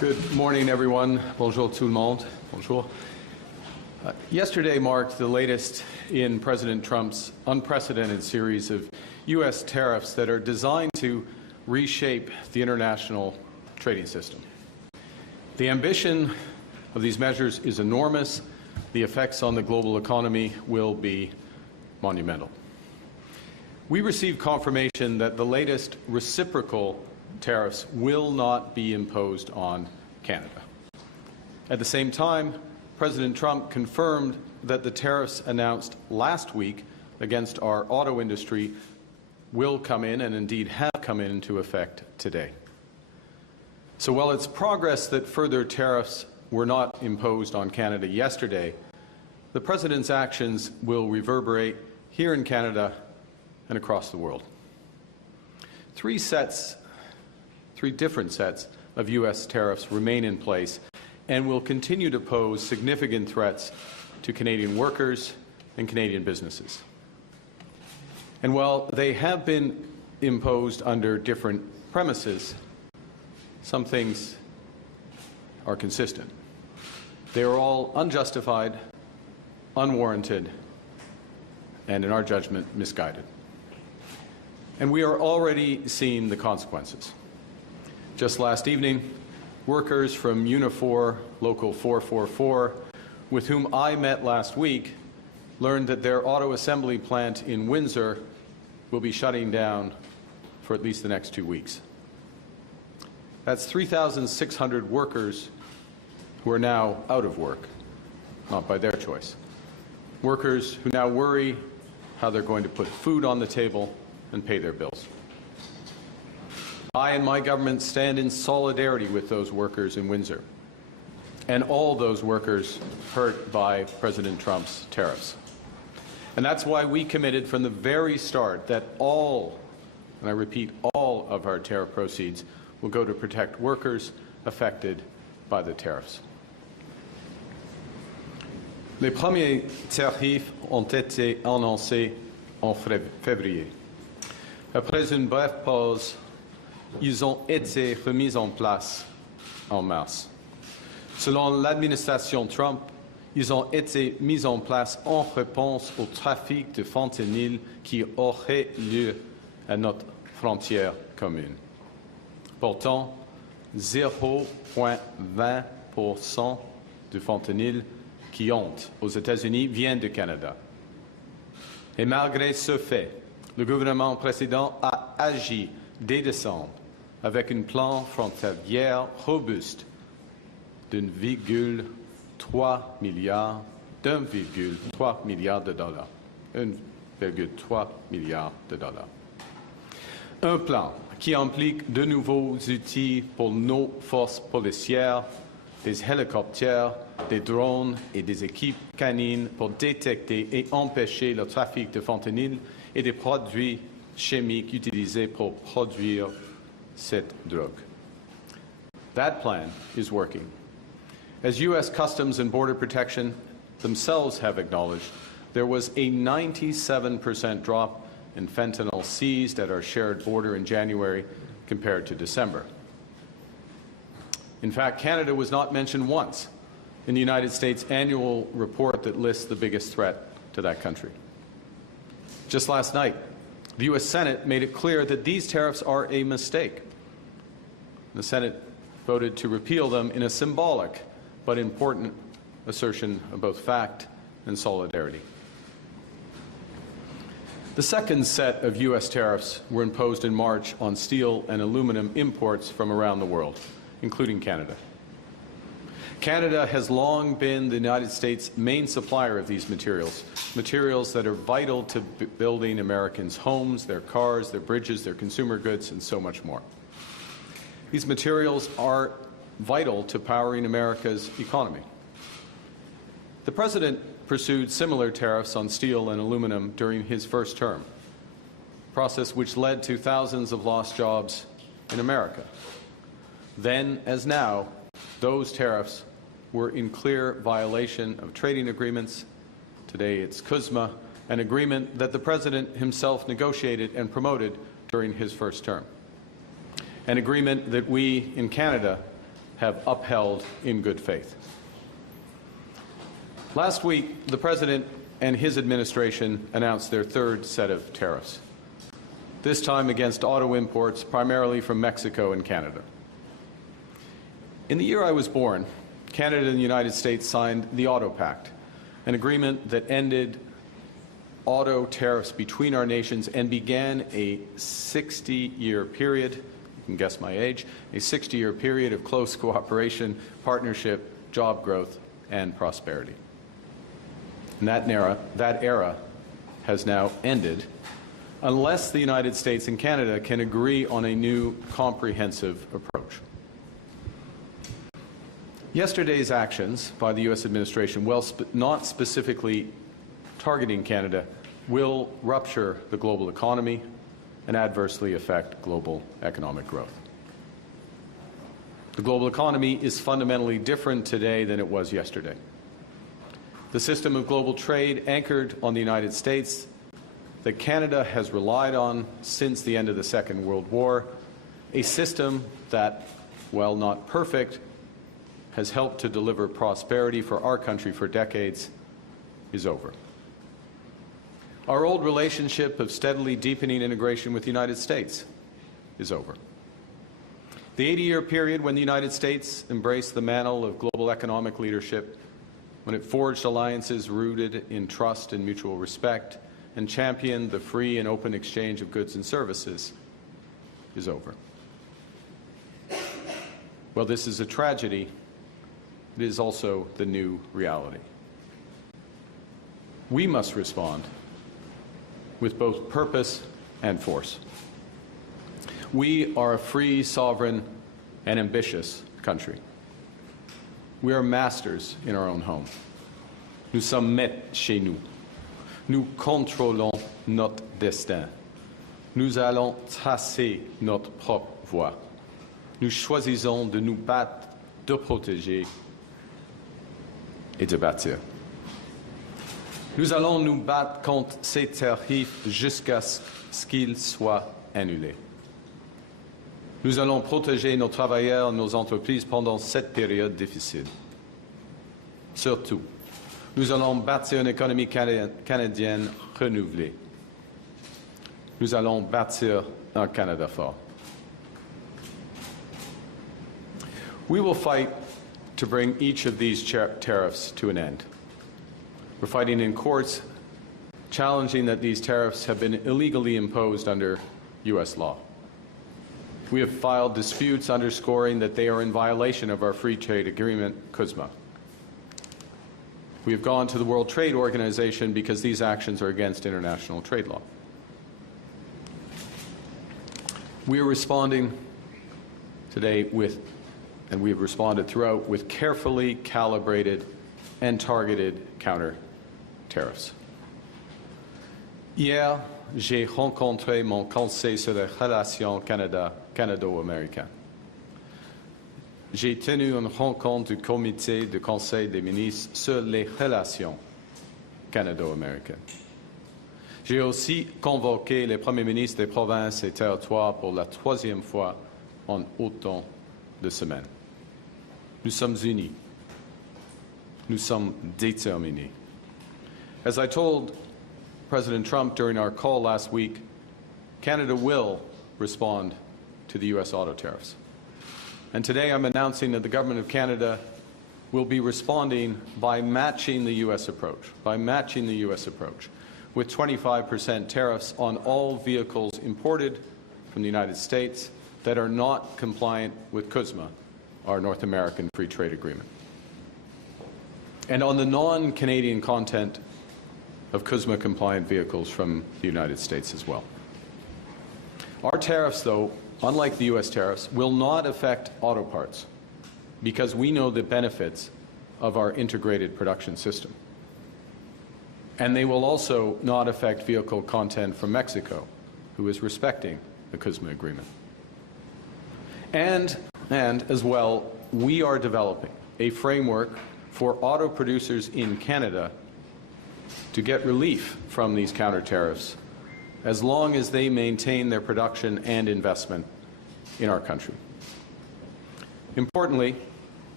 Good morning, everyone. Bonjour tout le monde. Bonjour. Yesterday marked the latest in President Trump's unprecedented series of U.S. tariffs that are designed to reshape the international trading system. The ambition of these measures is enormous. The effects on the global economy will be monumental. We received confirmation that the latest reciprocal tariffs will not be imposed on Canada. At the same time, President Trump confirmed that the tariffs announced last week against our auto industry will come in, and indeed have come into effect today. So while it's progress that further tariffs were not imposed on Canada yesterday, the President's actions will reverberate here in Canada and across the world. Three different sets of U.S. tariffs remain in place and will continue to pose significant threats to Canadian workers and Canadian businesses. And while they have been imposed under different premises, some things are consistent. They are all unjustified, unwarranted, and in our judgment, misguided. And we are already seeing the consequences. Just last evening, workers from Unifor Local 444, with whom I met last week, learned that their auto assembly plant in Windsor will be shutting down for at least the next 2 weeks. That's 3,600 workers who are now out of work, not by their choice. Workers who now worry how they're going to put food on the table and pay their bills. I and my government stand in solidarity with those workers in Windsor and all those workers hurt by President Trump's tariffs. And that's why we committed from the very start that all, and I repeat, all of our tariff proceeds will go to protect workers affected by the tariffs. Les premiers tarifs ont été annoncés en février. Après une brève pause, ils ont été remis en place en mars. Selon l'administration Trump, ils ont été mis en place en réponse au trafic de fentanyl qui aurait lieu à notre frontière commune. Pourtant, 0,20% du fentanyl qui entre aux États-Unis vient du Canada. Et malgré ce fait, le gouvernement précédent a agi dès décembre avec un plan frontalier robuste d'1,3 milliard de dollars. 1,3 milliard de dollars. Un plan qui implique de nouveaux outils pour nos forces policières, des hélicoptères, des drones et des équipes canines pour détecter et empêcher le trafic de fentanyl et des produits chimiques utilisés pour produire cette drogue. That plan is working. As U.S. Customs and Border Protection themselves have acknowledged, there was a 97% drop in fentanyl seized at our shared border in January compared to December. In fact, Canada was not mentioned once in the United States annual report that lists the biggest threat to that country. Just last night, the U.S. Senate made it clear that these tariffs are a mistake. The Senate voted to repeal them in a symbolic but important assertion of both fact and solidarity. The second set of U.S. tariffs were imposed in March on steel and aluminum imports from around the world, including Canada. Canada has long been the United States' main supplier of these materials, materials that are vital to building Americans' homes, their cars, their bridges, their consumer goods, and so much more. These materials are vital to powering America's economy. The President pursued similar tariffs on steel and aluminum during his first term, a process which led to thousands of lost jobs in America. Then, as now, those tariffs were in clear violation of trading agreements. Today it's CUSMA, an agreement that the President himself negotiated and promoted during his first term. An agreement that we in Canada have upheld in good faith. Last week, the President and his administration announced their third set of tariffs, this time against auto imports primarily from Mexico and Canada. In the year I was born, Canada and the United States signed the Auto Pact, an agreement that ended auto tariffs between our nations and began a 60-year period, you can guess my age, a 60-year period of close cooperation, partnership, job growth, and prosperity. And that era has now ended unless the United States and Canada can agree on a new comprehensive approach. Yesterday's actions by the U.S. administration, while not specifically targeting Canada, will rupture the global economy and adversely affect global economic growth. The global economy is fundamentally different today than it was yesterday. The system of global trade anchored on the United States that Canada has relied on since the end of the Second World War, a system that, while not perfect, has helped to deliver prosperity for our country for decades, is over. Our old relationship of steadily deepening integration with the United States is over. The 80-year period when the United States embraced the mantle of global economic leadership, when it forged alliances rooted in trust and mutual respect, and championed the free and open exchange of goods and services, is over. Well, this is a tragedy. It is also the new reality. We must respond with both purpose and force. We are a free, sovereign, and ambitious country. We are masters in our own home. Nous sommes maîtres chez nous. Nous contrôlons notre destin. Nous allons tracer notre propre voie. Nous choisissons de nous battre, de protéger et de bâtir. Nous allons nous battre contre ces tarifs jusqu'à ce qu'ils soient annulés. Nous allons protéger nos travailleurs, nos entreprises pendant cette période difficile. Surtout, nous allons bâtir une économie canadienne renouvelée. Nous allons bâtir un Canada fort. We will fight to bring each of these tariffs to an end. We're fighting in courts, challenging that these tariffs have been illegally imposed under U.S. law. We have filed disputes underscoring that they are in violation of our free trade agreement, CUSMA. We have gone to the World Trade Organization because these actions are against international trade law. We are responding today with, and we have responded throughout, with carefully calibrated and targeted counter tariffs. Hier, j'ai rencontré mon conseil sur les relations canado-américaines. J'ai tenu une rencontre du comité du Conseil des ministres sur les relations canado-américaines. J'ai aussi convoqué les premiers ministres des provinces et territoires pour la troisième fois en autant de semaines. Nous sommes unis. Nous sommes déterminés. As I told President Trump during our call last week, Canada will respond to the U.S. auto tariffs. And today I'm announcing that the Government of Canada will be responding by matching the U.S. approach, with 25% tariffs on all vehicles imported from the United States that are not compliant with CUSMA, our North American Free Trade Agreement, and on the non-Canadian content of CUSMA-compliant vehicles from the United States as well. Our tariffs, though, unlike the U.S. tariffs, will not affect auto parts because we know the benefits of our integrated production system. And they will also not affect vehicle content from Mexico, who is respecting the CUSMA agreement. And as well, we are developing a framework for auto producers in Canada to get relief from these counter tariffs as long as they maintain their production and investment in our country. Importantly,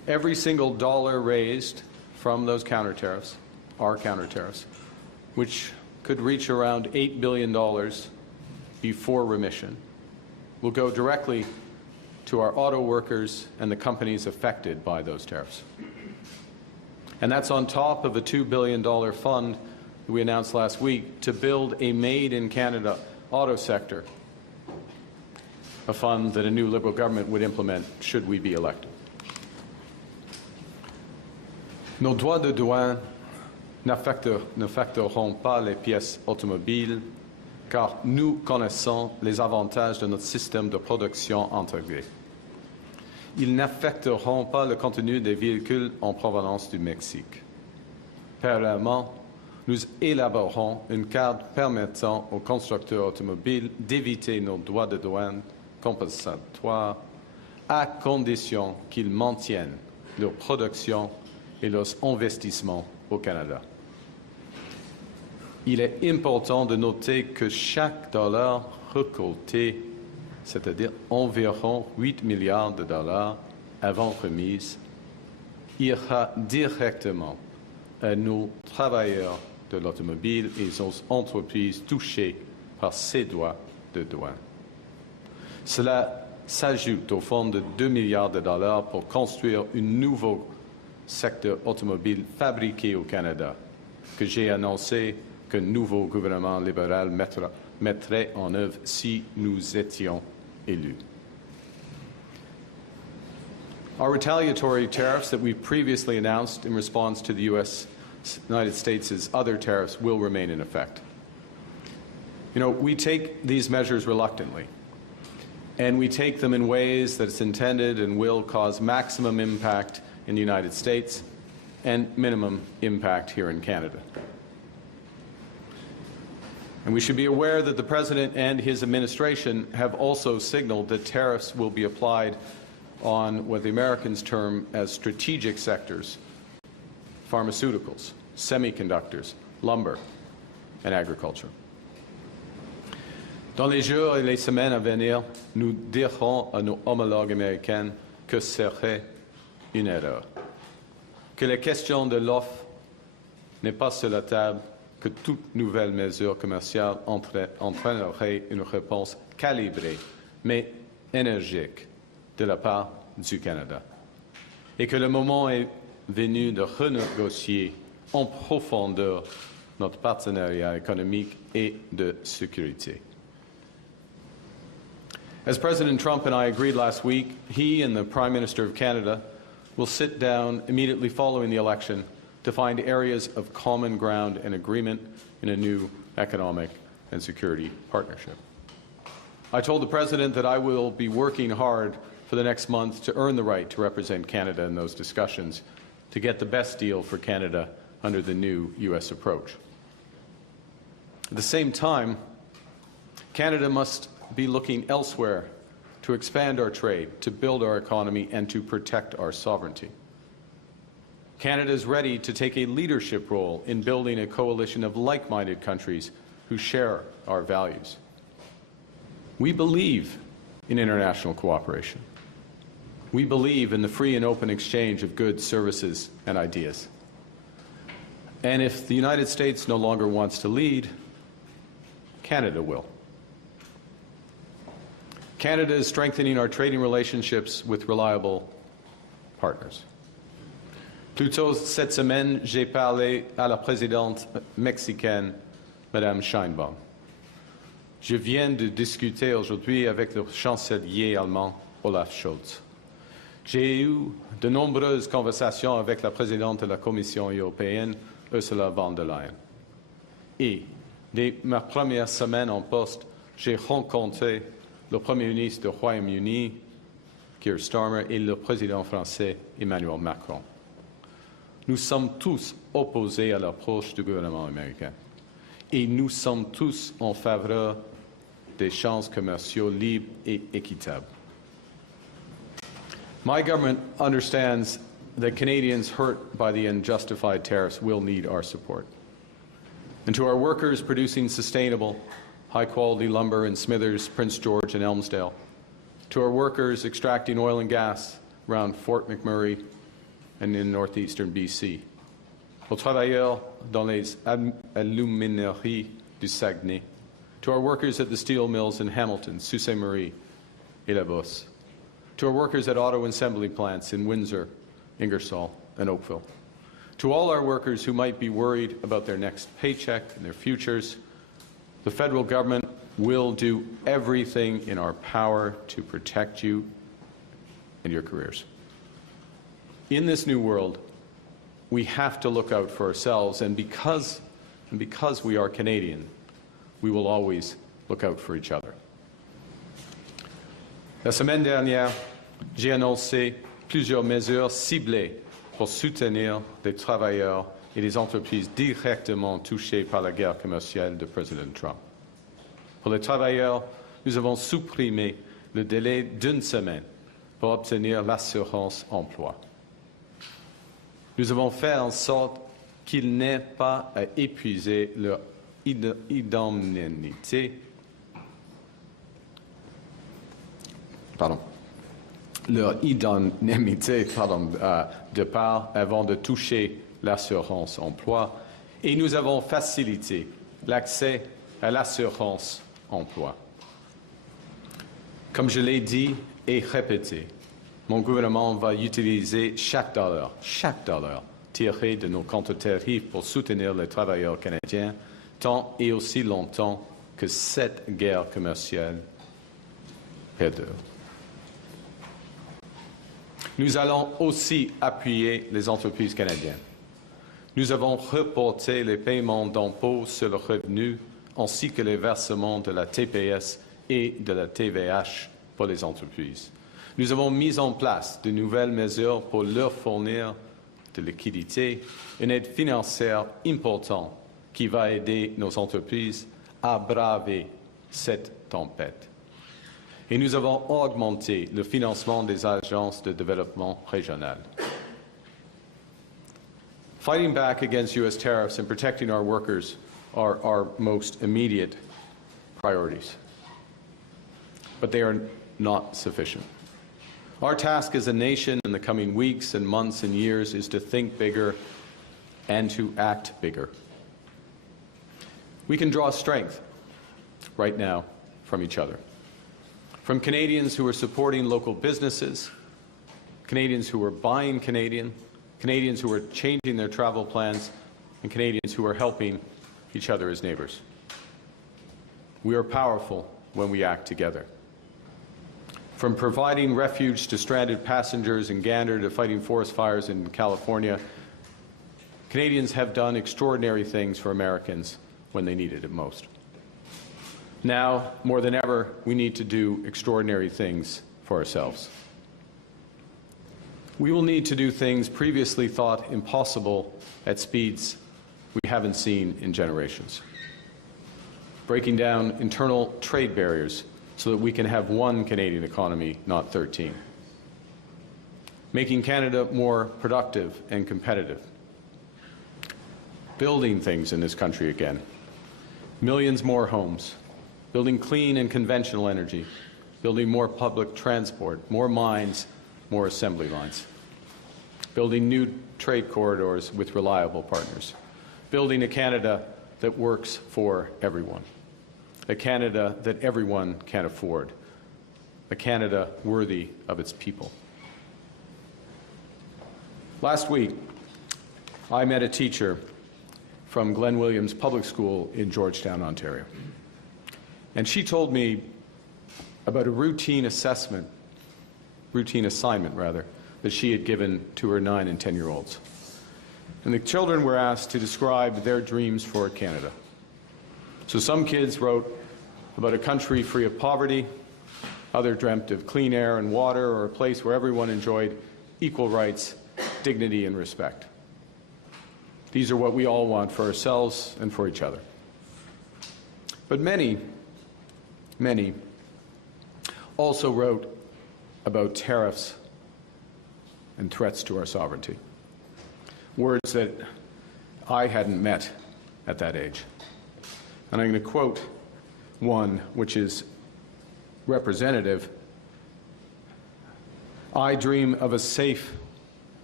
Every single dollar raised from those counter tariffs, our counter tariffs, which could reach around $8 billion before remission, will go directly to our auto workers and the companies affected by those tariffs. And that's on top of a $2 billion fund that we announced last week to build a made-in-Canada auto sector, a fund that a new Liberal government would implement should we be elected. Nos droits de douane n'affecteront pas les pièces automobiles car nous connaissons les avantages de notre système de production intégré. Ils n'affecteront pas le contenu des véhicules en provenance du Mexique. Parallèlement, nous élaborerons une carte permettant aux constructeurs automobiles d'éviter nos droits de douane compensatoires à condition qu'ils maintiennent leur production et leurs investissements au Canada. Il est important de noter que chaque dollar récolté, c'est-à-dire environ 8 milliards de dollars avant remise, ira directement à nos travailleurs de l'automobile et aux entreprises touchées par ces droits de douane. Cela s'ajoute au fonds de 2 milliards de dollars pour construire un nouveau secteur automobile fabriqué au Canada, que j'ai annoncé qu'un nouveau gouvernement libéral mettrait en œuvre si nous étions élus. Our retaliatory tariffs that we previously announced in response to the United States' other tariffs will remain in effect. You know, we take these measures reluctantly, and we take them in ways that it's intended and will cause maximum impact in the United States and minimum impact here in Canada. And we should be aware that the President and his administration have also signaled that tariffs will be applied on what the Americans term as strategic sectors: pharmaceuticals, semiconductors, lumber, and agriculture. Dans les jours et les semaines à venir, nous dirons à nos homologues américains que ce serait une erreur, que la question de l'offre n'est pas sur la table, que toute nouvelle mesure commerciale entraînerait une réponse calibrée, mais énergique, de la part du Canada, et que le moment est venu de renégocier en profondeur notre partenariat économique et de sécurité. As President Trump and I agreed last week, he and the Prime Minister of Canada will sit down immediately following the election to find areas of common ground and agreement in a new economic and security partnership. I told the President that I will be working hard for the next month to earn the right to represent Canada in those discussions, to get the best deal for Canada under the new U.S. approach. At the same time, Canada must be looking elsewhere to expand our trade, to build our economy, and to protect our sovereignty. Canada is ready to take a leadership role in building a coalition of like-minded countries who share our values. We believe in international cooperation. We believe in the free and open exchange of goods, services, and ideas. And if the United States no longer wants to lead, Canada will. Canada is strengthening our trading relationships with reliable partners. Plus tôt cette semaine, j'ai parlé à la présidente mexicaine, Madame Sheinbaum. Je viens de discuter aujourd'hui avec le chancelier allemand, Olaf Scholz. J'ai eu de nombreuses conversations avec la présidente de la Commission européenne, Ursula von der Leyen. Et dès ma première semaine en poste, j'ai rencontré le Premier ministre du Royaume-Uni, Keir Starmer, et le président français, Emmanuel Macron. Nous sommes tous opposés à l'approche du gouvernement américain. Et nous sommes tous en faveur d'échanges commerciaux libres et équitables. My government understands that Canadians hurt by the unjustified tariffs will need our support. And to our workers producing sustainable, high-quality lumber in Smithers, Prince George, and Elmsdale, to our workers extracting oil and gas around Fort McMurray and in northeastern BC, aux travailleurs dans les alumineries du Saguenay, to our workers at the steel mills in Hamilton, Sault Ste. Marie, et La Bosse, to our workers at auto assembly plants in Windsor, Ingersoll, and Oakville, to all our workers who might be worried about their next paycheck and their futures, the federal government will do everything in our power to protect you and your careers. In this new world, we have to look out for ourselves, and because we are Canadian, we will always look out for each other. La semaine dernière, j'ai annoncé plusieurs mesures ciblées pour soutenir les travailleurs et les entreprises directement touchées par la guerre commerciale de Président Trump. Pour les travailleurs, nous avons supprimé le délai d'une semaine pour obtenir l'assurance emploi. Nous avons fait en sorte qu'ils n'aient pas à épuiser leur indemnité, de part avant de toucher l'assurance emploi, et nous avons facilité l'accès à l'assurance emploi. Comme je l'ai dit et répété, mon gouvernement va utiliser chaque dollar tiré de nos comptes tarifs pour soutenir les travailleurs canadiens tant et aussi longtemps que cette guerre commerciale perdure. Nous allons aussi appuyer les entreprises canadiennes. Nous avons reporté les paiements d'impôts sur le revenu ainsi que les versements de la TPS et de la TVH pour les entreprises. Nous avons mis en place de nouvelles mesures pour leur fournir de liquidités, une aide financière importante qui va aider nos entreprises à braver cette tempête. Et nous avons augmenté le financement des agences de développement régional. Fighting back against U.S. tariffs and protecting our workers are our most immediate priorities. But they are not sufficient. Our task as a nation in the coming weeks and months and years is to think bigger and to act bigger. We can draw strength right now from each other. From Canadians who are supporting local businesses, Canadians who are buying Canadian, Canadians who are changing their travel plans, and Canadians who are helping each other as neighbors. We are powerful when we act together. From providing refuge to stranded passengers in Gander to fighting forest fires in California, Canadians have done extraordinary things for Americans when they needed it most. Now, more than ever, we need to do extraordinary things for ourselves. We will need to do things previously thought impossible at speeds we haven't seen in generations. Breaking down internal trade barriers so that we can have one Canadian economy, not 13. Making Canada more productive and competitive. Building things in this country again. Millions more homes. Building clean and conventional energy. Building more public transport, more mines, more assembly lines. Building new trade corridors with reliable partners. Building a Canada that works for everyone. A Canada that everyone can afford. A Canada worthy of its people. Last week, I met a teacher from Glen Williams Public School in Georgetown, Ontario. And she told me about a routine assignment, that she had given to her 9- and 10-year-olds. And the children were asked to describe their dreams for Canada. So some kids wrote about a country free of poverty, others dreamt of clean air and water, or a place where everyone enjoyed equal rights, dignity, and respect. These are what we all want for ourselves and for each other. But many also wrote about tariffs and threats to our sovereignty, words that I hadn't met at that age. And I'm going to quote one which is representative. I dream of a safe,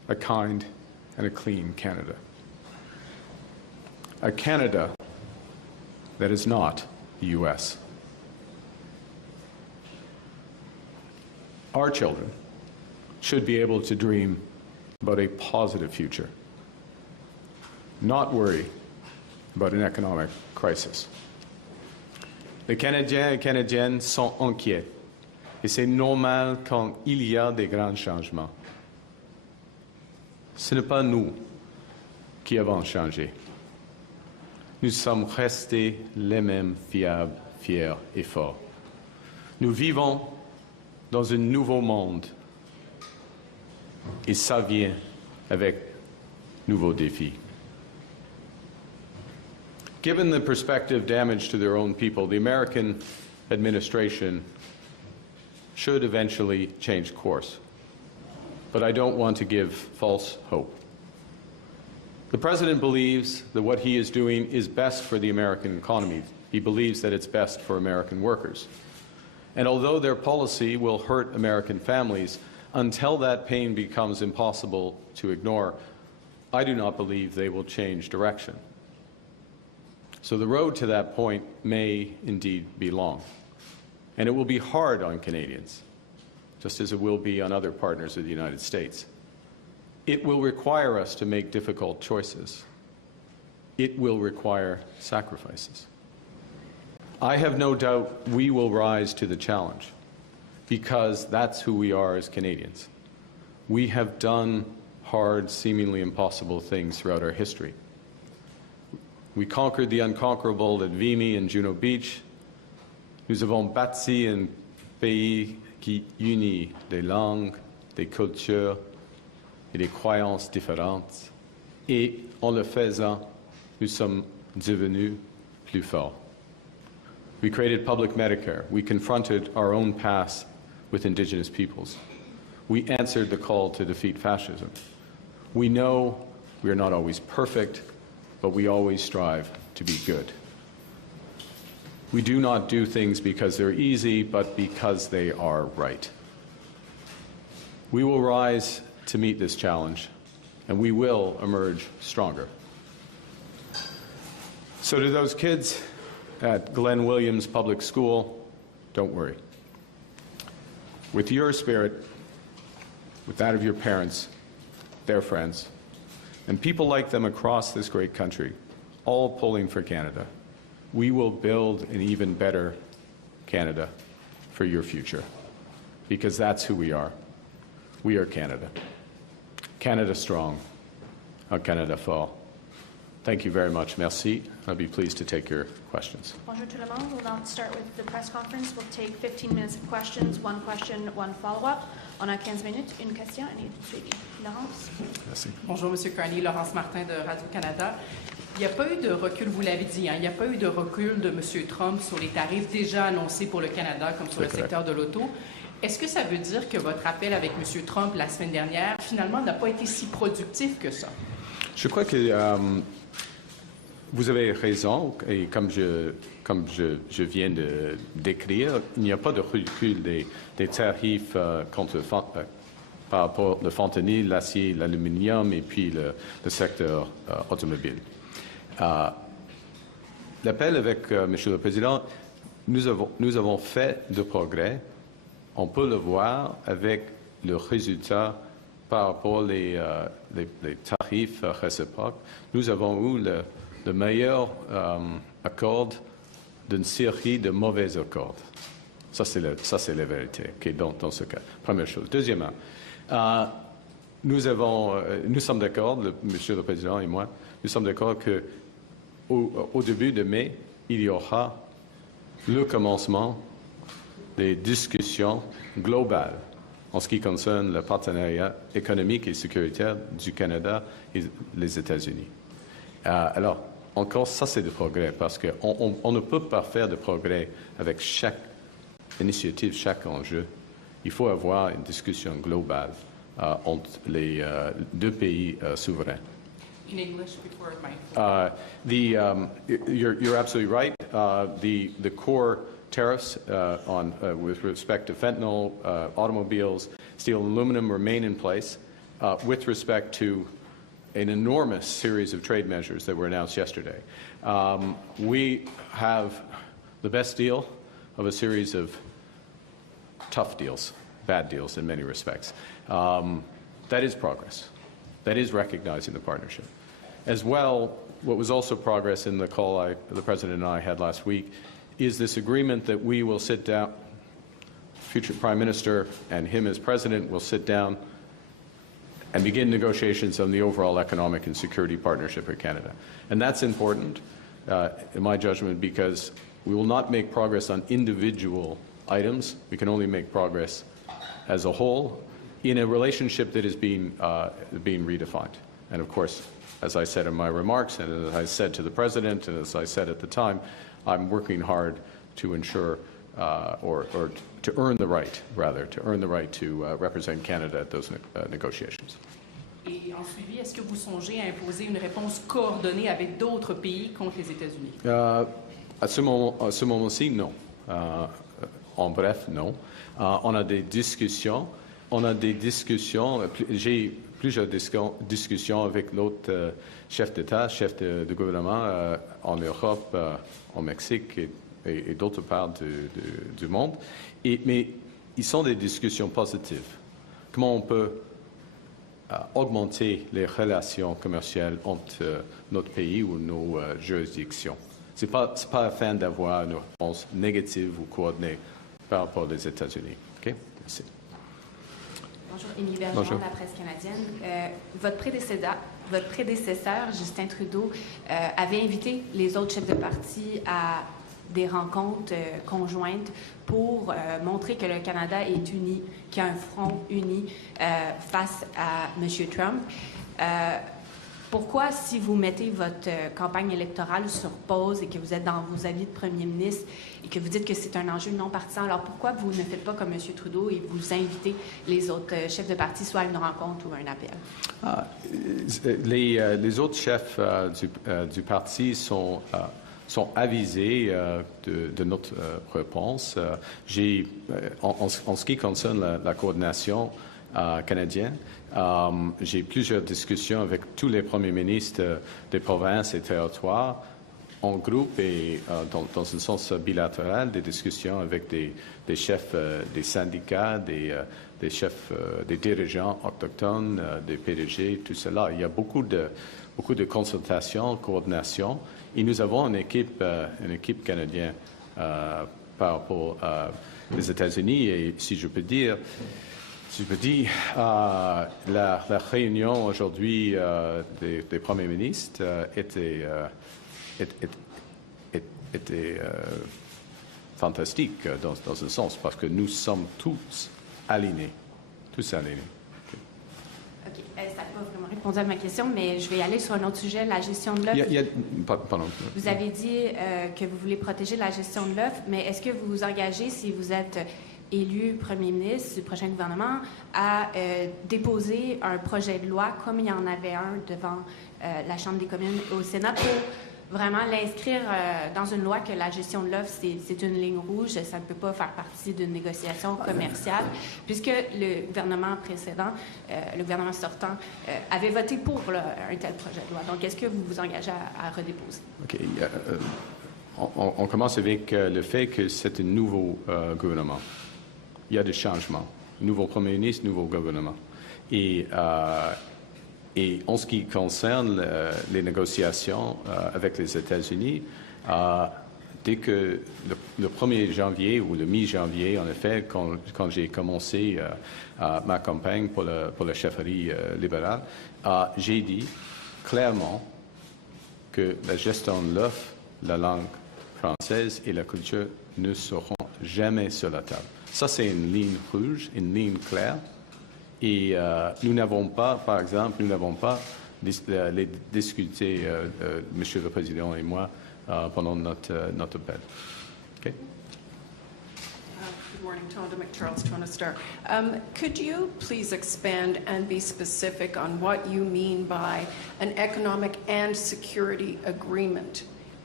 a kind, and a clean Canada. A Canada that is not the U.S. Our children should be able to dream about a positive future, not worry about an economic crisis. Les Canadiens et Canadiennes sont inquiets, et c'est normal quand il y a des grands changements. Ce n'est pas nous qui avons changé. Nous sommes restés les mêmes fiables, fiers et forts. Nous vivons dans un nouveau monde, et ça vient avec nouveaux défis. Given the prospective damage to their own people, the American administration should eventually change course. But I don't want to give false hope. The President believes that what he is doing is best for the American economy. He believes that it's best for American workers. And although their policy will hurt American families, until that pain becomes impossible to ignore, I do not believe they will change direction. So the road to that point may indeed be long. And it will be hard on Canadians, just as it will be on other partners of the United States. It will require us to make difficult choices. It will require sacrifices. I have no doubt we will rise to the challenge, because that's who we are as Canadians. We have done hard, seemingly impossible things throughout our history. We conquered the unconquerable at Vimy and Juno Beach. Nous avons bâti un pays qui unit des langues, des cultures et des croyances différentes. Et en le faisant, nous sommes devenus plus forts. We created public Medicare. We confronted our own past with Indigenous peoples. We answered the call to defeat fascism. We know we are not always perfect, but we always strive to be good. We do not do things because they're easy, but because they are right. We will rise to meet this challenge, and we will emerge stronger. So to those kids at Glenn Williams Public School, don't worry. With your spirit, with that of your parents, their friends, and people like them across this great country, all pulling for Canada, we will build an even better Canada for your future, because that's who we are. We are Canada. Canada strong, a Canada fort. Thank you very much. Merci. I'll be pleased to take your questions. Bonjour tout le monde. We'll now start with the press conference. We'll take 15 minutes of questions, one question, one follow-up. On a 15 minutes, une question et suivi. Laurence? Merci. Bonjour, M. Carney. Laurence Martin de Radio-Canada. Il n'y a pas eu de recul, vous l'avez dit, il n'y a pas eu de recul de M. Trump sur les tarifs déjà annoncés pour le Canada, comme sur le secteur de l'auto. Est-ce que ça veut dire que votre appel avec M. Trump la semaine dernière, finalement, n'a pas été si productif que ça? Je crois que vous avez raison, et comme je viens de décrire, il n'y a pas de recul des tarifs par rapport au fentanyl, l'acier, l'aluminium et puis le secteur automobile. L'appel avec Monsieur le Président, nous avons fait de progrès. On peut le voir avec le résultat par rapport aux tarifs réciproques. Nous avons eu le meilleur accord d'une série de mauvais accords. Ça, c'est la vérité, okay, dans ce cas. Première chose. Deuxièmement, nous sommes d'accord, Monsieur le Président et moi, nous sommes d'accord qu'au début de mai, il y aura le commencement des discussions globales en ce qui concerne le partenariat économique et sécuritaire du Canada et les États-Unis. Alors, encore, ça c'est du progrès, parce qu'on ne peut pas faire de progrès avec chaque initiative, chaque enjeu. Il faut avoir une discussion globale entre les deux pays souverains. In English before my You're absolutely right. The core tariffs with respect to fentanyl, automobiles, steel and aluminum remain in place. with respect to an enormous series of trade measures that were announced yesterday. We have the best deal of a series of tough deals, bad deals in many respects. That is progress. That is recognizing the partnership. As well, what was also progress in the call the President and I had last week is this agreement that we will sit down, future Prime Minister and him as President will sit down and begin negotiations on the overall economic and security partnership with Canada. And that's important, in my judgment, because we will not make progress on individual items. We can only make progress as a whole in a relationship that is being redefined. And of course, as I said in my remarks, and as I said to the President, and as I said at the time, I'm working hard to ensure, or to earn the right, rather, to represent Canada at those negotiations. Et en suivi, est-ce que vous songez à imposer une réponse coordonnée avec d'autres pays contre les États-Unis? À ce moment-ci, non. En bref, non. On a des discussions. J'ai plusieurs discussions avec d'autres chefs d'État, chefs de gouvernement en Europe, au Mexique et d'autres parts du monde. Mais ils sont des discussions positives. Comment on peut augmenter les relations commerciales entre notre pays ou nos juridictions. Ce n'est pas afin d'avoir une réponse négative ou coordonnée par rapport aux États-Unis. OK? Merci. Bonjour, Émilie Bergeron de la presse canadienne. Votre prédécesseur, Justin Trudeau, avait invité les autres chefs de parti à des rencontres conjointes pour montrer que le Canada est uni, qu'il y a un front uni face à M. Trump. Pourquoi, si vous mettez votre campagne électorale sur pause et que vous êtes dans vos avis de premier ministre et que vous dites que c'est un enjeu non partisan, alors pourquoi vous ne faites pas comme M. Trudeau et vous invitez les autres chefs de parti soit à une rencontre ou à un appel? Les autres chefs du parti sont avisés de notre réponse. En ce qui concerne la coordination canadienne, j'ai plusieurs discussions avec tous les premiers ministres des provinces et territoires en groupe et dans un sens bilatéral, des discussions avec des chefs des syndicats, des chefs, des dirigeants autochtones, des PDG, tout cela. Il y a beaucoup de consultations, coordination. Et nous avons une équipe canadienne par rapport aux États-Unis. Et si je peux dire, la réunion aujourd'hui des premiers ministres était fantastique dans un sens, parce que nous sommes tous alignés. OK. Ça n'a pas vraiment répondu à ma question, mais je vais aller sur un autre sujet, la gestion de l'œuf. Pardon. Vous avez dit que vous voulez protéger la gestion de l'œuf, mais est-ce que vous vous engagez, si vous êtes élu premier ministre du prochain gouvernement, à déposer un projet de loi, comme il y en avait un devant la Chambre des communes au Sénat, pour vraiment l'inscrire dans une loi que la gestion de l'œuf, c'est une ligne rouge, ça ne peut pas faire partie d'une négociation commerciale, puisque le gouvernement précédent, le gouvernement sortant, avait voté pour un tel projet de loi. Donc, est-ce que vous vous engagez à redéposer? OK. On commence avec le fait que c'est un nouveau gouvernement. Il y a des changements. Nouveau premier ministre, nouveau gouvernement. Et en ce qui concerne les négociations avec les États-Unis, dès que le 1er janvier ou le mi-janvier, en effet, quand j'ai commencé ma campagne pour la chefferie libérale, j'ai dit clairement que la gestion de l'œuf, la langue française et la culture ne seront jamais sur la table. Ça, c'est une ligne rouge, une ligne claire. Et nous n'avons pas, par exemple, les discuter, Monsieur le Président et moi, pendant notre appel. Okay? Good morning, Tonda McCharles, Toronto Star. Could you please expand and be specific on what you mean by an economic and security agreement?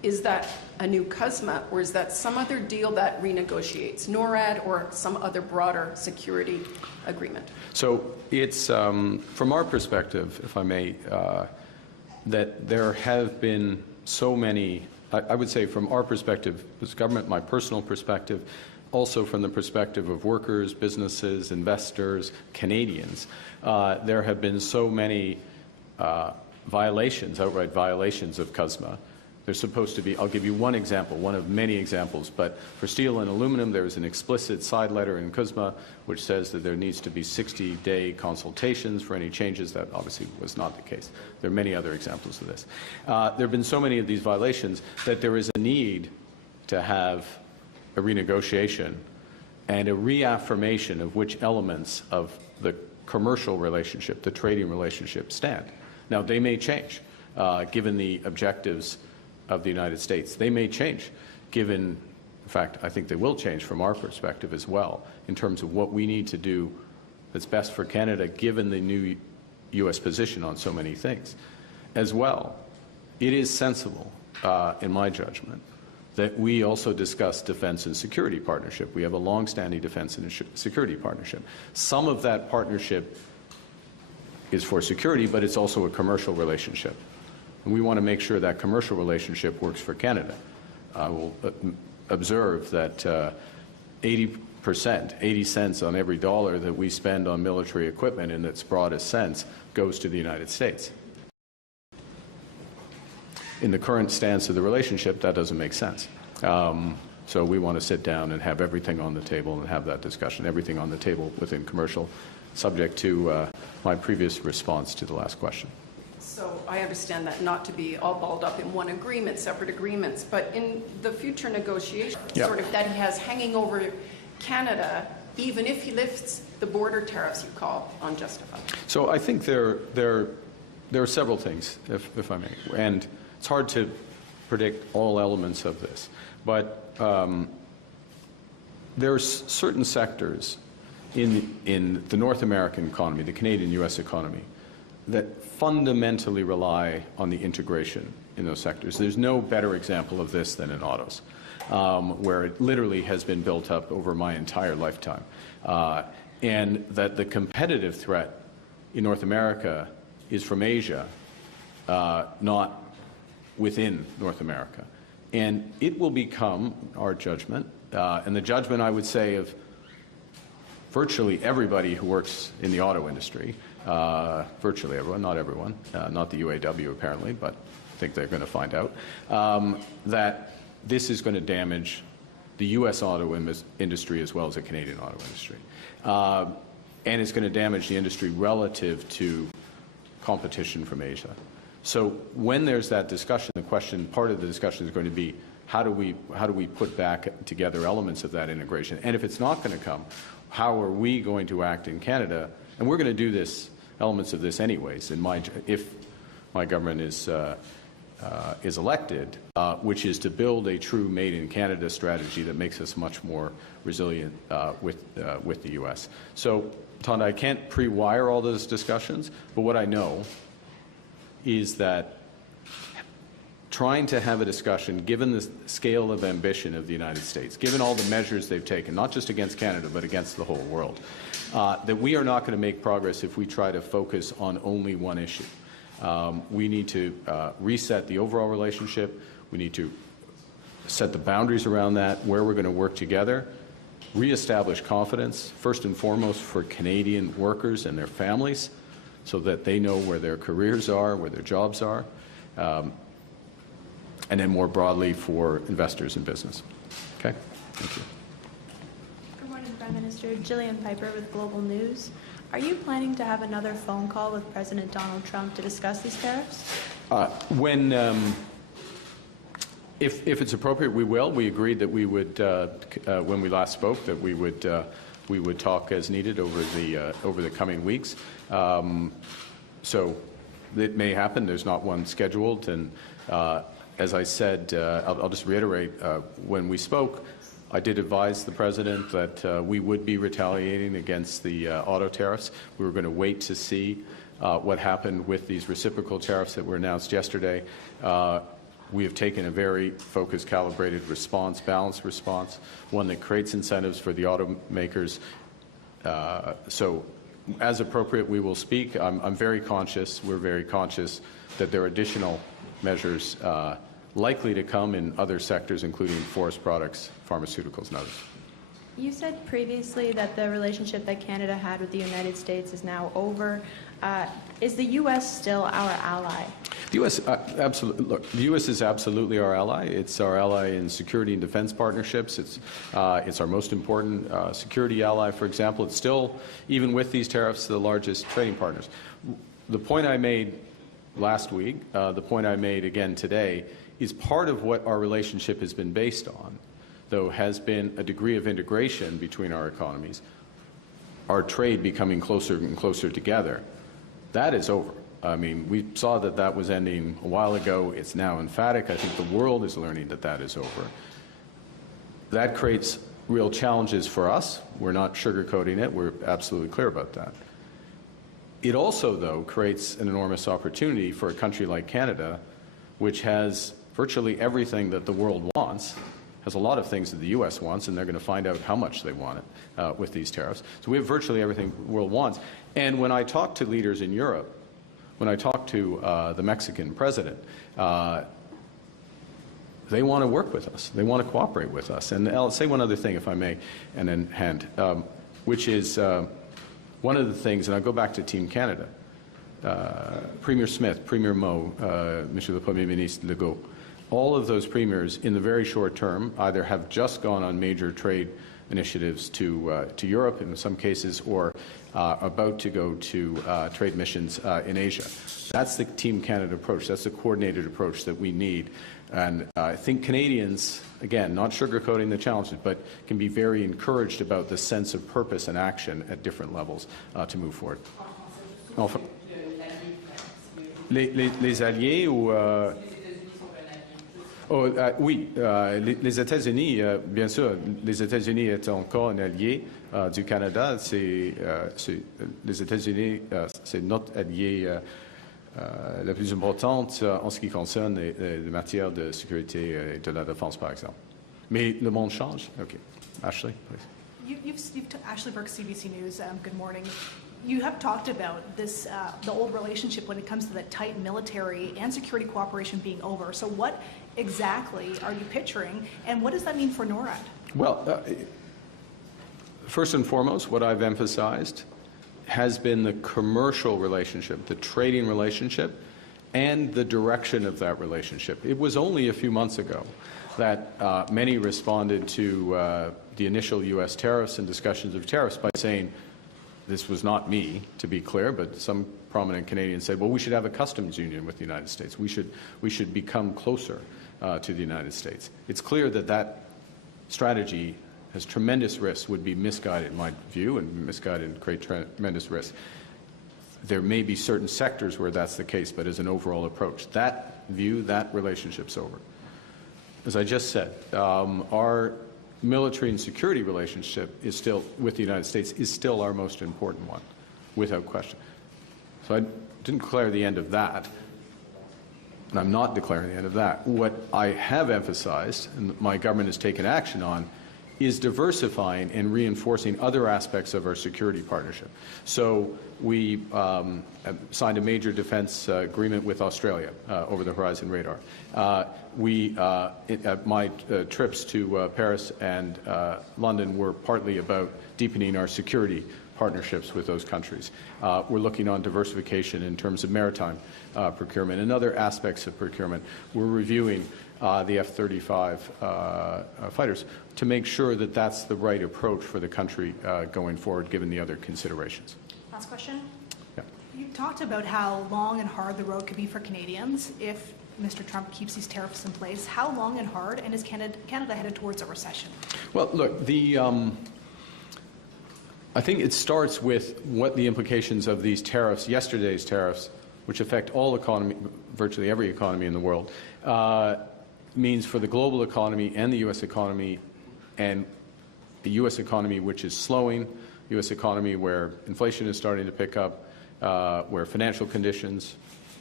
is that a new CUSMA, or is that some other deal that renegotiates NORAD or some other broader security agreement? So it's, from our perspective, if I may, that there have been so many, I would say from our perspective as government, my personal perspective, also from the perspective of workers, businesses, investors, Canadians, there have been so many violations, outright violations of CUSMA. There's supposed to be, I'll give you one example, one of many examples, but for steel and aluminum, there is an explicit side letter in CUSMA which says that there needs to be 60-day consultations for any changes. That obviously was not the case. There are many other examples of this. There have been so many of these violations that there is a need to have a renegotiation and a reaffirmation of which elements of the commercial relationship, the trading relationship, stand. Now, they may change, given the objectives of the United States. They may change, given, in fact, I think they will change from our perspective as well, in terms of what we need to do that's best for Canada, given the new U.S. position on so many things. As well, it is sensible, in my judgment, that we also discuss defense and security partnership. We have a long-standing defense and security partnership. Some of that partnership is for security, but it's also a commercial relationship. And we want to make sure that commercial relationship works for Canada. I will observe that 80%, 80 cents on every dollar that we spend on military equipment in its broadest sense goes to the United States. In the current stance of the relationship, that doesn't make sense. So we want to sit down and have everything on the table and have that discussion, everything on the table within commercial, subject to my previous response to the last question. So I understand that not to be all balled up in one agreement, separate agreements, but in the future negotiation, sort of that he has hanging over Canada, even if he lifts the border tariffs you call unjustified. So I think there are several things, if I may, and it's hard to predict all elements of this, but there are certain sectors in the North American economy, the Canadian-U.S. economy, that fundamentally rely on the integration in those sectors. There's no better example of this than in autos, where it literally has been built up over my entire lifetime. And that the competitive threat in North America is from Asia, not within North America. And it will become our judgment, and the judgment, I would say, of virtually everybody who works in the auto industry, virtually everyone, not everyone, not the UAW apparently, but I think they're going to find out, that this is going to damage the U.S. auto industry as well as the Canadian auto industry. And it's going to damage the industry relative to competition from Asia. So when there's that discussion, the question, part of the discussion is going to be, how do we put back together elements of that integration? And if it's not going to come, how are we going to act in Canada? And we're going to do this, elements of this anyways, if my government is elected, which is to build a true Made in Canada strategy that makes us much more resilient with the U.S. So, Tonda, I can't pre-wire all those discussions, but what I know is that trying to have a discussion, given the scale of ambition of the United States, given all the measures they've taken, not just against Canada, but against the whole world, that we are not going to make progress if we try to focus on only one issue. We need to reset the overall relationship. We need to set the boundaries around that, where we're going to work together, reestablish confidence, first and foremost for Canadian workers and their families, so that they know where their careers are, where their jobs are, and then more broadly for investors in business. Okay? Thank you. Good morning, Prime Minister. Gillian Piper with Global News. Are you planning to have another phone call with President Donald Trump to discuss these tariffs? If it's appropriate, we will. We agreed that we would, when we last spoke, that we would talk as needed over the coming weeks. So it may happen. There's not one scheduled, and as I said, I'll just reiterate, when we spoke, I did advise the President that we would be retaliating against the auto tariffs. We were going to wait to see what happened with these reciprocal tariffs that were announced yesterday. we have taken a very focused, calibrated response, balanced response, one that creates incentives for the automakers. So as appropriate, we will speak. I'm very conscious, we're very conscious that there are additional measures likely to come in other sectors, including forest products, pharmaceuticals, and others. You said previously that the relationship that Canada had with the United States is now over. Is the U.S. still our ally? The U.S. Absolutely. Look, the U.S. is absolutely our ally. It's our ally in security and defense partnerships. It's our most important security ally. For example, it's still, even with these tariffs, the largest trading partners. The point I made last week, the point I made again today, is part of what our relationship has been based on, though, has been a degree of integration between our economies, our trade becoming closer and closer together. That is over. I mean, we saw that that was ending a while ago. It's now emphatic. I think the world is learning that that is over. That creates real challenges for us. We're not sugarcoating it. We're absolutely clear about that. It also, though, creates an enormous opportunity for a country like Canada, which has virtually everything that the world wants, has a lot of things that the U.S. wants, and they're going to find out how much they want it with these tariffs. So we have virtually everything the world wants. And when I talk to leaders in Europe, when I talk to the Mexican president, they want to work with us. They want to cooperate with us. And I'll say one other thing, if I may, and then hand, which is one of the things, and I'll go back to Team Canada, Premier Smith, Premier Moe, Monsieur le Premier Ministre Legault, all of those premiers in the very short term either have just gone on major trade initiatives to Europe in some cases, or about to go to trade missions in Asia. That's the Team Canada approach. That's the coordinated approach that we need. And I think Canadians, again, not sugarcoating the challenges, but can be very encouraged about the sense of purpose and action at different levels to move forward. Enfin, les alliés ou oui, les États-Unis, bien sûr, les États-Unis étant encore un allié du Canada. Les États-Unis, c'est notre allié la plus importante en ce qui concerne les matières de sécurité et de la défense, par exemple. Mais le monde change. OK. Ashley, please. Ashley Burke, CBC News. Good morning. You have talked about this, the old relationship when it comes to the tight military and security cooperation being over. So what exactly are you picturing, and what does that mean for NORAD? Well, first and foremost, what I've emphasized has been the commercial relationship, the trading relationship, and the direction of that relationship. It was only a few months ago that many responded to the initial U.S. tariffs and discussions of tariffs by saying, this was not me, to be clear, but some prominent Canadians said, well, we should have a customs union with the United States. We should become closer to the United States. It's clear that that strategy has tremendous risks, would be misguided in my view, and misguided and create tremendous risks. There may be certain sectors where that's the case, but as an overall approach, that view, that relationship's over. As I just said, our military and security relationship is still, with the United States, is still our most important one, without question. So I didn't declare the end of that, and I'm not declaring the end of that. What I have emphasized, and my government has taken action on, is diversifying and reinforcing other aspects of our security partnership. So we signed a major defense agreement with Australia, over the horizon radar. My trips to Paris and London were partly about deepening our security partnerships with those countries. We're looking on diversification in terms of maritime procurement and other aspects of procurement. We're reviewing the F-35 fighters to make sure that that's the right approach for the country going forward, given the other considerations. Last question. Yeah. You talked about how long and hard the road could be for Canadians if Mr. Trump keeps these tariffs in place. How long and hard, and is Canada headed towards a recession? Well, look, I think it starts with what the implications of these tariffs, yesterday's tariffs, which affect all economy, virtually every economy in the world, means for the global economy and the U.S. economy, and the U.S. economy which is slowing, U.S. economy where inflation is starting to pick up, where financial conditions,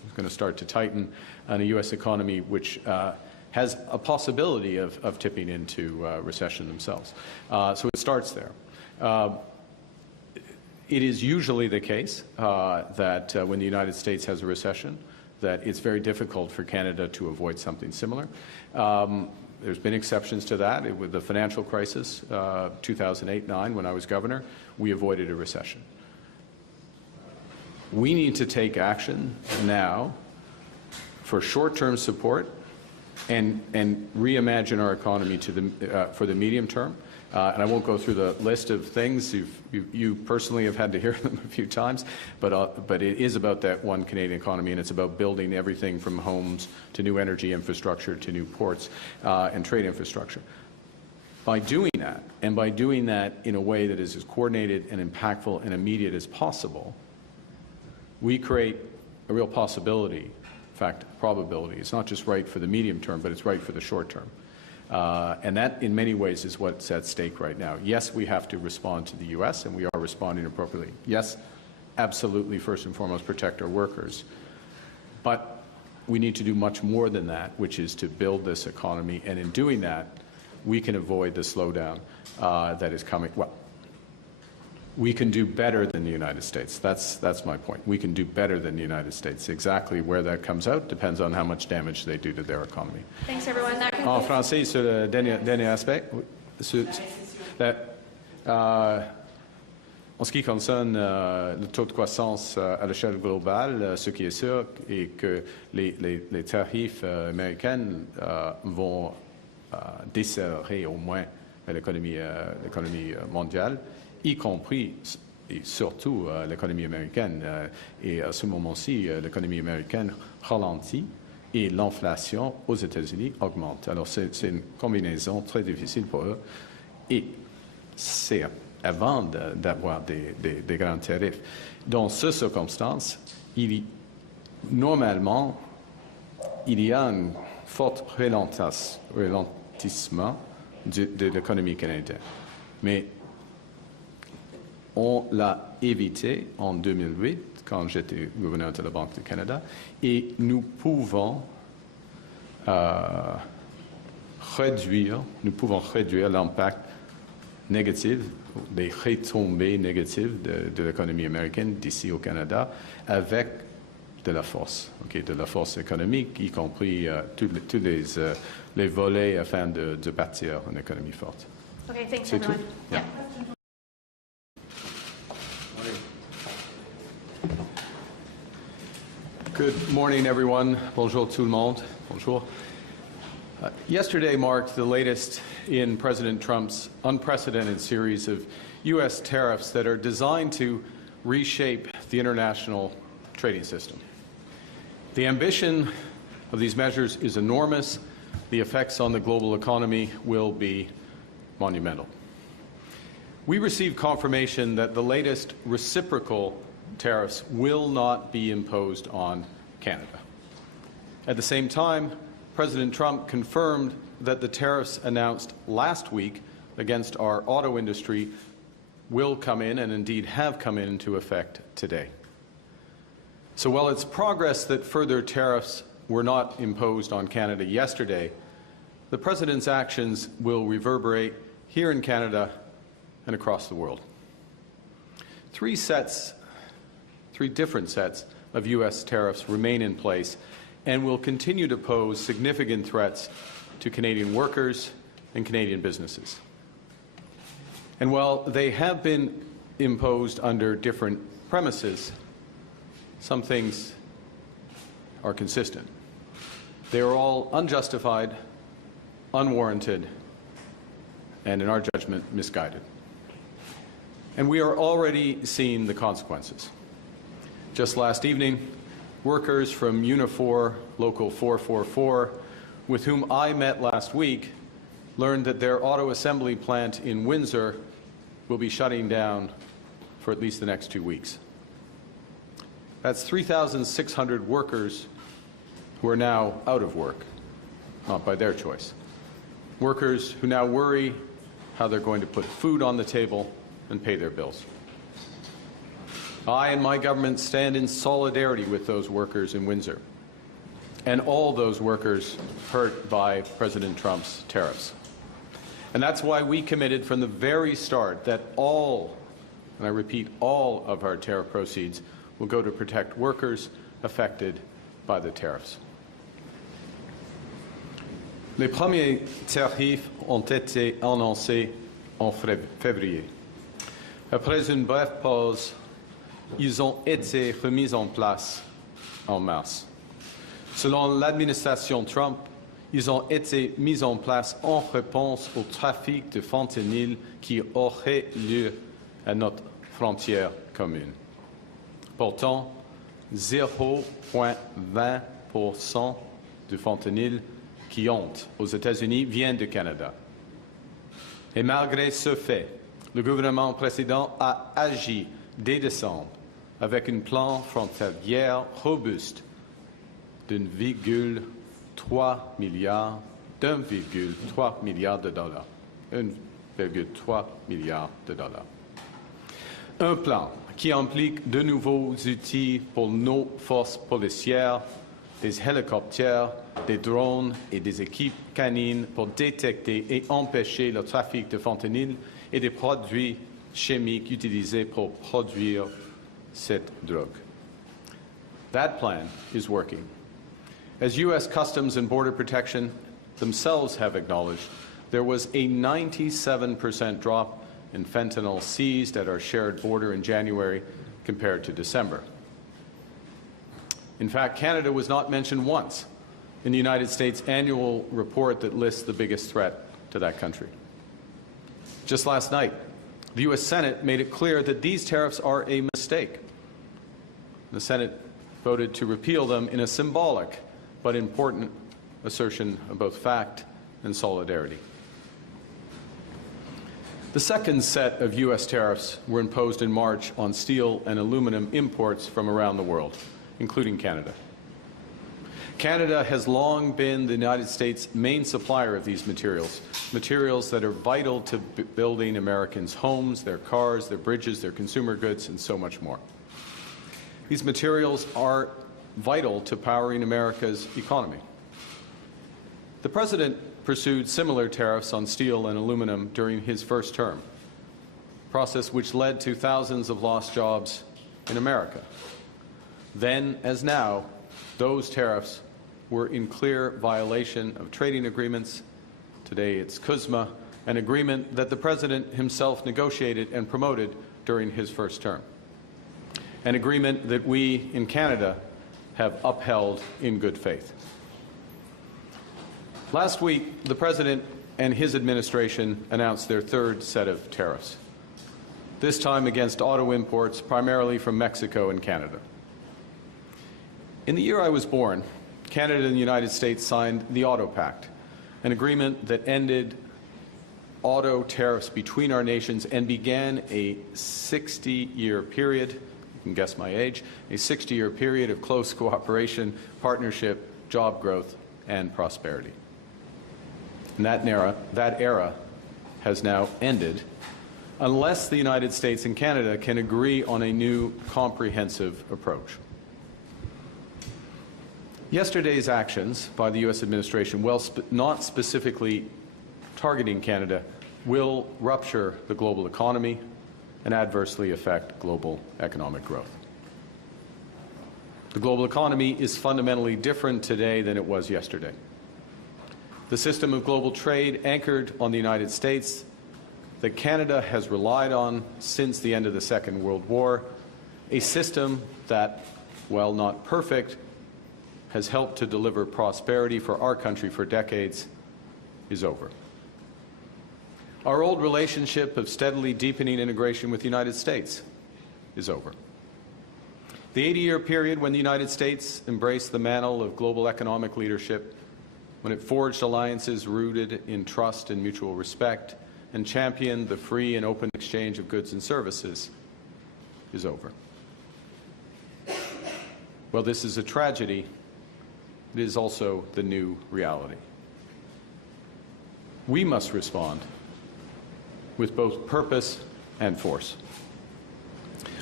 is going to start to tighten, and a U.S. economy which has a possibility of tipping into recession themselves. So it starts there. It is usually the case that when the United States has a recession, that it's very difficult for Canada to avoid something similar. There's been exceptions to that. With the financial crisis, 2008-9, when I was governor, we avoided a recession. We need to take action now for short-term support and reimagine our economy for the medium term. And I won't go through the list of things. You personally have had to hear them a few times, but it is about that one Canadian economy, and it's about building everything from homes to new energy infrastructure to new ports and trade infrastructure. By doing that, and by doing that in a way that is as coordinated and impactful and immediate as possible, we create a real possibility, in fact, probability. It's not just right for the medium term, but it's right for the short term. And that, in many ways, is what's at stake right now. Yes, we have to respond to the U.S., and we are responding appropriately. Yes, absolutely, first and foremost, protect our workers. But we need to do much more than that, which is to build this economy. And in doing that, we can avoid the slowdown that is coming. Well, we can do better than the United States. That's my point. We can do better than the United States. Exactly where that comes out depends on how much damage they do to their economy. Thanks, everyone. That En concludes. français, sur le dernier aspect, en ce qui concerne le taux de croissance à l'échelle globale, ce qui est sûr est que les tarifs américains vont desserrer au moins l'économie mondiale, y compris et surtout l'économie américaine. Et à ce moment-ci, l'économie américaine ralentit et l'inflation aux États-Unis augmente. Alors c'est une combinaison très difficile pour eux. Et c'est avant d'avoir des grands tarifs. Dans ces circonstances, normalement, il y a un fort ralentissement de l'économie canadienne. Mais on l'a évité en 2008, quand j'étais gouverneur de la Banque du Canada, et nous pouvons réduire l'impact négatif, des retombées négatives de l'économie américaine d'ici au Canada avec de la force, de la force économique, y compris tous les volets afin de bâtir une économie forte. Okay, thanks, C'est tout? everyone. Yeah. Good morning, everyone. Bonjour tout le monde. Bonjour. Yesterday marked the latest in President Trump's unprecedented series of U.S. tariffs that are designed to reshape the international trading system. The ambition of these measures is enormous. The effects on the global economy will be monumental. We received confirmation that the latest reciprocal tariffs will not be imposed on Canada. At the same time, President Trump confirmed that the tariffs announced last week against our auto industry will come in, and indeed have come into effect today. So while it's progress that further tariffs were not imposed on Canada yesterday, the President's actions will reverberate here in Canada and across the world. Three different sets of U.S. tariffs remain in place and will continue to pose significant threats to Canadian workers and Canadian businesses. And while they have been imposed under different premises, some things are consistent. They are all unjustified, unwarranted, and in our judgment, misguided. And we are already seeing the consequences. Just last evening, workers from Unifor Local 444, with whom I met last week, learned that their auto assembly plant in Windsor will be shutting down for at least the next 2 weeks. That's 3,600 workers who are now out of work, not by their choice. Workers who now worry how they're going to put food on the table and pay their bills. I and my government stand in solidarity with those workers in Windsor and all those workers hurt by President Trump's tariffs. And that's why we committed from the very start that all, and I repeat, all of our tariff proceeds will go to protect workers affected by the tariffs. Les premiers tarifs ont été annoncés en février. Après une brève pause, ils ont été remis en place en mars. Selon l'administration Trump, ils ont été mis en place en réponse au trafic de fentanyl qui aurait lieu à notre frontière commune. Pourtant, 0,20% du fentanyl qui entre aux États-Unis vient du Canada. Et malgré ce fait, le gouvernement précédent a agi dès décembre avec un plan frontalier robuste d'1,3 milliard de dollars. 1,3 milliard de dollars. Un plan qui implique de nouveaux outils pour nos forces policières, des hélicoptères, des drones et des équipes canines pour détecter et empêcher le trafic de fentanyl et des produits chimiques utilisés pour produire cette drogue. That plan is working. As U.S. Customs and Border Protection themselves have acknowledged, there was a 97% drop in fentanyl seized at our shared border in January compared to December. In fact, Canada was not mentioned once in the United States annual report that lists the biggest threat to that country. Just last night, the U.S. Senate made it clear that these tariffs are a mistake. The Senate voted to repeal them in a symbolic but important assertion of both fact and solidarity. The second set of U.S. tariffs were imposed in March on steel and aluminum imports from around the world, including Canada. Canada has long been the United States' main supplier of these materials, materials that are vital to building Americans' homes, their cars, their bridges, their consumer goods, and so much more. These materials are vital to powering America's economy. The President pursued similar tariffs on steel and aluminum during his first term, a process which led to thousands of lost jobs in America. Then, as now, those tariffs were in clear violation of trading agreements. Today it's CUSMA, an agreement that the President himself negotiated and promoted during his first term, an agreement that we in Canada have upheld in good faith. Last week, the President and his administration announced their third set of tariffs, this time against auto imports primarily from Mexico and Canada. In the year I was born, Canada and the United States signed the Auto Pact, an agreement that ended auto tariffs between our nations and began a 60-year period, you can guess my age, a 60-year period of close cooperation, partnership, job growth, and prosperity. And that era has now ended unless the United States and Canada can agree on a new comprehensive approach. Yesterday's actions by the U.S. administration, while not specifically targeting Canada, will rupture the global economy and adversely affect global economic growth. The global economy is fundamentally different today than it was yesterday. The system of global trade anchored on the United States that Canada has relied on since the end of the Second World War, a system that, while not perfect, has helped to deliver prosperity for our country for decades, is over. Our old relationship of steadily deepening integration with the United States is over. The 80-year period when the United States embraced the mantle of global economic leadership, when it forged alliances rooted in trust and mutual respect, and championed the free and open exchange of goods and services, is over. Well, this is a tragedy. It is also the new reality. We must respond with both purpose and force.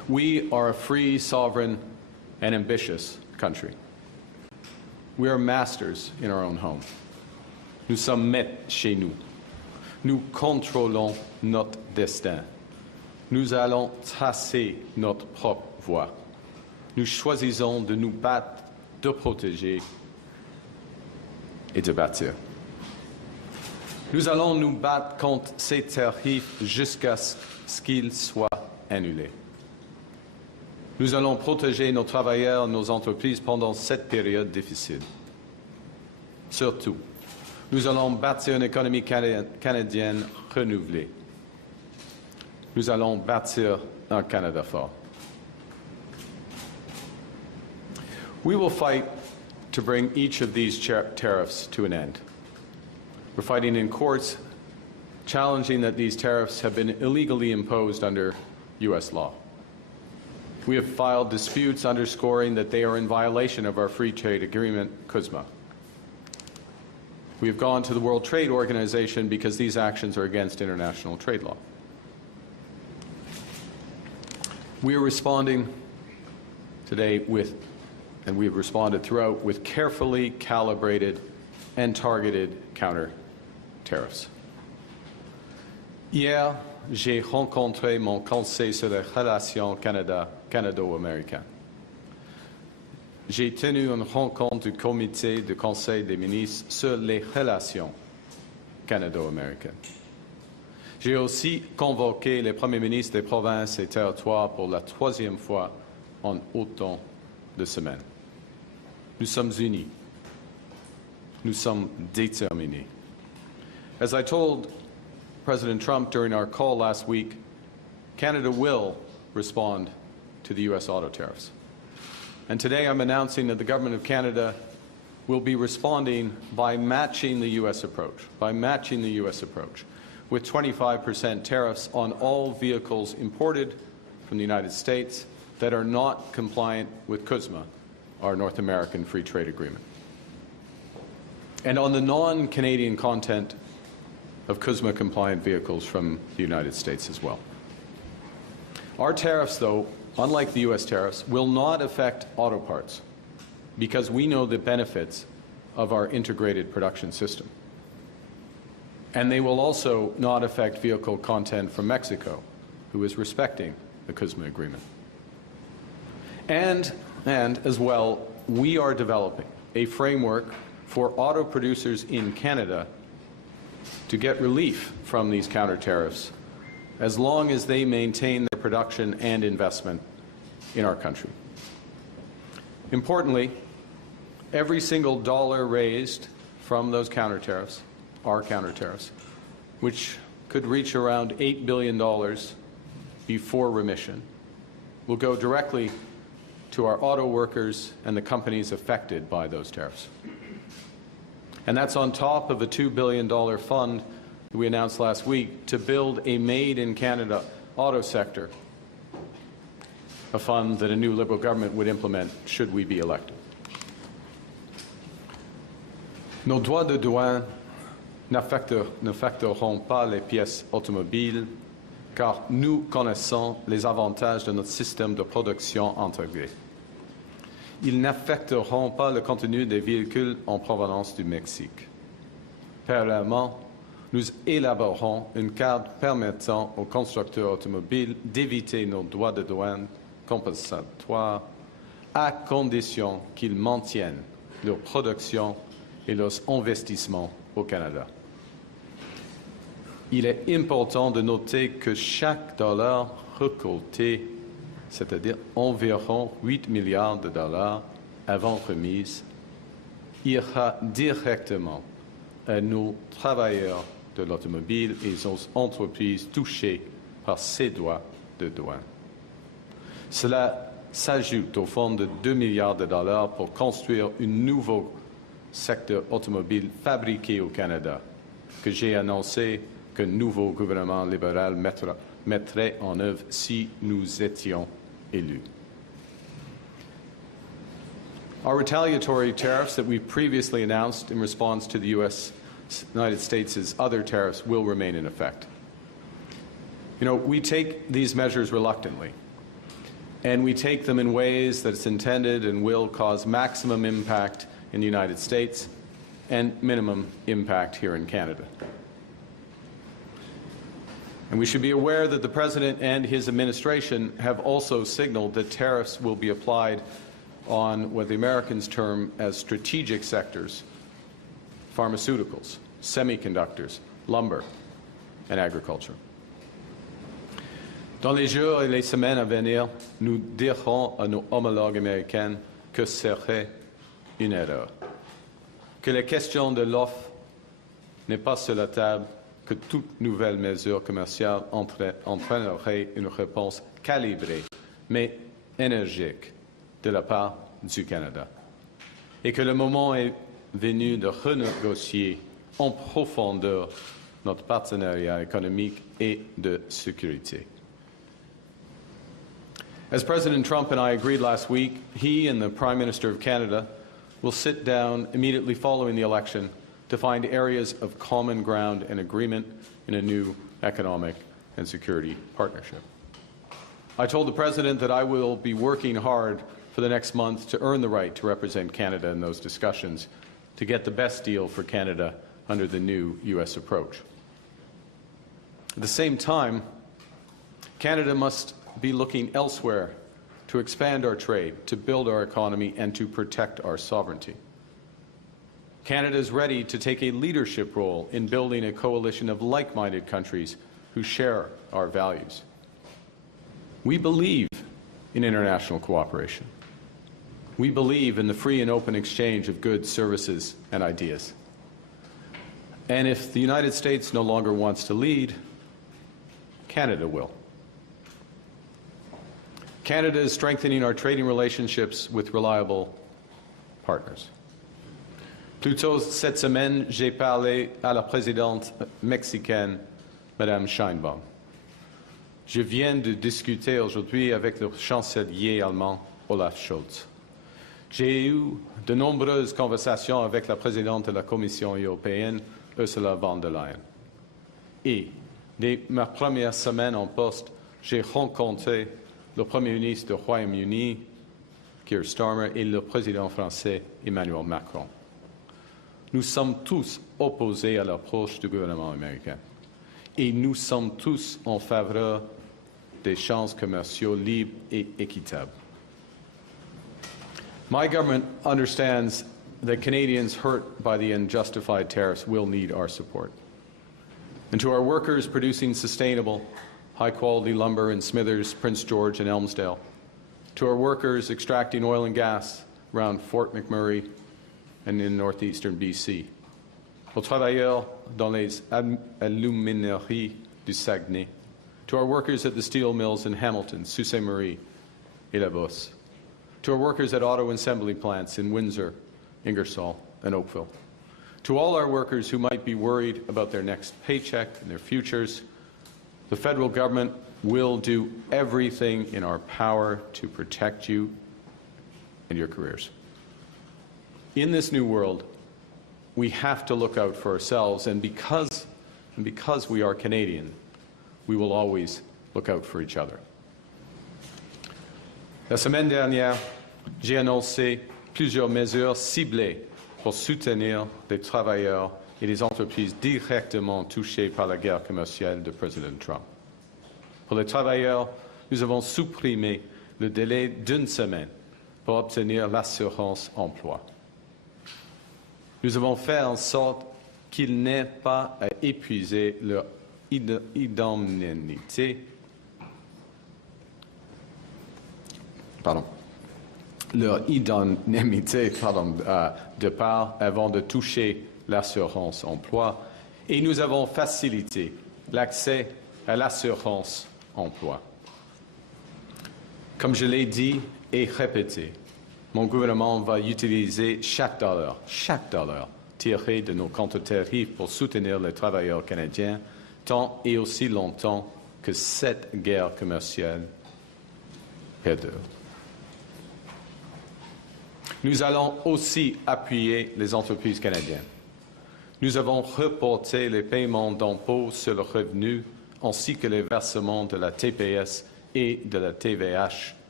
We are a free, sovereign, and ambitious country. We are masters in our own home. Nous sommes maîtres chez nous. Nous contrôlons notre destin. Nous allons tracer notre propre voie. Nous choisissons de nous battre, de protéger et de bâtir. Nous allons nous battre contre ces tarifs jusqu'à ce qu'ils soient annulés. Nous allons protéger nos travailleurs, nos entreprises pendant cette période difficile. Surtout, nous allons bâtir une économie canadienne renouvelée. Nous allons bâtir un Canada fort. We will fight to bring each of these tariffs to an end. We're fighting in courts, challenging that these tariffs have been illegally imposed under U.S. law. We have filed disputes underscoring that they are in violation of our free trade agreement, CUSMA. We have gone to the World Trade Organization because these actions are against international trade law. We are responding today with, and we have responded throughout, with carefully calibrated and targeted counter tariffs. Hier, j'ai rencontré mon conseil sur les relations canado-américaines. J'ai tenu une rencontre du comité du Conseil des ministres sur les relations canado-américaines. J'ai aussi convoqué les premiers ministres des provinces et territoires pour la troisième fois en autant de semaines. Nous sommes unis. Nous sommes déterminés. As I told President Trump during our call last week, Canada will respond to the U.S. auto tariffs. And today I'm announcing that the Government of Canada will be responding by matching the U.S. approach, with 25% tariffs on all vehicles imported from the United States that are not compliant with CUSMA, our North American Free Trade Agreement. And on the non-Canadian content of CUSMA-compliant vehicles from the United States as well. Our tariffs, though, unlike the U.S. tariffs, will not affect auto parts because we know the benefits of our integrated production system. And they will also not affect vehicle content from Mexico, who is respecting the CUSMA agreement. And as well, we are developing a framework for auto producers in Canada to get relief from these counter tariffs as long as they maintain their production and investment in our country. Importantly, every single dollar raised from those counter tariffs, our counter tariffs, which could reach around $8 billion before remission, will go directly to our auto workers and the companies affected by those tariffs. And that's on top of a $2 billion fund that we announced last week to build a made-in-Canada auto sector, a fund that a new Liberal government would implement should we be elected. Nos droits de douane n'affecteront pas les pièces automobiles car nous connaissons les avantages de notre système de production intégré. Ils n'affecteront pas le contenu des véhicules en provenance du Mexique. Parallèlement, nous élaborerons une carte permettant aux constructeurs automobiles d'éviter nos droits de douane compensatoires à condition qu'ils maintiennent leur production et leurs investissements au Canada. Il est important de noter que chaque dollar récolté, c'est-à-dire environ 8 milliards de dollars avant remise, ira directement à nos travailleurs de l'automobile et aux entreprises touchées par ces droits de douane. Cela s'ajoute au fonds de 2 milliards de dollars pour construire un nouveau secteur automobile fabriqué au Canada, que j'ai annoncé que le nouveau gouvernement libéral mettrait en œuvre si nous étions élus. Our retaliatory tariffs that we previously announced in response to the United States' other tariffs will remain in effect. You know, we take these measures reluctantly, and we take them in ways that's intended and will cause maximum impact in the United States and minimum impact here in Canada. And we should be aware that the President and his administration have also signaled that tariffs will be applied on what the Americans term as strategic sectors: pharmaceuticals, semiconductors, lumber, and agriculture. Dans les jours et les semaines à venir, nous dirons à nos homologues américains que ce serait une erreur, que la question de l'offre n'est pas sur la table, que toute nouvelle mesure commerciale entraînerait une réponse calibrée, mais énergique, de la part du Canada, et que le moment est venu de renégocier en profondeur notre partenariat économique et de sécurité. As President Trump and I agreed last week, he and the Prime Minister of Canada will sit down immediately following the election to find areas of common ground and agreement in a new economic and security partnership. I told the President that I will be working hard for the next month to earn the right to represent Canada in those discussions, to get the best deal for Canada under the new U.S. approach. At the same time, Canada must be looking elsewhere to expand our trade, to build our economy, and to protect our sovereignty. Canada is ready to take a leadership role in building a coalition of like-minded countries who share our values. We believe in international cooperation. We believe in the free and open exchange of goods, services, and ideas. And if the United States no longer wants to lead, Canada will. Canada is strengthening our trading relationships with reliable partners. Plus tôt cette semaine, j'ai parlé à la présidente mexicaine, Madame Sheinbaum. Je viens de discuter aujourd'hui avec le chancelier allemand, Olaf Scholz. J'ai eu de nombreuses conversations avec la présidente de la Commission européenne, Ursula von der Leyen. Et, dès ma première semaine en poste, j'ai rencontré le Premier ministre du Royaume-Uni, Keir Starmer, et le président français, Emmanuel Macron. Nous sommes tous opposés à l'approche du gouvernement américain. Et nous sommes tous en faveur d'échanges commerciaux libres et équitables. My government understands that Canadians hurt by the unjustified tariffs will need our support. And to our workers producing sustainable, high-quality lumber in Smithers, Prince George, and Elmsdale, to our workers extracting oil and gas around Fort McMurray and in northeastern BC, aux travailleurs dans les alumineries du Saguenay, to our workers at the steel mills in Hamilton, Sault Ste. Marie, et La Bosse, to our workers at auto assembly plants in Windsor, Ingersoll, and Oakville, to all our workers who might be worried about their next paycheck and their futures, the federal government will do everything in our power to protect you and your careers. In this new world, we have to look out for ourselves, and because we are Canadian, we will always look out for each other. La semaine dernière, j'ai annoncé plusieurs mesures ciblées pour soutenir les travailleurs et les entreprises directement touchées par la guerre commerciale de Président Trump. Pour les travailleurs, nous avons supprimé le délai d'une semaine pour obtenir l'assurance emploi. Nous avons fait en sorte qu'ils n'aient pas à épuiser leur indemnité. De part avant de toucher l'assurance emploi, et nous avons facilité l'accès à l'assurance emploi. Comme je l'ai dit et répété, mon gouvernement va utiliser chaque dollar tiré de nos comptes tarifs pour soutenir les travailleurs canadiens tant et aussi longtemps que cette guerre commerciale perdure. Nous allons aussi appuyer les entreprises canadiennes. Nous avons reporté les paiements d'impôts sur le revenu ainsi que les versements de la TPS et de la TVH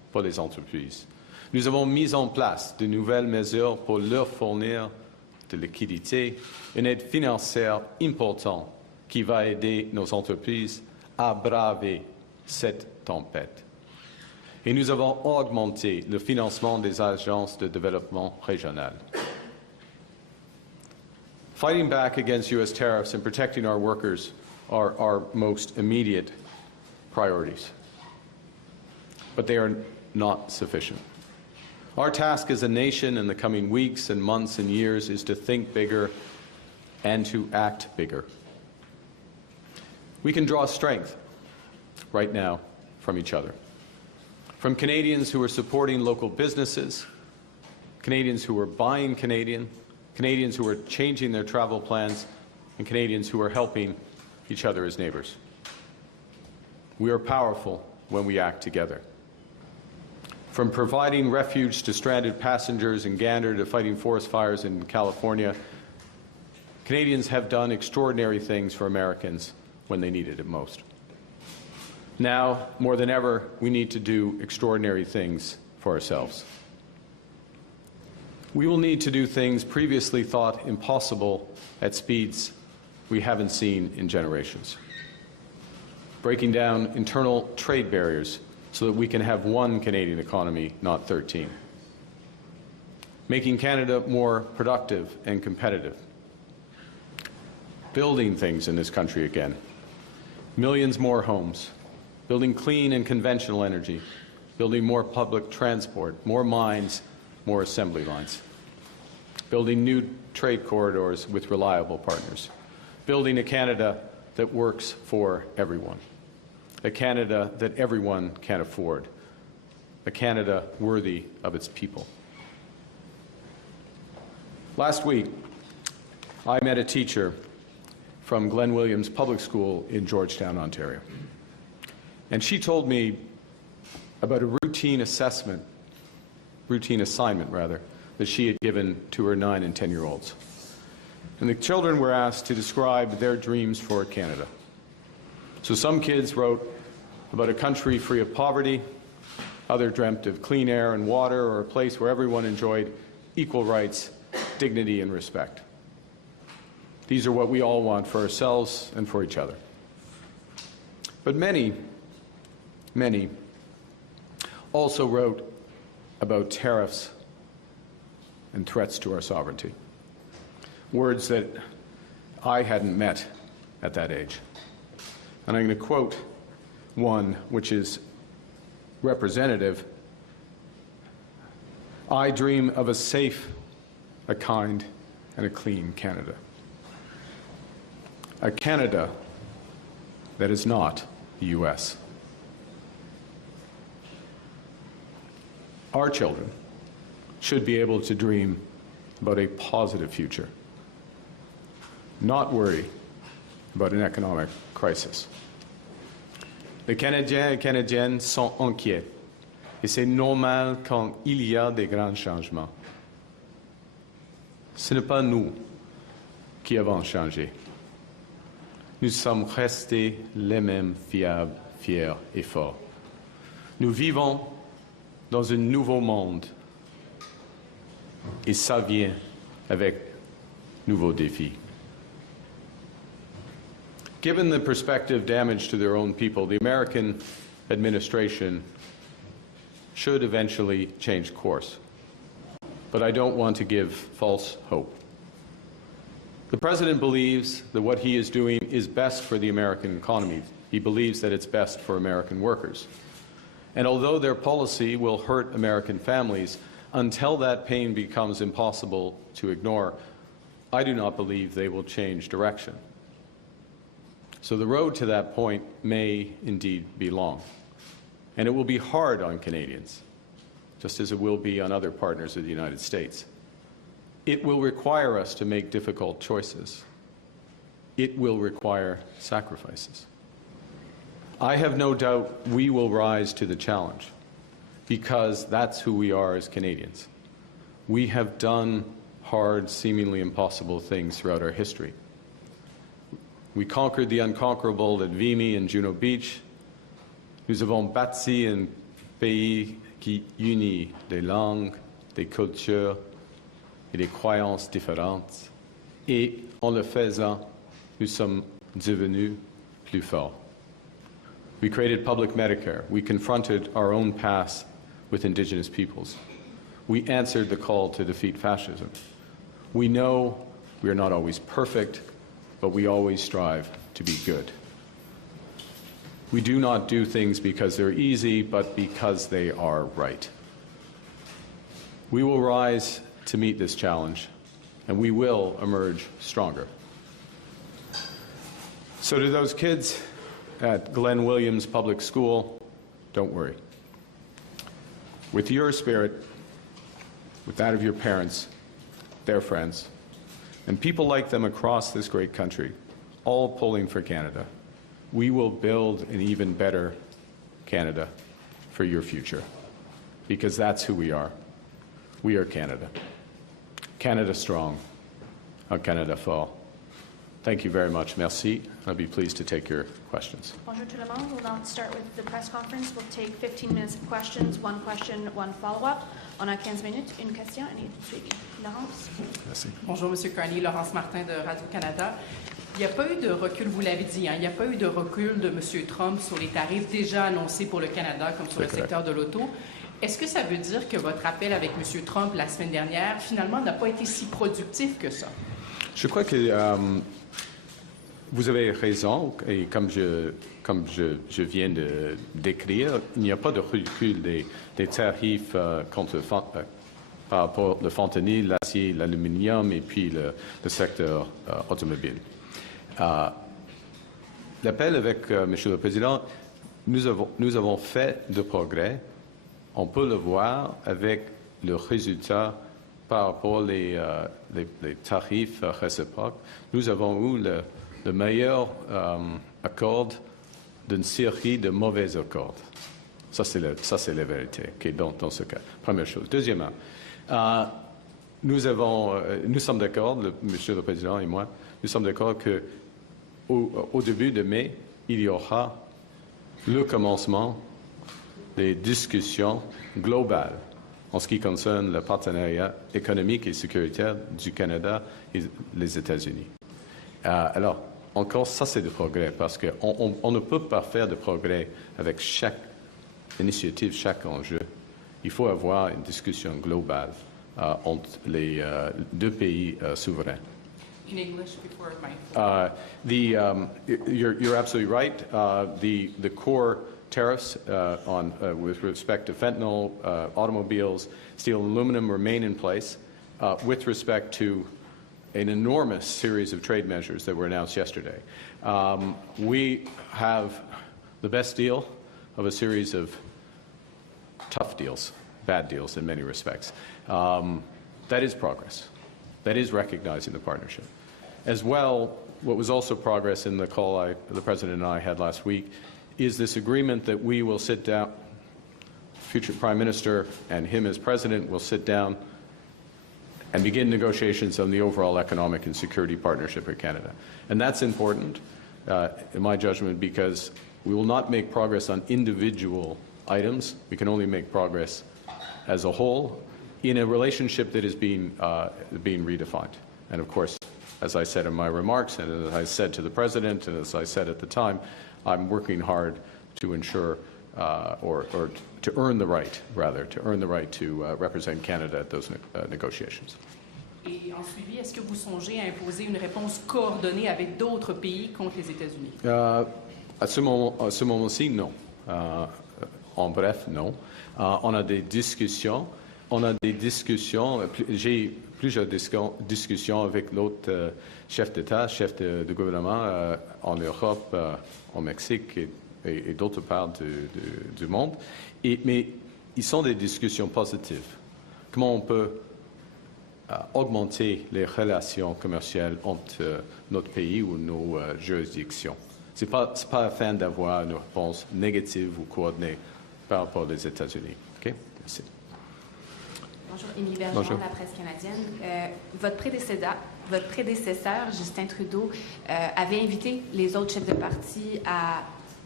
pour les entreprises. Nous avons mis en place de nouvelles mesures pour leur fournir de liquidité, une aide financière importante qui va aider nos entreprises à braver cette tempête. Et nous avons augmenté le financement des agences de développement régional. Fighting back against U.S. tariffs and protecting our workers are our most immediate priorities. But they are not sufficient. Our task as a nation in the coming weeks and months and years is to think bigger and to act bigger. We can draw strength right now from each other. From Canadians who are supporting local businesses, Canadians who are buying Canadian, Canadians who are changing their travel plans, and Canadians who are helping each other as neighbors. We are powerful when we act together. From providing refuge to stranded passengers in Gander to fighting forest fires in California, Canadians have done extraordinary things for Americans when they needed it most. Now, more than ever, we need to do extraordinary things for ourselves. We will need to do things previously thought impossible at speeds we haven't seen in generations. Breaking down internal trade barriers so that we can have one Canadian economy, not 13. Making Canada more productive and competitive. Building things in this country again. Millions more homes. Building clean and conventional energy. Building more public transport, more mines, more assembly lines. Building new trade corridors with reliable partners. Building a Canada that works for everyone. A Canada that everyone can afford. A Canada worthy of its people. Last week, I met a teacher from Glen Williams Public School in Georgetown, Ontario. And she told me about a routine assignment, that she had given to her 9- and 10-year-olds. And the children were asked to describe their dreams for Canada. So some kids wrote about a country free of poverty, others dreamt of clean air and water, or a place where everyone enjoyed equal rights, dignity, and respect. These are what we all want for ourselves and for each other. But many also wrote about tariffs and threats to our sovereignty, words that I hadn't met at that age. And I'm going to quote one which is representative. I dream of a safe, a kind, and a clean Canada. A Canada that is not the U.S. Our children should be able to dream about a positive future, not worry about an economic crisis. Les Canadiens et Canadiennes sont inquiets, et c'est normal quand il y a des grands changements. Ce n'est pas nous qui avons changé. Nous sommes restés les mêmes fiables, fiers et forts. Nous vivons dans un nouveau monde, et ça vient avec nouveaux défis. Given the prospective damage to their own people, the American administration should eventually change course. But I don't want to give false hope. The President believes that what he is doing is best for the American economy. He believes that it's best for American workers. And although their policy will hurt American families, until that pain becomes impossible to ignore, I do not believe they will change direction. So the road to that point may indeed be long. And it will be hard on Canadians, just as it will be on other partners of the United States. It will require us to make difficult choices. It will require sacrifices. I have no doubt we will rise to the challenge, because that's who we are as Canadians. We have done hard, seemingly impossible things throughout our history. We conquered the unconquerable at Vimy and Juno Beach. Nous avons bâti un pays qui unit des langues, des cultures et des croyances différentes. Et en le faisant, nous sommes devenus plus forts. We created public Medicare. We confronted our own past with Indigenous peoples. We answered the call to defeat fascism. We know we are not always perfect, but we always strive to be good. We do not do things because they're easy, but because they are right. We will rise to meet this challenge, and we will emerge stronger. So to those kids at Glenn Williams Public School, don't worry. With your spirit, with that of your parents, their friends, and people like them across this great country, all pulling for Canada, we will build an even better Canada for your future, because that's who we are. We are Canada. Canada strong, a Canada fort. Thank you very much. Merci. I'll be pleased to take your questions. Bonjour tout le monde. We'll now start with the press conference. We'll take 15 minutes of questions, one question, one follow-up. On a 15 minutes, une question et une suivi. Laurence? Merci. Bonjour, M. Carney. Laurence Martin de Radio-Canada. Il n'y a pas eu de recul, vous l'avez dit, hein, il n'y a pas eu de recul de M. Trump sur les tarifs déjà annoncés pour le Canada comme sur le secteur de l'auto. Est-ce que ça veut dire que votre appel avec M. Trump la semaine dernière, finalement, n'a pas été si productif que ça? Je crois que vous avez raison, et comme je viens de décrire, il n'y a pas de recul des tarifs par rapport au fentanyl, l'acier, l'aluminium et puis le secteur automobile. L'appel avec Monsieur le Président, nous avons fait de progrès. On peut le voir avec le résultat par rapport les tarifs réciproques. Nous avons eu le meilleur accord d'une série de mauvais accords. Ça, c'est la vérité, okay, dans ce cas. Première chose. Deuxièmement, nous sommes d'accord, Monsieur le Président et moi, nous sommes d'accord qu'au début de mai, il y aura le commencement des discussions globales en ce qui concerne le partenariat économique et sécuritaire du Canada et les États-Unis. Alors, encore, ça c'est du progrès, parce qu'on ne peut pas faire de progrès avec chaque initiative, chaque enjeu. Il faut avoir une discussion globale entre les deux pays souverains. In English before my... You're absolutely right. The core tariffs with respect to fentanyl, automobiles, steel and aluminum remain in place. With respect to an enormous series of trade measures that were announced yesterday, we have the best deal of a series of tough deals, bad deals in many respects. That is progress. That is recognizing the partnership. As well, what was also progress in the call the President and I had last week is this agreement that we will sit down, future Prime Minister and him as President will sit down and begin negotiations on the overall economic and security partnership with Canada. And that's important, in my judgment, because we will not make progress on individual items. We can only make progress as a whole in a relationship that is being redefined. And of course, as I said in my remarks, and as I said to the President, and as I said at the time, I'm working hard to ensure, or to earn the right, rather, to represent Canada at those negotiations. Et en suivi, est-ce que vous songez à imposer une réponse coordonnée avec d'autres pays contre les États-Unis? À ce moment-ci, non. En bref, non. On a des discussions. J'ai plusieurs discussions avec l'autre chef d'État, chef de gouvernement en Europe, au Mexique et d'autres parts du monde. Mais ils sont des discussions positives. Comment on peut augmenter les relations commerciales entre notre pays ou nos juridictions? Ce n'est pas afin d'avoir une réponse négative ou coordonnée par rapport aux États-Unis. OK? Merci. Bonjour, Émilie Bergeron, de la presse canadienne. Votre prédécesseur, Justin Trudeau, avait invité les autres chefs de parti à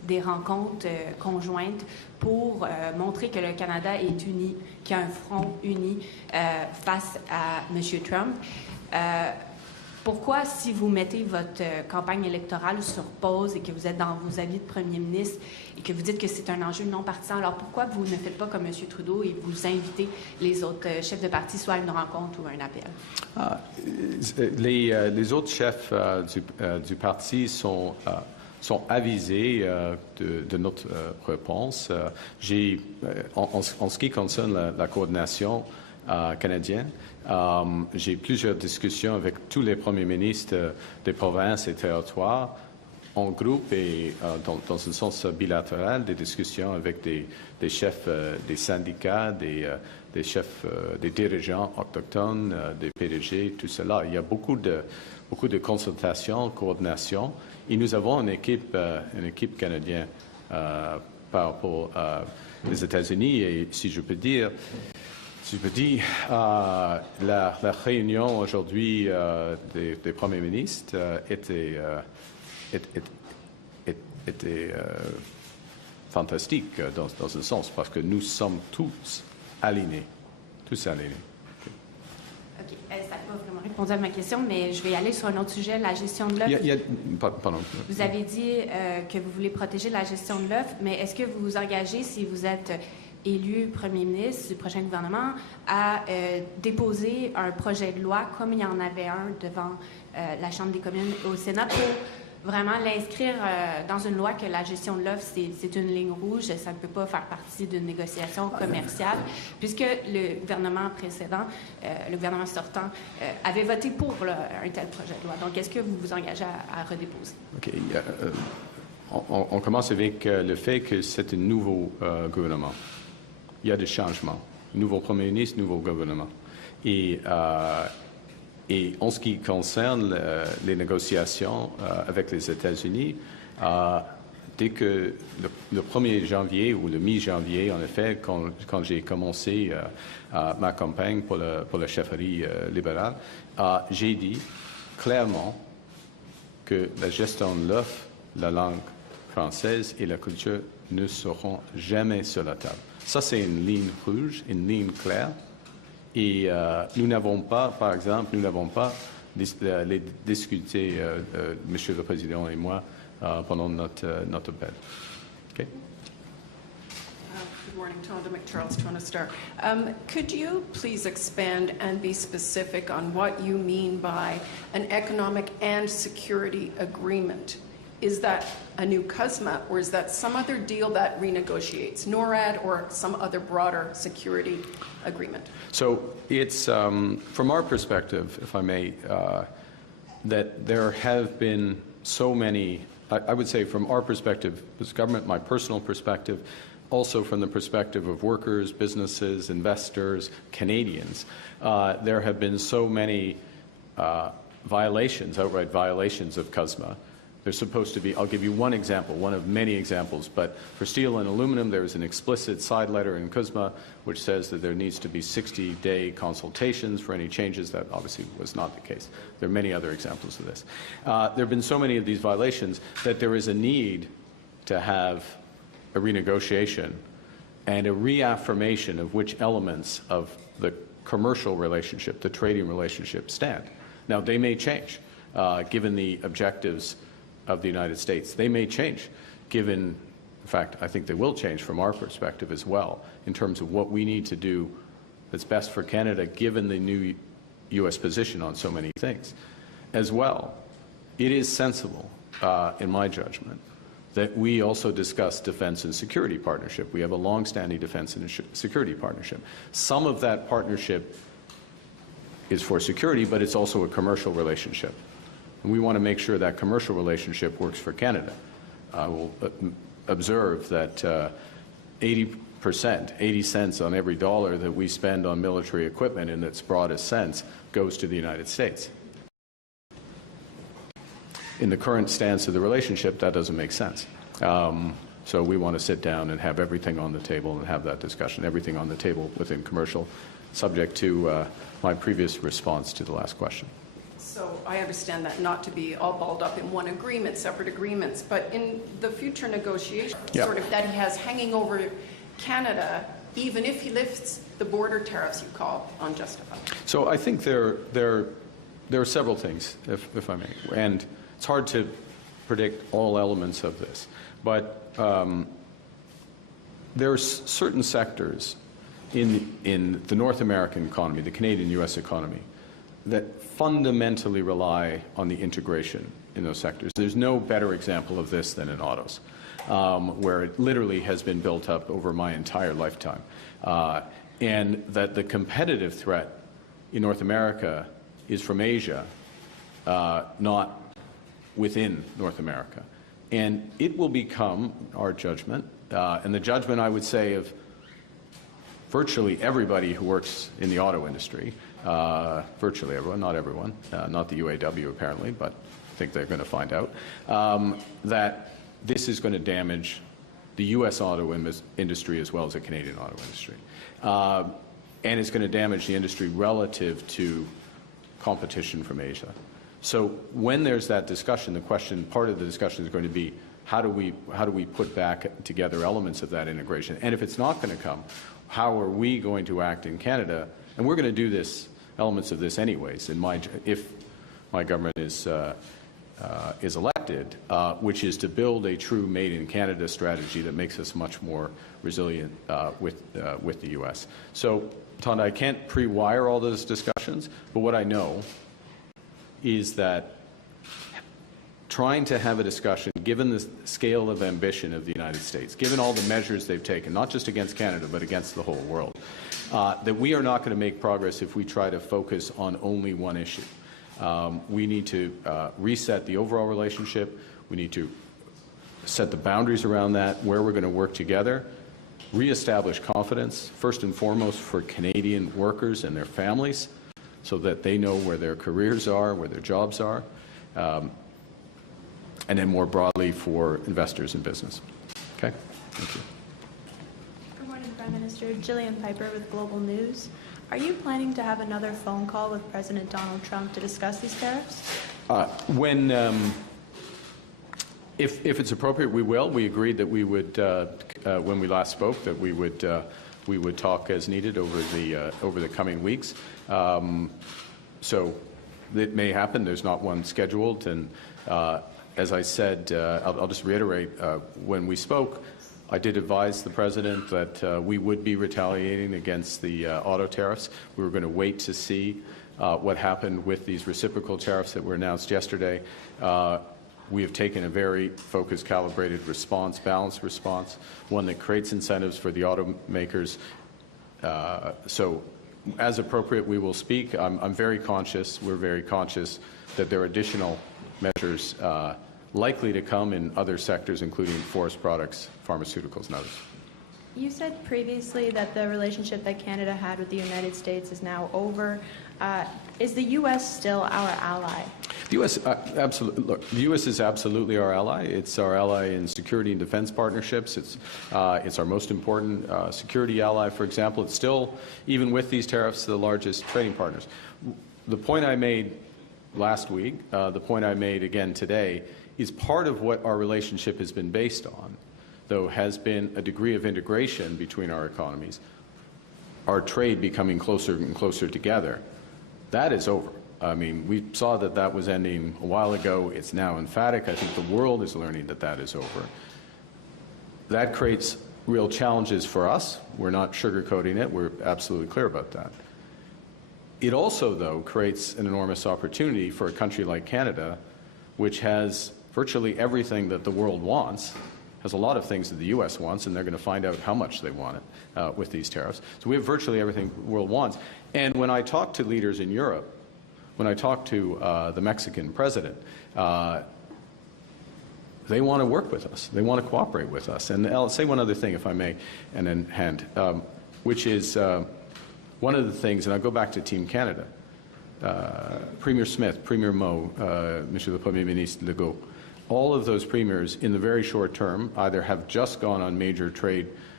des rencontres conjointes pour montrer que le Canada est uni, qu'il y a un front uni face à M. Trump. Pourquoi, si vous mettez votre campagne électorale sur pause et que vous êtes dans vos avis de premier ministre et que vous dites que c'est un enjeu non partisan, alors pourquoi vous ne faites pas comme M. Trudeau et vous invitez les autres chefs de parti soit à une rencontre ou à un appel? Les autres chefs du parti sont avisés de notre réponse. En ce qui concerne la coordination canadienne, j'ai plusieurs discussions avec tous les premiers ministres des provinces et territoires en groupe et dans un sens bilatéral, des discussions avec des chefs des syndicats, des chefs, des dirigeants autochtones, des PDG, tout cela. Il y a beaucoup de consultations, coordination. Et nous avons une équipe canadienne par rapport aux États-Unis. Et si je peux dire, la réunion aujourd'hui des premiers ministres était fantastique dans un sens, parce que nous sommes tous alignés. OK. Ça n'a pas vraiment répondu à ma question, mais je vais aller sur un autre sujet, la gestion de l'œuf. Pardon. Vous avez dit que vous voulez protéger la gestion de l'œuf, mais est-ce que vous vous engagez, si vous êtes élu premier ministre du prochain gouvernement, à déposer un projet de loi, comme il y en avait un devant la Chambre des communes au Sénat, pour vraiment l'inscrire dans une loi que la gestion de l'œuf, c'est une ligne rouge, ça ne peut pas faire partie d'une négociation commerciale, puisque le gouvernement précédent, le gouvernement sortant, avait voté pour un tel projet de loi. Donc, est-ce que vous vous engagez à redéposer? OK. On commence avec le fait que c'est un nouveau gouvernement. Il y a des changements. Nouveau premier ministre, nouveau gouvernement. Et en ce qui concerne les négociations avec les États-Unis, dès que le 1er janvier ou le mi-janvier, en effet, quand j'ai commencé ma campagne pour la chefferie libérale, j'ai dit clairement que la gestion de l'œuf, la langue française et la culture ne seront jamais sur la table. Ça, c'est une ligne rouge, une ligne claire. Et nous n'avons pas, par exemple, les discuté, Monsieur le Président et moi, pendant notre appel. Okay? Good morning, Tonda McCharles, Toronto Star. Could you please expand and be specific on what you mean by an economic and security agreement? Is that a new CUSMA, or is that some other deal that renegotiates NORAD or some other broader security agreement? So it's, from our perspective, if I may, that there have been so many, I would say from our perspective as government, my personal perspective, also from the perspective of workers, businesses, investors, Canadians, there have been so many violations, outright violations of CUSMA. There's supposed to be, I'll give you one example, one of many examples, but for steel and aluminum, there is an explicit side letter in CUSMA which says that there needs to be 60-day consultations for any changes. That obviously was not the case. There are many other examples of this. There have been so many of these violations that there is a need to have a renegotiation and a reaffirmation of which elements of the commercial relationship, the trading relationship, stand. Now, they may change, given the objectives of the United States. They may change, given, in fact, I think they will change from our perspective as well, in terms of what we need to do that's best for Canada, given the new U.S. position on so many things. As well, it is sensible, in my judgment, that we also discuss defense and security partnership. We have a long-standing defense and security partnership. Some of that partnership is for security, but it's also a commercial relationship. And we want to make sure that commercial relationship works for Canada. I will observe that 80%, 80 cents on every dollar that we spend on military equipment in its broadest sense goes to the United States. In the current stance of the relationship, that doesn't make sense. So we want to sit down and have everything on the table and have that discussion, everything on the table within commercial, subject to my previous response to the last question. So I understand that not to be all balled up in one agreement, separate agreements, but in the future negotiations, sort of that he has hanging over Canada, even if he lifts the border tariffs you call unjustified. So I think there are several things, if I may, and it's hard to predict all elements of this, but there are certain sectors in the North American economy, the Canadian-U.S. economy, that fundamentally rely on the integration in those sectors. There's no better example of this than in autos, where it literally has been built up over my entire lifetime. And that the competitive threat in North America is from Asia, not within North America. And it will become our judgment, and the judgment, I would say, of virtually everybody who works in the auto industry, virtually everyone, not everyone, not the UAW apparently, but I think they're going to find out, that this is going to damage the U.S. auto industry as well as the Canadian auto industry. And it's going to damage the industry relative to competition from Asia. So when there's that discussion, the question, part of the discussion is going to be, how do we put back together elements of that integration? And if it's not going to come, how are we going to act in Canada? And we're going to do this, elements of this anyways, if my government is elected, which is to build a true Made in Canada strategy that makes us much more resilient with the U.S. So, Tonda, I can't pre-wire all those discussions, but what I know is that trying to have a discussion, given the scale of ambition of the United States, given all the measures they've taken, not just against Canada, but against the whole world, that we are not going to make progress if we try to focus on only one issue. We need to reset the overall relationship. We need to set the boundaries around that, where we're going to work together, reestablish confidence, first and foremost for Canadian workers and their families, so that they know where their careers are, where their jobs are, and then more broadly for investors and business. Okay? Thank you. Good morning, Prime Minister. Jillian Piper with Global News. Are you planning to have another phone call with President Donald Trump to discuss these tariffs? If it's appropriate, we will. We agreed that we would, when we last spoke, that we would talk as needed over the coming weeks. So it may happen. There's not one scheduled, and as I said, I'll just reiterate, when we spoke, I did advise the President that we would be retaliating against the auto tariffs. We were going to wait to see what happened with these reciprocal tariffs that were announced yesterday. We have taken a very focused, calibrated response, balanced response, one that creates incentives for the automakers. So as appropriate, we will speak. I'm very conscious, we're very conscious that there are additional measures likely to come in other sectors, including forest products, pharmaceuticals, and others. You said previously that the relationship that Canada had with the United States is now over. Is the U.S. still our ally? The U.S. Absolutely. Look, the U.S. is absolutely our ally. It's our ally in security and defense partnerships. It's our most important security ally. For example, it's still, even with these tariffs, the largest trading partners. The point I made last week, the point I made again today, is part of what our relationship has been based on, though, has been a degree of integration between our economies, our trade becoming closer and closer together. That is over. I mean, we saw that that was ending a while ago. It's now emphatic. I think the world is learning that that is over. That creates real challenges for us. We're not sugarcoating it. We're absolutely clear about that. It also, though, creates an enormous opportunity for a country like Canada, which has virtually everything that the world wants, has a lot of things that the U.S. wants, and they're going to find out how much they want it with these tariffs. So we have virtually everything the world wants. And when I talk to leaders in Europe, when I talk to the Mexican president, they want to work with us. They want to cooperate with us. And I'll say one other thing, if I may, and then hand, which is one of the things, and I'll go back to Team Canada, Premier Smith, Premier Moe, Monsieur le Premier Ministre Legault, all of those premiers in the very short term either have just gone on major trade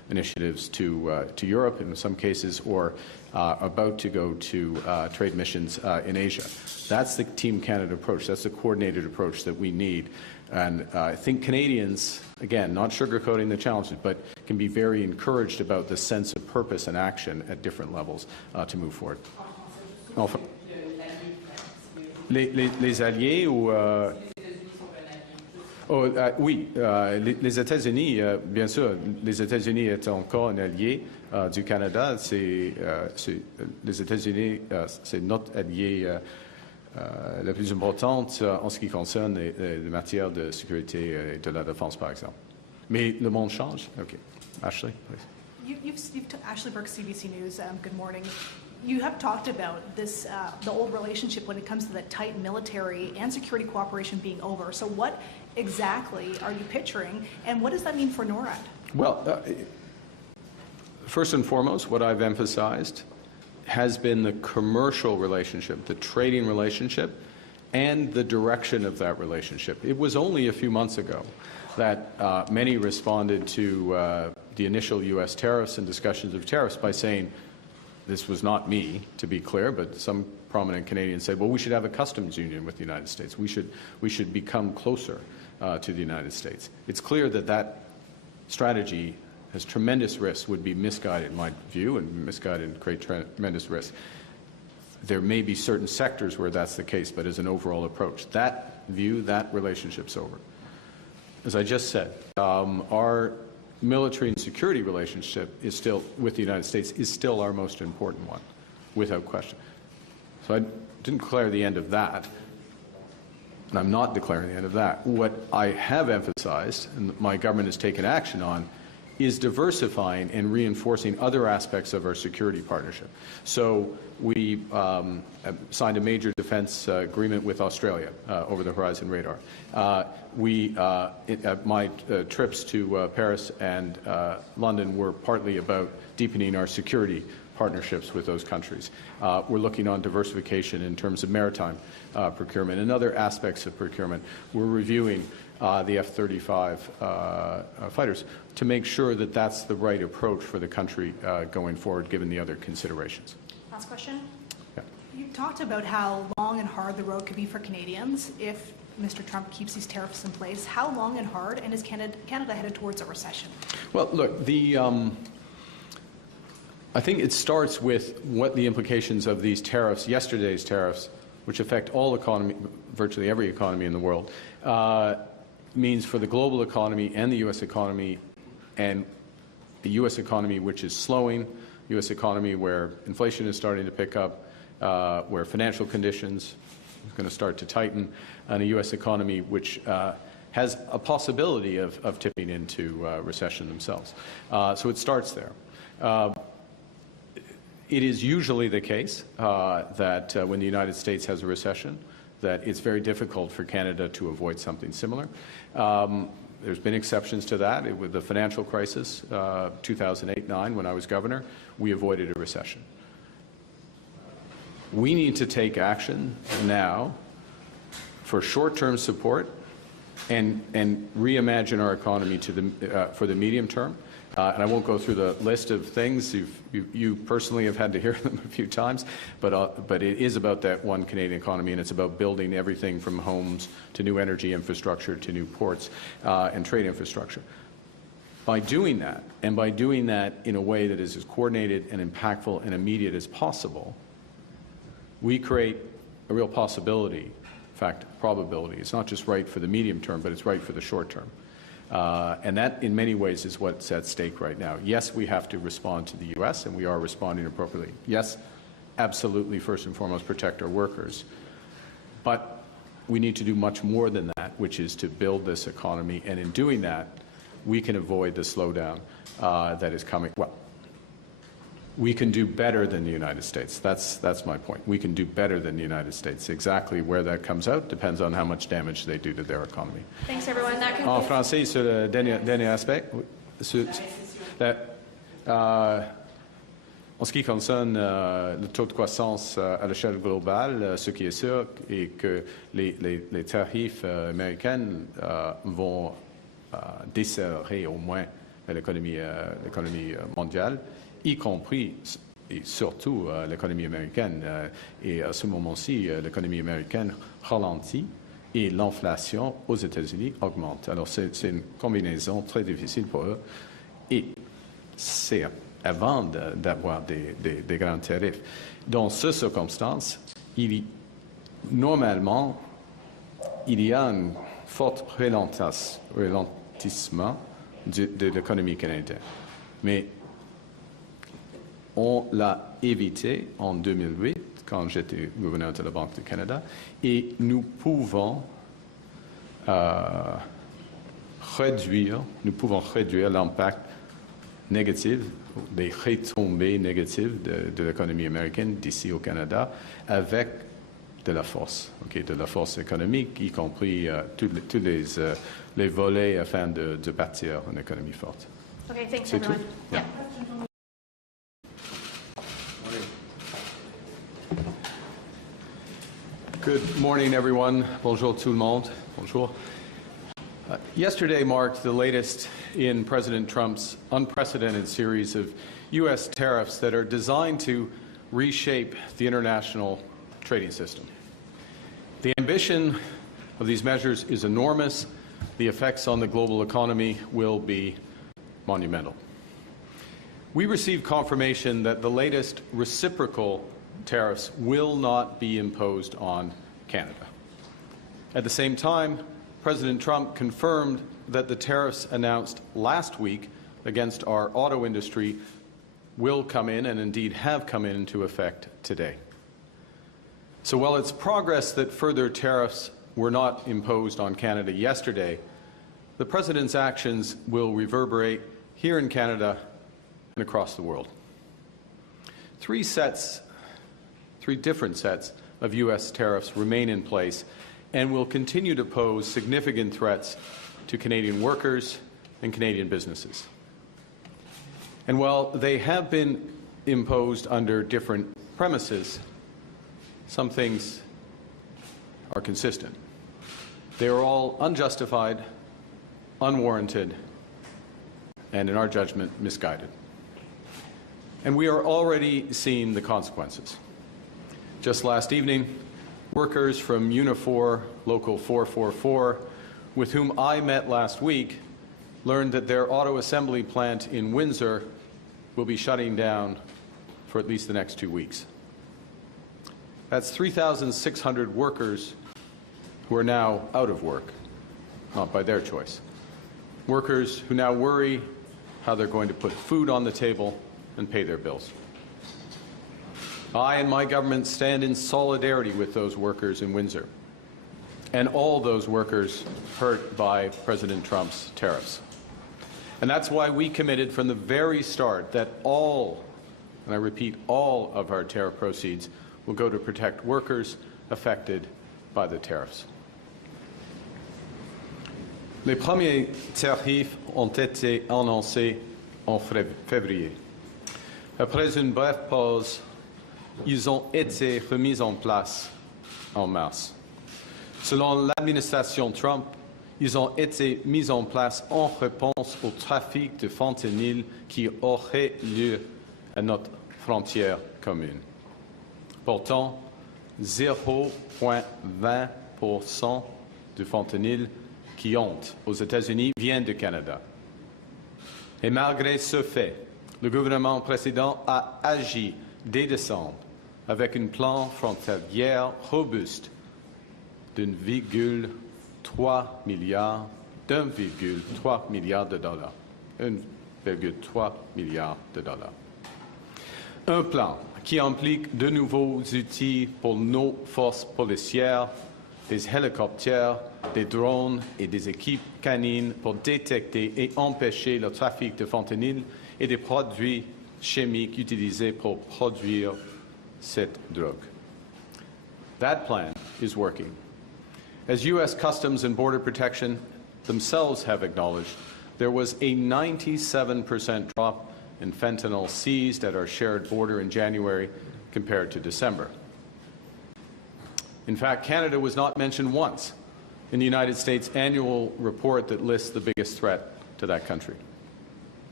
initiatives to Europe in some cases, or about to go to trade missions in Asia. That's the Team Canada approach. That's the coordinated approach that we need. And I think Canadians, again, not sugarcoating the challenges, but can be very encouraged about the sense of purpose and action at different levels to move forward. Enfin, les alliés ou... oui, les États-Unis, bien sûr, les États-Unis est encore un allié du Canada. Les États-Unis, c'est notre allié la plus importante en ce qui concerne les matières de sécurité et de la défense, par exemple. Mais le monde change. OK. Ashley, please. Ashley Burke, CBC News. Good morning. You have talked about this, the old relationship when it comes to the tight military and security cooperation being over. So what exactly are you picturing, and what does that mean for NORAD? Well, first and foremost, what I've emphasized has been the commercial relationship, the trading relationship, and the direction of that relationship. It was only a few months ago that many responded to the initial U.S. tariffs and discussions of tariffs by saying, this was not me, to be clear, but some prominent Canadians said, well, we should have a customs union with the United States. We should become closer to the United States. It's clear that that strategy has tremendous risks, would be misguided in my view, and misguided and create tremendous risk. There may be certain sectors where that's the case, but as an overall approach, that view, that relationship's over. As I just said, our military and security relationship is still, with the United States, is still our most important one, without question. So I didn't declare the end of that, and I'm not declaring the end of that. What I have emphasized, and my government has taken action on, is diversifying and reinforcing other aspects of our security partnership. So we signed a major defense agreement with Australia, over the horizon radar. My trips to Paris and London were partly about deepening our security partnerships with those countries. We're looking on diversification in terms of maritime procurement and other aspects of procurement. We're reviewing the F-35 fighters to make sure that that's the right approach for the country going forward, given the other considerations. Last question. Yeah. You talked about how long and hard the road could be for Canadians if Mr. Trump keeps these tariffs in place. How long and hard, and is Canada headed towards a recession? Well, look, I think it starts with what the implications of these tariffs, yesterday's tariffs, which affect all economy, virtually every economy in the world, means for the global economy and the U.S. economy, and the U.S. economy which is slowing, U.S. economy where inflation is starting to pick up, where financial conditions are going to start to tighten, and a U.S. economy which has a possibility of tipping into recession themselves. So it starts there. It is usually the case that when the United States has a recession, that it's very difficult for Canada to avoid something similar. There's been exceptions to that. With the financial crisis, 2008-9, when I was governor, we avoided a recession. We need to take action now for short-term support and reimagine our economy for the medium term. And I won't go through the list of things. You personally have had to hear them a few times, but it is about that one Canadian economy, and it's about building everything from homes to new energy infrastructure to new ports and trade infrastructure. By doing that, and by doing that in a way that is as coordinated and impactful and immediate as possible, we create a real possibility, in fact, probability. It's not just right for the medium term, but it's right for the short term. And that, in many ways, is what's at stake right now. Yes, we have to respond to the U.S., and we are responding appropriately. Yes, absolutely, first and foremost, protect our workers. But we need to do much more than that, which is to build this economy. And in doing that, we can avoid the slowdown that is coming. Well, we can do better than the United States. That's my point. We can do better than the United States. Exactly where that comes out depends on how much damage they do to their economy. Thanks, everyone. That En concludes. français, sur le dernier aspect, en ce qui concerne le taux de croissance à l'échelle globale, ce qui est sûr est que les tarifs américains vont desserrer au moins l'économie mondiale, y compris et surtout l'économie américaine. Et à ce moment-ci, l'économie américaine ralentit et l'inflation aux États-Unis augmente. Alors c'est une combinaison très difficile pour eux. Et c'est avant d'avoir des grands tarifs. Dans ces circonstances, normalement, il y a un fort ralentissement de l'économie canadienne. Mais on l'a évité en 2008, quand j'étais gouverneur de la Banque du Canada, et nous pouvons réduire l'impact négatif, des retombées négatives de l'économie américaine d'ici au Canada avec de la force, de la force économique, y compris tous les volets afin de bâtir une économie forte. Okay, thanks C'est everyone. tout? Yeah. Good morning, everyone. Bonjour tout le monde. Bonjour. Yesterday marked the latest in President Trump's unprecedented series of U.S. tariffs that are designed to reshape the international trading system. The ambition of these measures is enormous. The effects on the global economy will be monumental. We received confirmation that the latest reciprocal tariffs will not be imposed on Canada. At the same time, President Trump confirmed that the tariffs announced last week against our auto industry will come in, and indeed have come into effect today. So while it's progress that further tariffs were not imposed on Canada yesterday, the President's actions will reverberate here in Canada and across the world. Three different sets of U.S. tariffs remain in place and will continue to pose significant threats to Canadian workers and Canadian businesses. And while they have been imposed under different premises, some things are consistent. They are all unjustified, unwarranted, and in our judgment, misguided. And we are already seeing the consequences. Just last evening, workers from Unifor Local 444, with whom I met last week, learned that their auto assembly plant in Windsor will be shutting down for at least the next 2 weeks. That's 3,600 workers who are now out of work, not by their choice. Workers who now worry how they're going to put food on the table and pay their bills. I and my government stand in solidarity with those workers in Windsor and all those workers hurt by President Trump's tariffs. And that's why we committed from the very start that all, and I repeat, all of our tariff proceeds will go to protect workers affected by the tariffs. Les premiers tarifs ont été annoncés en février. Après une brève pause, ils ont été remis en place en mars. Selon l'administration Trump, ils ont été mis en place en réponse au trafic de fentanyl qui aurait lieu à notre frontière commune. Pourtant, 0,20% du fentanyl qui entre aux États-Unis vient du Canada. Et malgré ce fait, le gouvernement précédent a agi dès décembre avec un plan frontalier robuste d'1,3 milliard de dollars. 1,3 milliard de dollars. Un plan qui implique de nouveaux outils pour nos forces policières, des hélicoptères, des drones et des équipes canines pour détecter et empêcher le trafic de fentanyl et des produits chimiques utilisés pour produire cette drogue. That plan is working. As U.S. Customs and Border Protection themselves have acknowledged, there was a 97% drop in fentanyl seized at our shared border in January compared to December. In fact, Canada was not mentioned once in the United States annual report that lists the biggest threat to that country.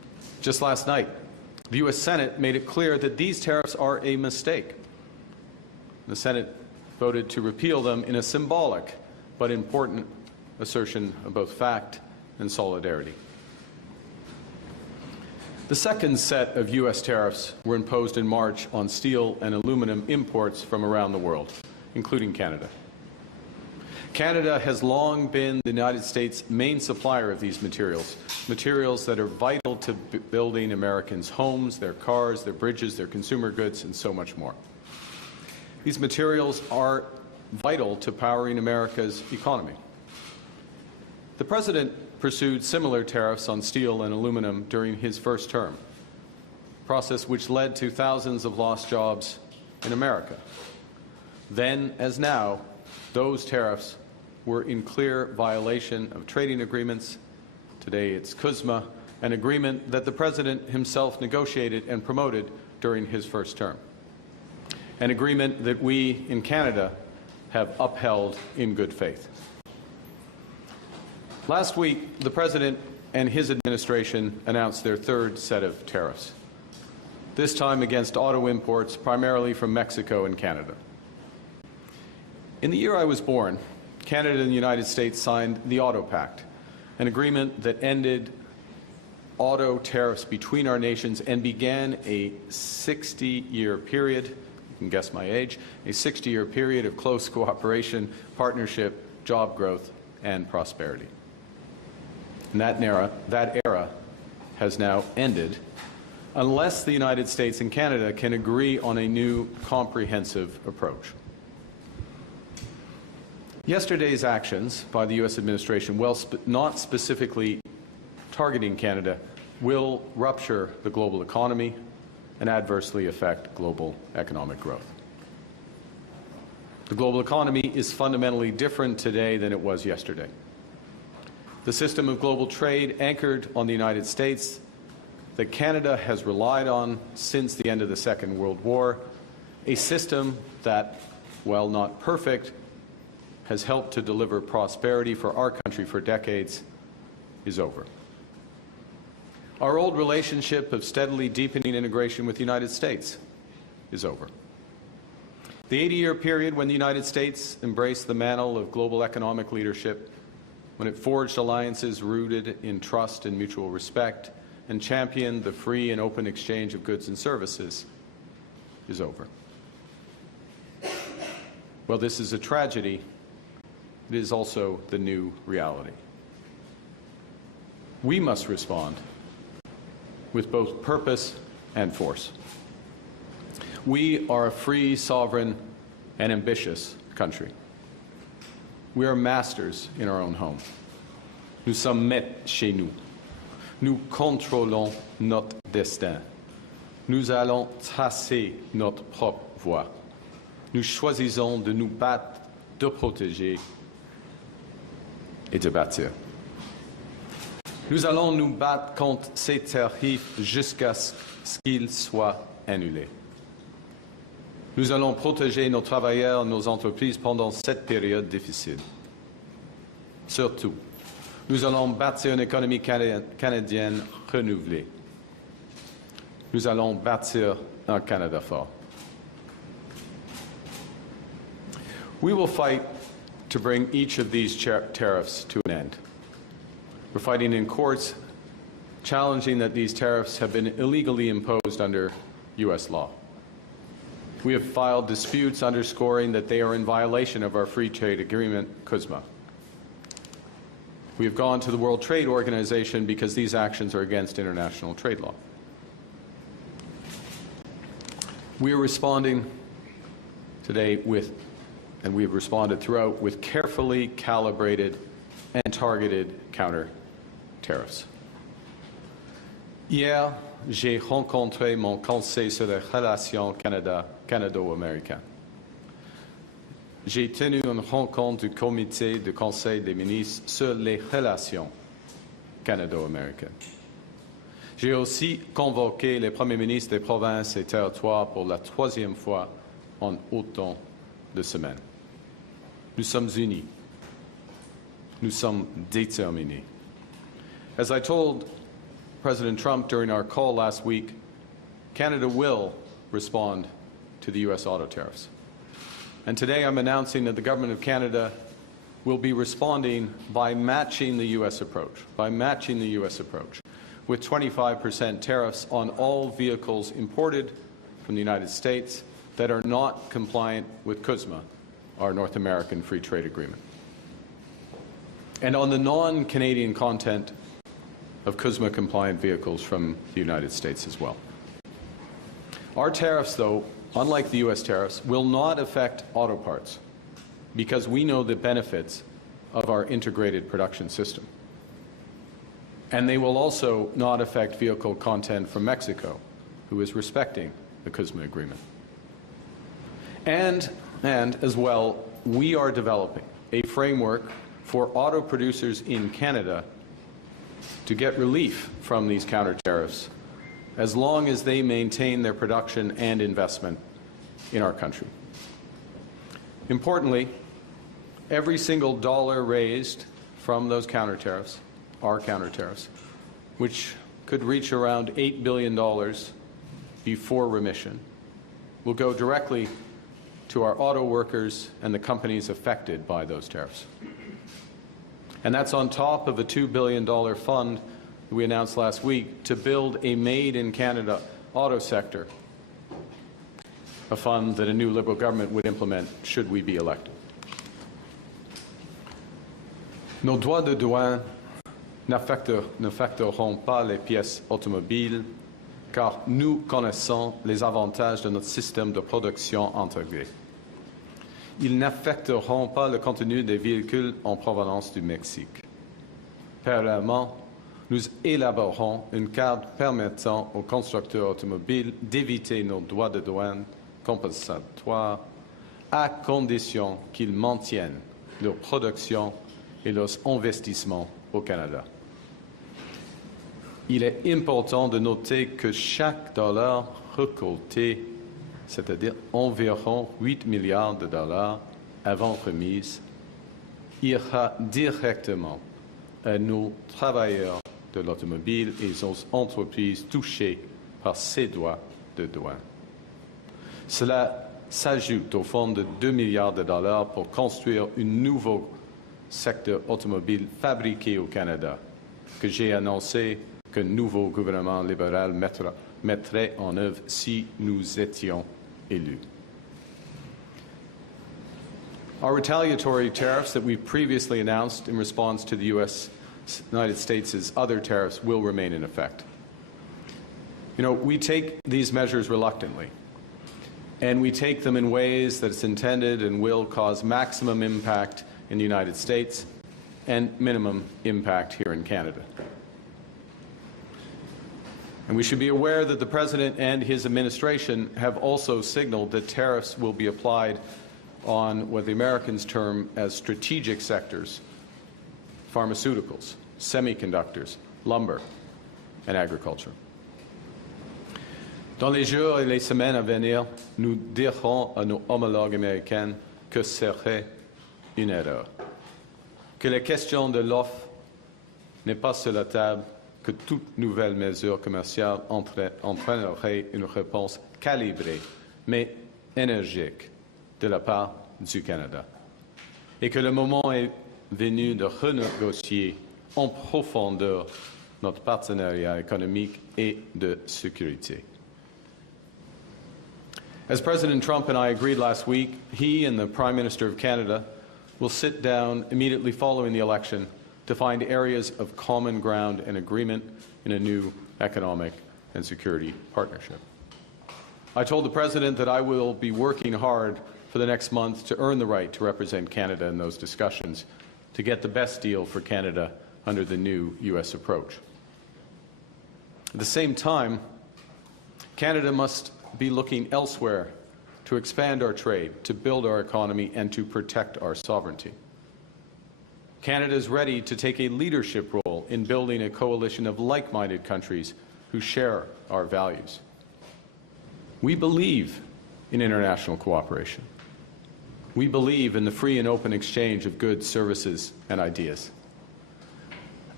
Just last night, the U.S. Senate made it clear that these tariffs are a mistake. The Senate voted to repeal them in a symbolic but important assertion of both fact and solidarity. The second set of U.S. tariffs were imposed in March on steel and aluminum imports from around the world, including Canada. Canada has long been the United States' main supplier of these materials, materials that are vital to building Americans' homes, their cars, their bridges, their consumer goods, and so much more. These materials are vital to powering America's economy. The President pursued similar tariffs on steel and aluminum during his first term, a process which led to thousands of lost jobs in America. Then, as now, those tariffs were in clear violation of trading agreements. Today it's CUSMA, an agreement that the President himself negotiated and promoted during his first term, an agreement that we in Canada have upheld in good faith. Last week, the President and his administration announced their third set of tariffs, this time against auto imports primarily from Mexico and Canada. In the year I was born, Canada and the United States signed the Auto Pact, an agreement that ended auto tariffs between our nations and began a 60-year period, you can guess my age, a 60-year period of close cooperation, partnership, job growth, and prosperity. And that era has now ended unless the United States and Canada can agree on a new comprehensive approach. Yesterday's actions by the U.S. administration, while not specifically targeting Canada, will rupture the global economy and adversely affect global economic growth. The global economy is fundamentally different today than it was yesterday. The system of global trade anchored on the United States that Canada has relied on since the end of the Second World War, a system that, while not perfect, has helped to deliver prosperity for our country for decades, is over. Our old relationship of steadily deepening integration with the United States is over. The 80-year period when the United States embraced the mantle of global economic leadership, when it forged alliances rooted in trust and mutual respect, and championed the free and open exchange of goods and services, is over. Well, this is a tragedy. It is also the new reality. We must respond with both purpose and force. We are a free, sovereign, and ambitious country. We are masters in our own home. Nous sommes maîtres chez nous. Nous contrôlons notre destin. Nous allons tracer notre propre voie. Nous choisissons de nous battre, de protéger et de bâtir. Nous allons nous battre contre ces tarifs jusqu'à ce qu'ils soient annulés. Nous allons protéger nos travailleurs, nos entreprises pendant cette période difficile. Surtout, nous allons bâtir une économie canadienne renouvelée. Nous allons bâtir un Canada fort. We will fight to bring each of these tariffs to an end. We're fighting in courts, challenging that these tariffs have been illegally imposed under U.S. law. We have filed disputes underscoring that they are in violation of our free trade agreement, CUSMA. We have gone to the World Trade Organization because these actions are against international trade law. We are responding today with, and we have responded throughout, with carefully calibrated and targeted counter tariffs. Hier, j'ai rencontré mon conseil sur les relations canado-américaines. J'ai tenu une rencontre du comité du Conseil des ministres sur les relations canado-américaines. J'ai aussi convoqué les premiers ministres des provinces et territoires pour la troisième fois en autant de semaines. Nous sommes unis. Nous sommes déterminés. As I told President Trump during our call last week, Canada will respond to the U.S. auto tariffs. And today I'm announcing that the Government of Canada will be responding by matching the U.S. approach, with 25% tariffs on all vehicles imported from the United States that are not compliant with CUSMA, our North American Free Trade Agreement, and on the non-Canadian content of CUSMA-compliant vehicles from the United States as well. Our tariffs, though, unlike the U.S. tariffs, will not affect auto parts because we know the benefits of our integrated production system. And they will also not affect vehicle content from Mexico, who is respecting the CUSMA agreement. And as well, we are developing a framework for auto producers in Canada to get relief from these counter tariffs as long as they maintain their production and investment in our country. Importantly, every single dollar raised from those counter tariffs, our counter tariffs, which could reach around $8 billion before remission, will go directly to our auto workers and the companies affected by those tariffs. And that's on top of a $2 billion fund that we announced last week to build a made-in-Canada auto sector, a fund that a new Liberal government would implement should we be elected. Nos droits de douane n'affecteront pas les pièces automobiles car nous connaissons les avantages de notre système de production intégré. Ils n'affecteront pas le contenu des véhicules en provenance du Mexique. Parallèlement, nous élaborerons une carte permettant aux constructeurs automobiles d'éviter nos droits de douane compensatoires à condition qu'ils maintiennent leur production et leurs investissements au Canada. Il est important de noter que chaque dollar récolté, c'est-à-dire environ 8 milliards de dollars avant remise, ira directement à nos travailleurs de l'automobile et aux entreprises touchées par ces droits de douane. Cela s'ajoute au fonds de 2 milliards de dollars pour construire un nouveau secteur automobile fabriqué au Canada, que j'ai annoncé que le nouveau gouvernement libéral mettrait en œuvre si nous étions élus. Our retaliatory tariffs that we previously announced in response to the United States' other tariffs will remain in effect. You know, we take these measures reluctantly, and we take them in ways that it's intended and will cause maximum impact in the United States and minimum impact here in Canada. And we should be aware that the President and his administration have also signaled that tariffs will be applied on what the Americans term as strategic sectors: pharmaceuticals, semiconductors, lumber, and agriculture. Dans les jours et les semaines à venir, nous dirons à nos homologues américains que serait une erreur, que la question de l'offre n'est pas sur la table, que toute nouvelle mesure commerciale entraînerait une réponse calibrée, mais énergique, de la part du Canada, et que le moment est venu de renégocier en profondeur notre partenariat économique et de sécurité. As President Trump and I agreed last week, he and the Prime Minister of Canada will sit down immediately following the election to find areas of common ground and agreement in a new economic and security partnership. I told the President that I will be working hard for the next month to earn the right to represent Canada in those discussions, to get the best deal for Canada under the new U.S. approach. At the same time, Canada must be looking elsewhere to expand our trade, to build our economy, and to protect our sovereignty. Canada is ready to take a leadership role in building a coalition of like-minded countries who share our values. We believe in international cooperation. We believe in the free and open exchange of goods, services, and ideas.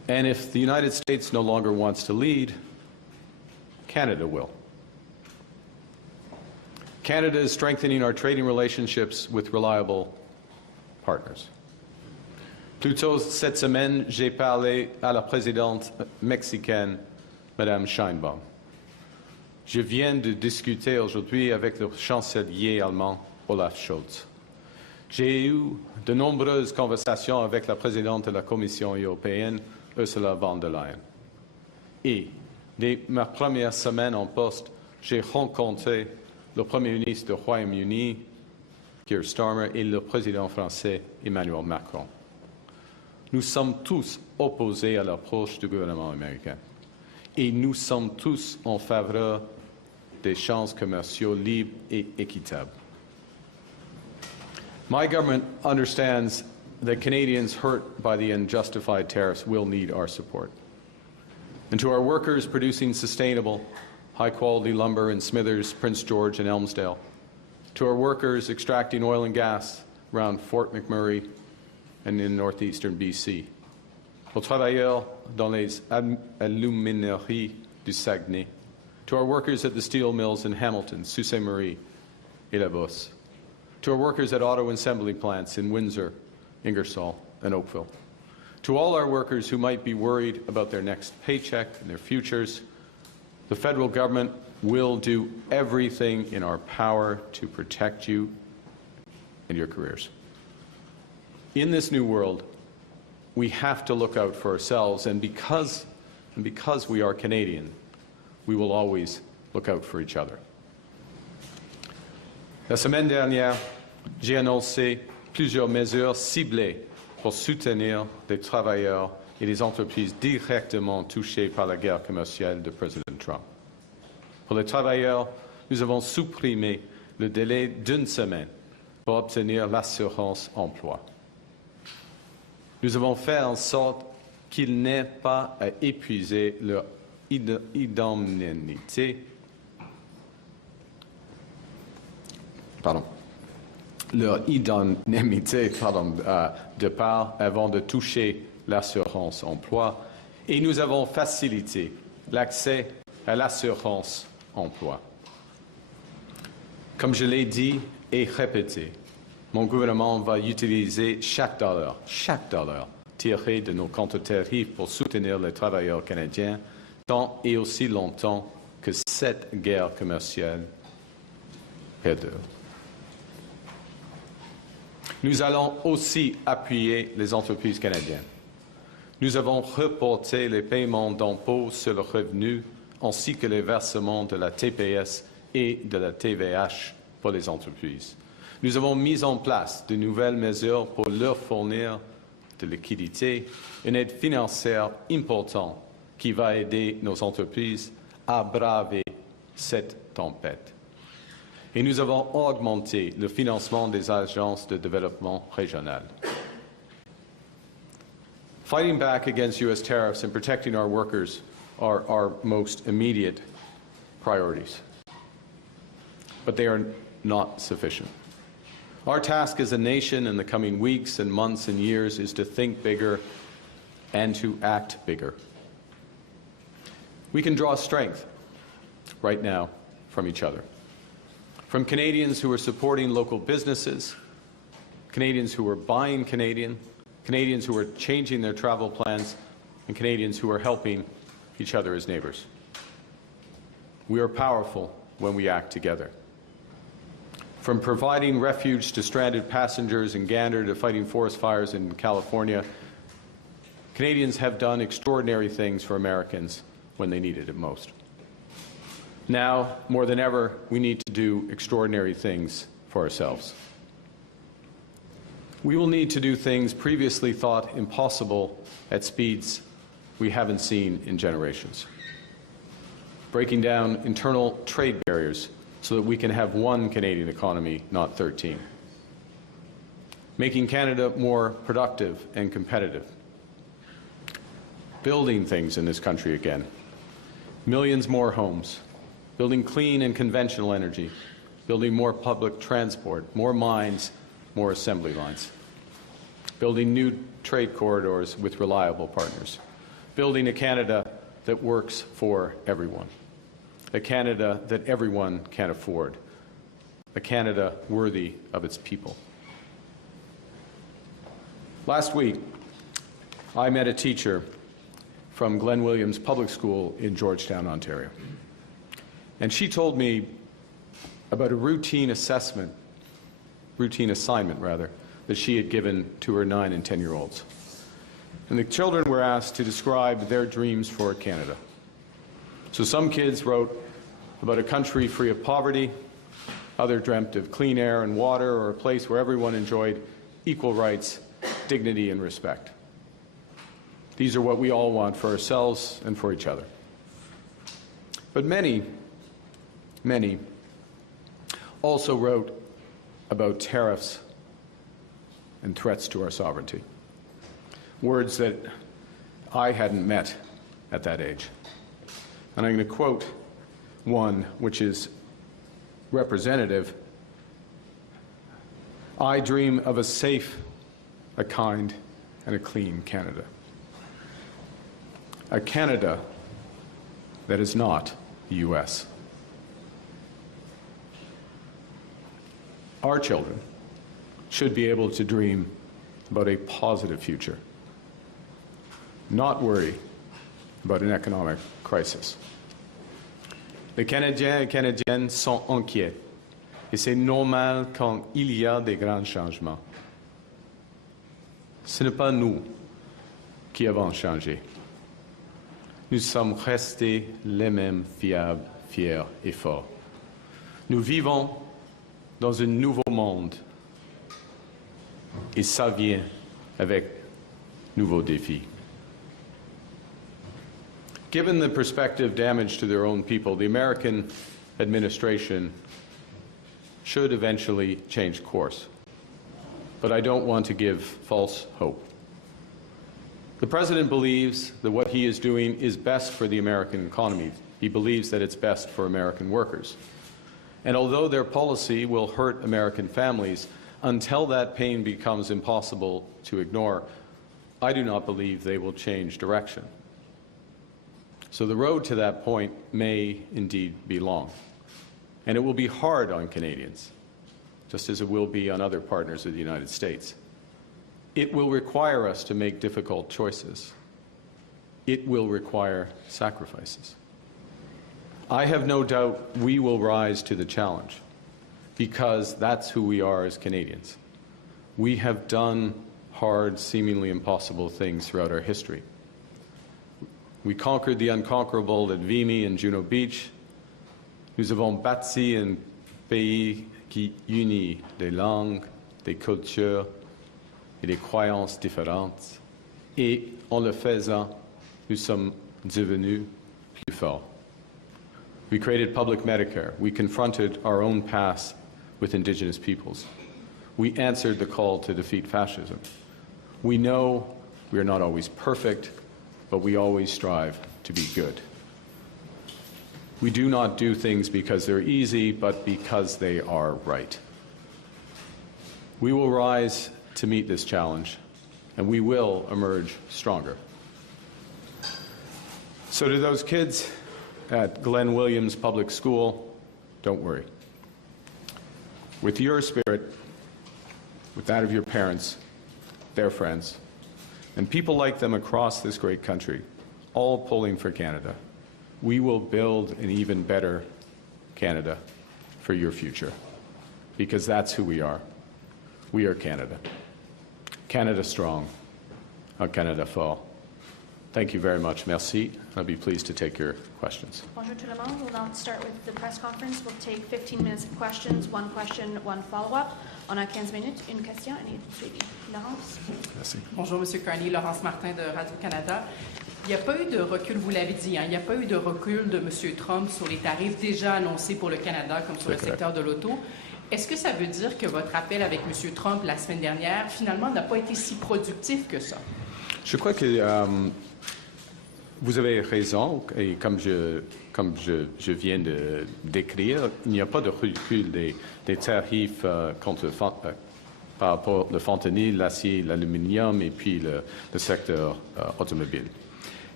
And if the United States no longer wants to lead, Canada will. Canada is strengthening our trading relationships with reliable partners. Plus tôt cette semaine, j'ai parlé à la présidente mexicaine, Madame Sheinbaum. Je viens de discuter aujourd'hui avec le chancelier allemand, Olaf Scholz. J'ai eu de nombreuses conversations avec la présidente de la Commission européenne, Ursula von der Leyen. Et dès ma première semaine en poste, j'ai rencontré le Premier ministre du Royaume-Uni, Keir Starmer, et le président français, Emmanuel Macron. Nous sommes tous opposés à l'approche du gouvernement américain. Et nous sommes tous en faveur d'échanges commerciaux libres et équitables. My government understands that Canadians hurt by the unjustified tariffs will need our support. And to our workers producing sustainable, high-quality lumber in Smithers, Prince George, and Elmsdale, to our workers extracting oil and gas around Fort McMurray and in northeastern BC, aux travailleurs dans les alumineries du Saguenay, to our workers at the steel mills in Hamilton, Sault Ste. Marie, et La Bosse, to our workers at auto assembly plants in Windsor, Ingersoll, and Oakville, to all our workers who might be worried about their next paycheck and their futures, the federal government will do everything in our power to protect you and your careers. In this new world, we have to look out for ourselves, and because we are Canadian, we will always look out for each other. La semaine dernière, j'ai annoncé plusieurs mesures ciblées pour soutenir les travailleurs et les entreprises directement touchées par la guerre commerciale de Président Trump. Pour les travailleurs, nous avons supprimé le délai d'une semaine pour obtenir l'assurance emploi. Nous avons fait en sorte qu'ils n'aient pas à épuiser leur indemnité. De part avant de toucher l'assurance emploi, et nous avons facilité l'accès à l'assurance emploi. Comme je l'ai dit et répété, mon gouvernement va utiliser chaque dollar tiré de nos comptes tarifs pour soutenir les travailleurs canadiens tant et aussi longtemps que cette guerre commerciale perdure. Nous allons aussi appuyer les entreprises canadiennes. Nous avons reporté les paiements d'impôts sur le revenu ainsi que les versements de la TPS et de la TVH pour les entreprises. Nous avons mis en place de nouvelles mesures pour leur fournir de liquidités, une aide financière importante qui va aider nos entreprises à braver cette tempête. Et nous avons augmenté le financement des agences de développement régionales. Fighting back against U.S. tariffs and protecting our workers are our most immediate priorities. But they are not sufficient. Our task as a nation in the coming weeks and months and years is to think bigger and to act bigger. We can draw strength right now from each other. From Canadians who are supporting local businesses, Canadians who are buying Canadian, Canadians who are changing their travel plans, and Canadians who are helping each other as neighbors. We are powerful when we act together. From providing refuge to stranded passengers in Gander to fighting forest fires in California, Canadians have done extraordinary things for Americans when they needed it most. Now, more than ever, we need to do extraordinary things for ourselves. We will need to do things previously thought impossible at speeds we haven't seen in generations. Breaking down internal trade barriers so that we can have one Canadian economy, not 13. Making Canada more productive and competitive. Building things in this country again. Millions more homes. Building clean and conventional energy. Building more public transport, more mines, more assembly lines. Building new trade corridors with reliable partners. building a Canada that works for everyone, a Canada that everyone can afford, a Canada worthy of its people. Last week, I met a teacher from Glen Williams Public School in Georgetown, Ontario. And she told me about a routine assignment, that she had given to her 9- and 10-year-olds. And the children were asked to describe their dreams for Canada. So some kids wrote about a country free of poverty, others dreamt of clean air and water, or a place where everyone enjoyed equal rights, dignity, and respect. These are what we all want for ourselves and for each other. But many also wrote about tariffs and threats to our sovereignty, words that I hadn't met at that age. And I'm going to quote one which is representative. I dream of a safe, a kind, and a clean Canada. A Canada that is not the U.S. Our children should be able to dream about a positive future, not worry about an economic crisis. Les Canadiens et Canadiennes sont inquiets, et c'est normal quand il y a des grands changements. Ce n'est pas nous qui avons changé. Nous sommes restés les mêmes fiables, fiers et forts. Nous vivons dans un nouveau monde et ça vient avec nouveaux défis. Given the prospective damage to their own people, the American administration should eventually change course. But I don't want to give false hope. The President believes that what he is doing is best for the American economy. He believes that it's best for American workers. And although their policy will hurt American families, until that pain becomes impossible to ignore, I do not believe they will change direction. So the road to that point may indeed be long. And it will be hard on Canadians, just as it will be on other partners of the United States. It will require us to make difficult choices. It will require sacrifices. I have no doubt we will rise to the challenge, because that's who we are as Canadians. We have done hard, seemingly impossible things throughout our history. We conquered the unconquerable at Vimy and Juno Beach. Nous avons bâti un pays qui unit des langues, des cultures et des croyances différentes. Et en le faisant, nous sommes devenus plus forts. We created public Medicare. We confronted our own past with Indigenous peoples. We answered the call to defeat fascism. We know we are not always perfect, but we always strive to be good. We do not do things because they're easy, but because they are right. We will rise to meet this challenge, and we will emerge stronger. So to those kids at Glen Williams Public School, don't worry. With your spirit, with that of your parents, their friends, and people like them across this great country, all pulling for Canada, we will build an even better Canada for your future, because that's who we are. We are Canada. Canada strong, un Canada fort. Thank you very much. Merci. I'll be pleased to take your questions. Bonjour tout le monde. We'll now start with the press conference. We'll take 15 minutes of questions, one question, one follow-up. On a 15 minutes, une question et une suivi. Laurence? Merci. Bonjour, M. Carney. Laurence Martin de Radio-Canada. Il n'y a pas eu de recul, vous l'avez dit, il n'y a pas eu de recul de M. Trump sur les tarifs déjà annoncés pour le Canada, comme sur le secteur de l'auto. Est-ce que ça veut dire que votre appel avec M. Trump la semaine dernière, finalement, n'a pas été si productif que ça? Je crois que vous avez raison, et comme je viens de décrire, il n'y a pas de recul des tarifs par rapport au fentanyl, l'acier, l'aluminium et puis le secteur automobile.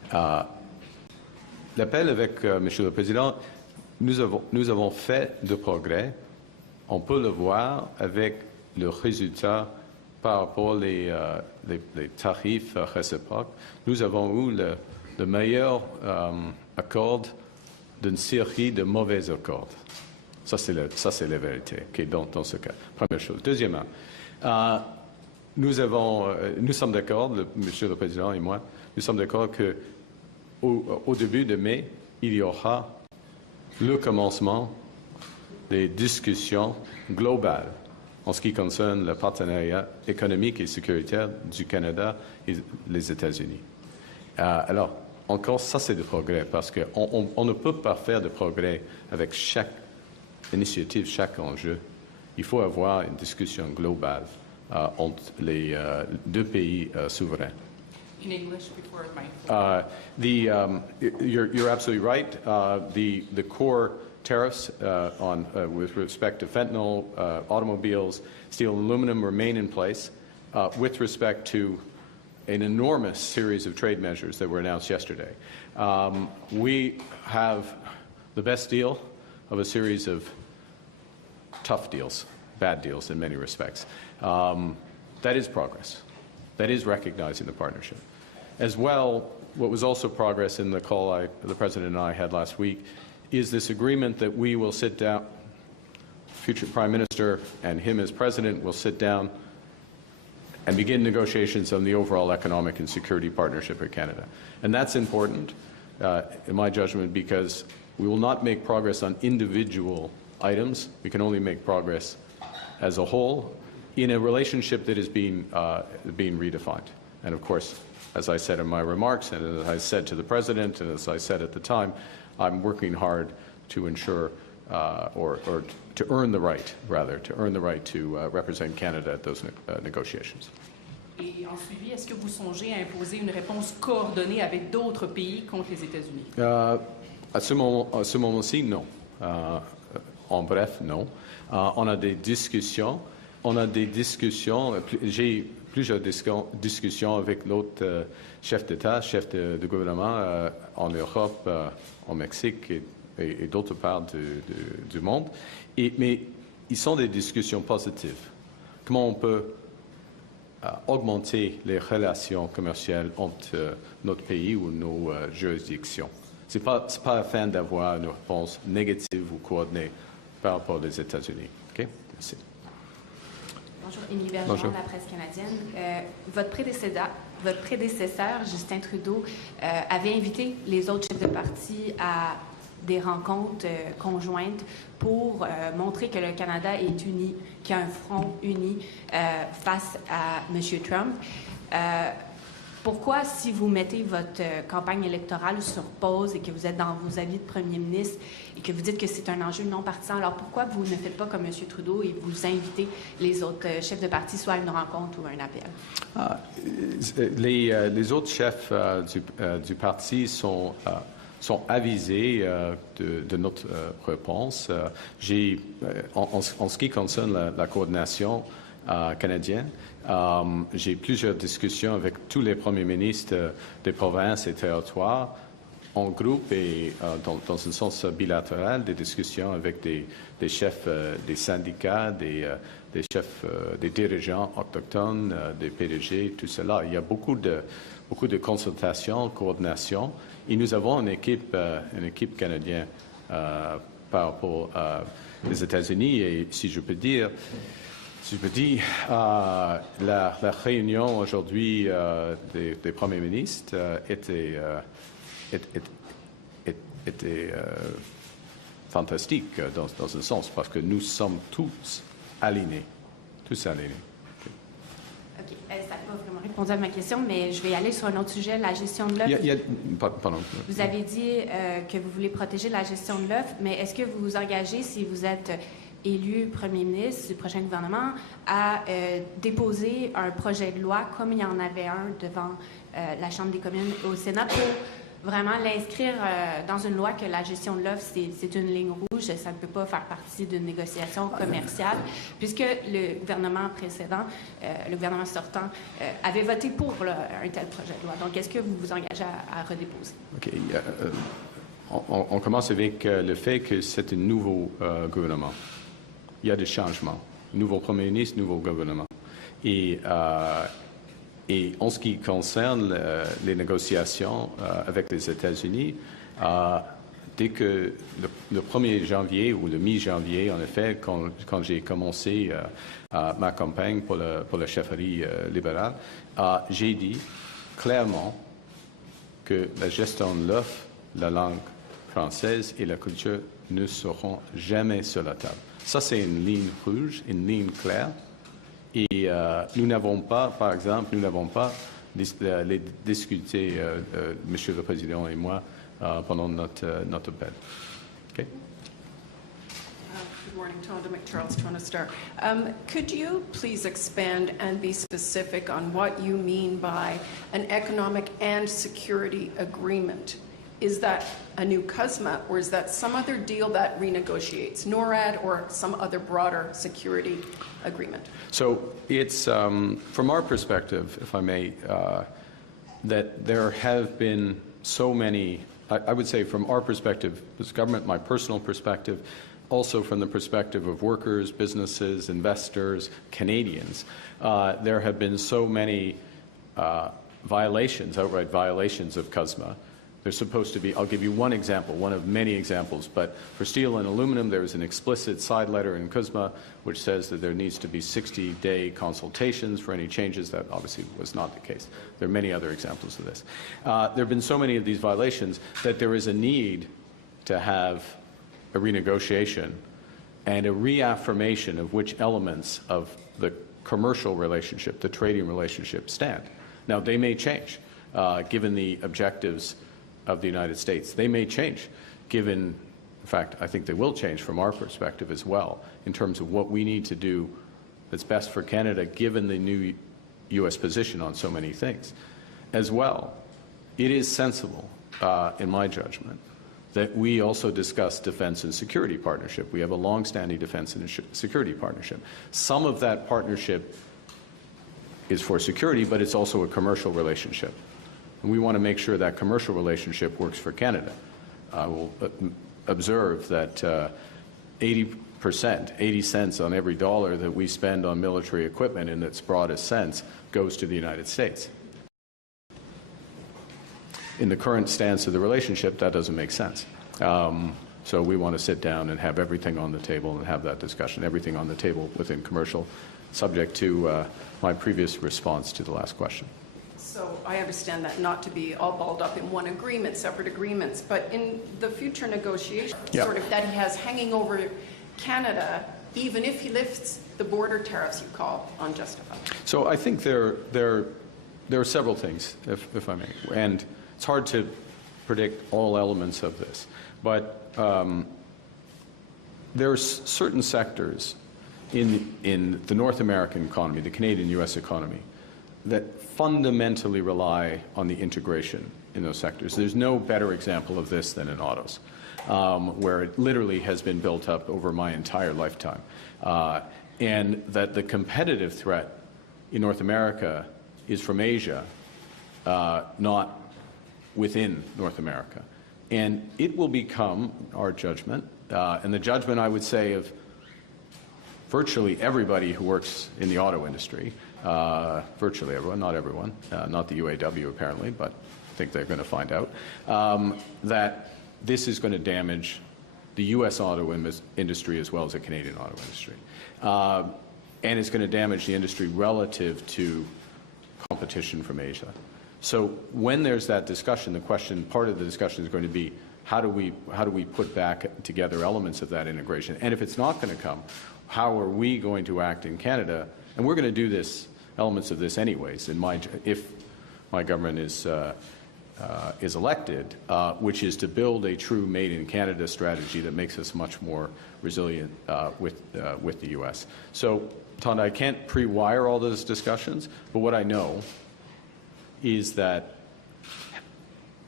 L'appel avec Monsieur le Président, nous avons fait de progrès. On peut le voir avec le résultat par rapport aux tarifs réciproques. Nous avons eu le meilleur accord d'une série de mauvais accords. Ça, c'est la vérité dans ce cas. Première chose. Deuxièmement, nous sommes d'accord, Monsieur le Président et moi, nous sommes d'accord qu'au début de mai, il y aura le commencement des discussions globales en ce qui concerne le partenariat économique et sécuritaire du Canada et les États-Unis. Alors, encore, ça c'est du progrès, parce qu'on ne peut pas faire de progrès avec chaque initiative, chaque enjeu. Il faut avoir une discussion globale entre les deux pays souverains. In English before my... You're absolutely right. The core tariffs with respect to fentanyl, automobiles, steel and aluminum remain in place. With respect to an enormous series of trade measures that were announced yesterday. We have the best deal of a series of tough deals, bad deals in many respects. That is progress. That is recognizing the partnership. As well, what was also progress in the call the President and I had last week is this agreement that we will sit down, future Prime Minister and him as President will sit down and begin negotiations on the overall economic and security partnership with Canada. And that's important, in my judgment, because we will not make progress on individual items. We can only make progress as a whole in a relationship that is being redefined. And of course, as I said in my remarks, and as I said to the President, and as I said at the time, I'm working hard to ensure, or to earn the right, rather, to represent Canada at those negotiations. Et en suivi, est-ce que vous songez à imposer une réponse coordonnée avec d'autres pays contre les États-Unis? À ce moment-ci, non. En bref, non. On a des discussions. J'ai plusieurs discussions avec l'autre chef d'État, chef de gouvernement en Europe, au Mexique et d'autres parts du monde. Mais ils sont des discussions positives. Comment on peut augmenter les relations commerciales entre notre pays ou nos juridictions? Ce n'est pas afin d'avoir une réponse négative ou coordonnée par rapport aux États-Unis. OK? Merci. Bonjour, Émilie Bergeron de la presse canadienne. Votre prédécesseur, Justin Trudeau, avait invité les autres chefs de parti à des rencontres conjointes pour montrer que le Canada est uni, qu'il y a un front uni face à M. Trump. Pourquoi, si vous mettez votre campagne électorale sur pause et que vous êtes dans vos avis de premier ministre et que vous dites que c'est un enjeu non partisan, alors pourquoi vous ne faites pas comme M. Trudeau et vous invitez les autres chefs de parti soit à une rencontre ou à un appel? Les autres chefs du parti sont avisés de notre réponse. En ce qui concerne la coordination canadienne, j'ai plusieurs discussions avec tous les premiers ministres des provinces et territoires en groupe et dans un sens bilatéral, des discussions avec des chefs des syndicats, des chefs des dirigeants autochtones, des PDG, tout cela. Il y a beaucoup de consultations, coordination, et nous avons une équipe canadienne par rapport aux États-Unis, et si je peux dire, la réunion aujourd'hui des premiers ministres était fantastique dans un sens, parce que nous sommes tous alignés. OK. Ça n'a pas vraiment répondu à ma question, mais je vais aller sur un autre sujet, la gestion de l'œuf. Pardon. Vous avez dit que vous voulez protéger la gestion de l'œuf, mais est-ce que vous vous engagez, si vous êtes élu premier ministre du prochain gouvernement, à déposer un projet de loi, comme il y en avait un devant la Chambre des communes au Sénat, pour vraiment l'inscrire dans une loi que la gestion de l'offre, c'est une ligne rouge, ça ne peut pas faire partie d'une négociation commerciale, puisque le gouvernement précédent, le gouvernement sortant, avait voté pour un tel projet de loi. Donc, est-ce que vous vous engagez à redéposer? OK. On commence avec le fait que c'est un nouveau gouvernement. Il y a des changements. Nouveau premier ministre, nouveau gouvernement. Et en ce qui concerne les négociations avec les États-Unis, dès que le 1er janvier ou le mi-janvier, en effet, quand j'ai commencé ma campagne pour la chefferie libérale, j'ai dit clairement que la gestion de l'offre, la langue française et la culture ne seront jamais sur la table. Ça, c'est une ligne rouge, une ligne claire. Et nous n'avons pas, par exemple, les discuté, Monsieur le Président et moi, pendant notre appel. Okay? Good morning, Tonda McCharles, Toronto Star. Could you please expand and be specific on what you mean by an economic and security agreement? Is that a new CUSMA, or is that some other deal that renegotiates NORAD or some other broader security agreement? So it's, from our perspective, if I may, that there have been so many, I would say from our perspective as government, my personal perspective, also from the perspective of workers, businesses, investors, Canadians, there have been so many violations, outright violations of CUSMA. There's supposed to be, I'll give you one example, one of many examples, but for steel and aluminum, there is an explicit side letter in CUSMA which says that there needs to be 60-day consultations for any changes. That obviously was not the case. There are many other examples of this. There have been so many of these violations that there is a need to have a renegotiation and a reaffirmation of which elements of the commercial relationship, the trading relationship, stand. Now, they may change, given the objectives of the United States. They may change, given, in fact, I think they will change from our perspective as well, in terms of what we need to do that's best for Canada, given the new U.S. position on so many things. As well, it is sensible, in my judgment, that we also discuss defense and security partnership. We have a long-standing defense and security partnership. Some of that partnership is for security, but it's also a commercial relationship. And we want to make sure that commercial relationship works for Canada. I will observe that 80%, 80 cents on every dollar that we spend on military equipment in its broadest sense goes to the United States. In the current stance of the relationship, that doesn't make sense. So we want to sit down and have everything on the table and have that discussion, everything on the table within commercial, subject to my previous response to the last question. So I understand that not to be all balled up in one agreement, separate agreements, but in the future negotiations, sort of that he has hanging over Canada, even if he lifts the border tariffs you call unjustified. So I think there are several things, if I may, and it's hard to predict all elements of this, but there are certain sectors in the North American economy, the Canadian-U.S. economy, that fundamentally rely on the integration in those sectors. There's no better example of this than in autos, where it literally has been built up over my entire lifetime. And that the competitive threat in North America is from Asia, not within North America. And it will become our judgment, and the judgment, I would say, of virtually everybody who works in the auto industry, virtually everyone, not everyone, not the UAW apparently, but I think they're going to find out, that this is going to damage the U.S. auto industry as well as the Canadian auto industry. And it's going to damage the industry relative to competition from Asia. So when there's that discussion, the question, part of the discussion is going to be, how do we put back together elements of that integration? And if it's not going to come, how are we going to act in Canada? And we're going to do this, elements of this anyways, if my government is elected, which is to build a true Made in Canada strategy that makes us much more resilient with the U.S. So, Tonda, I can't pre-wire all those discussions, but what I know is that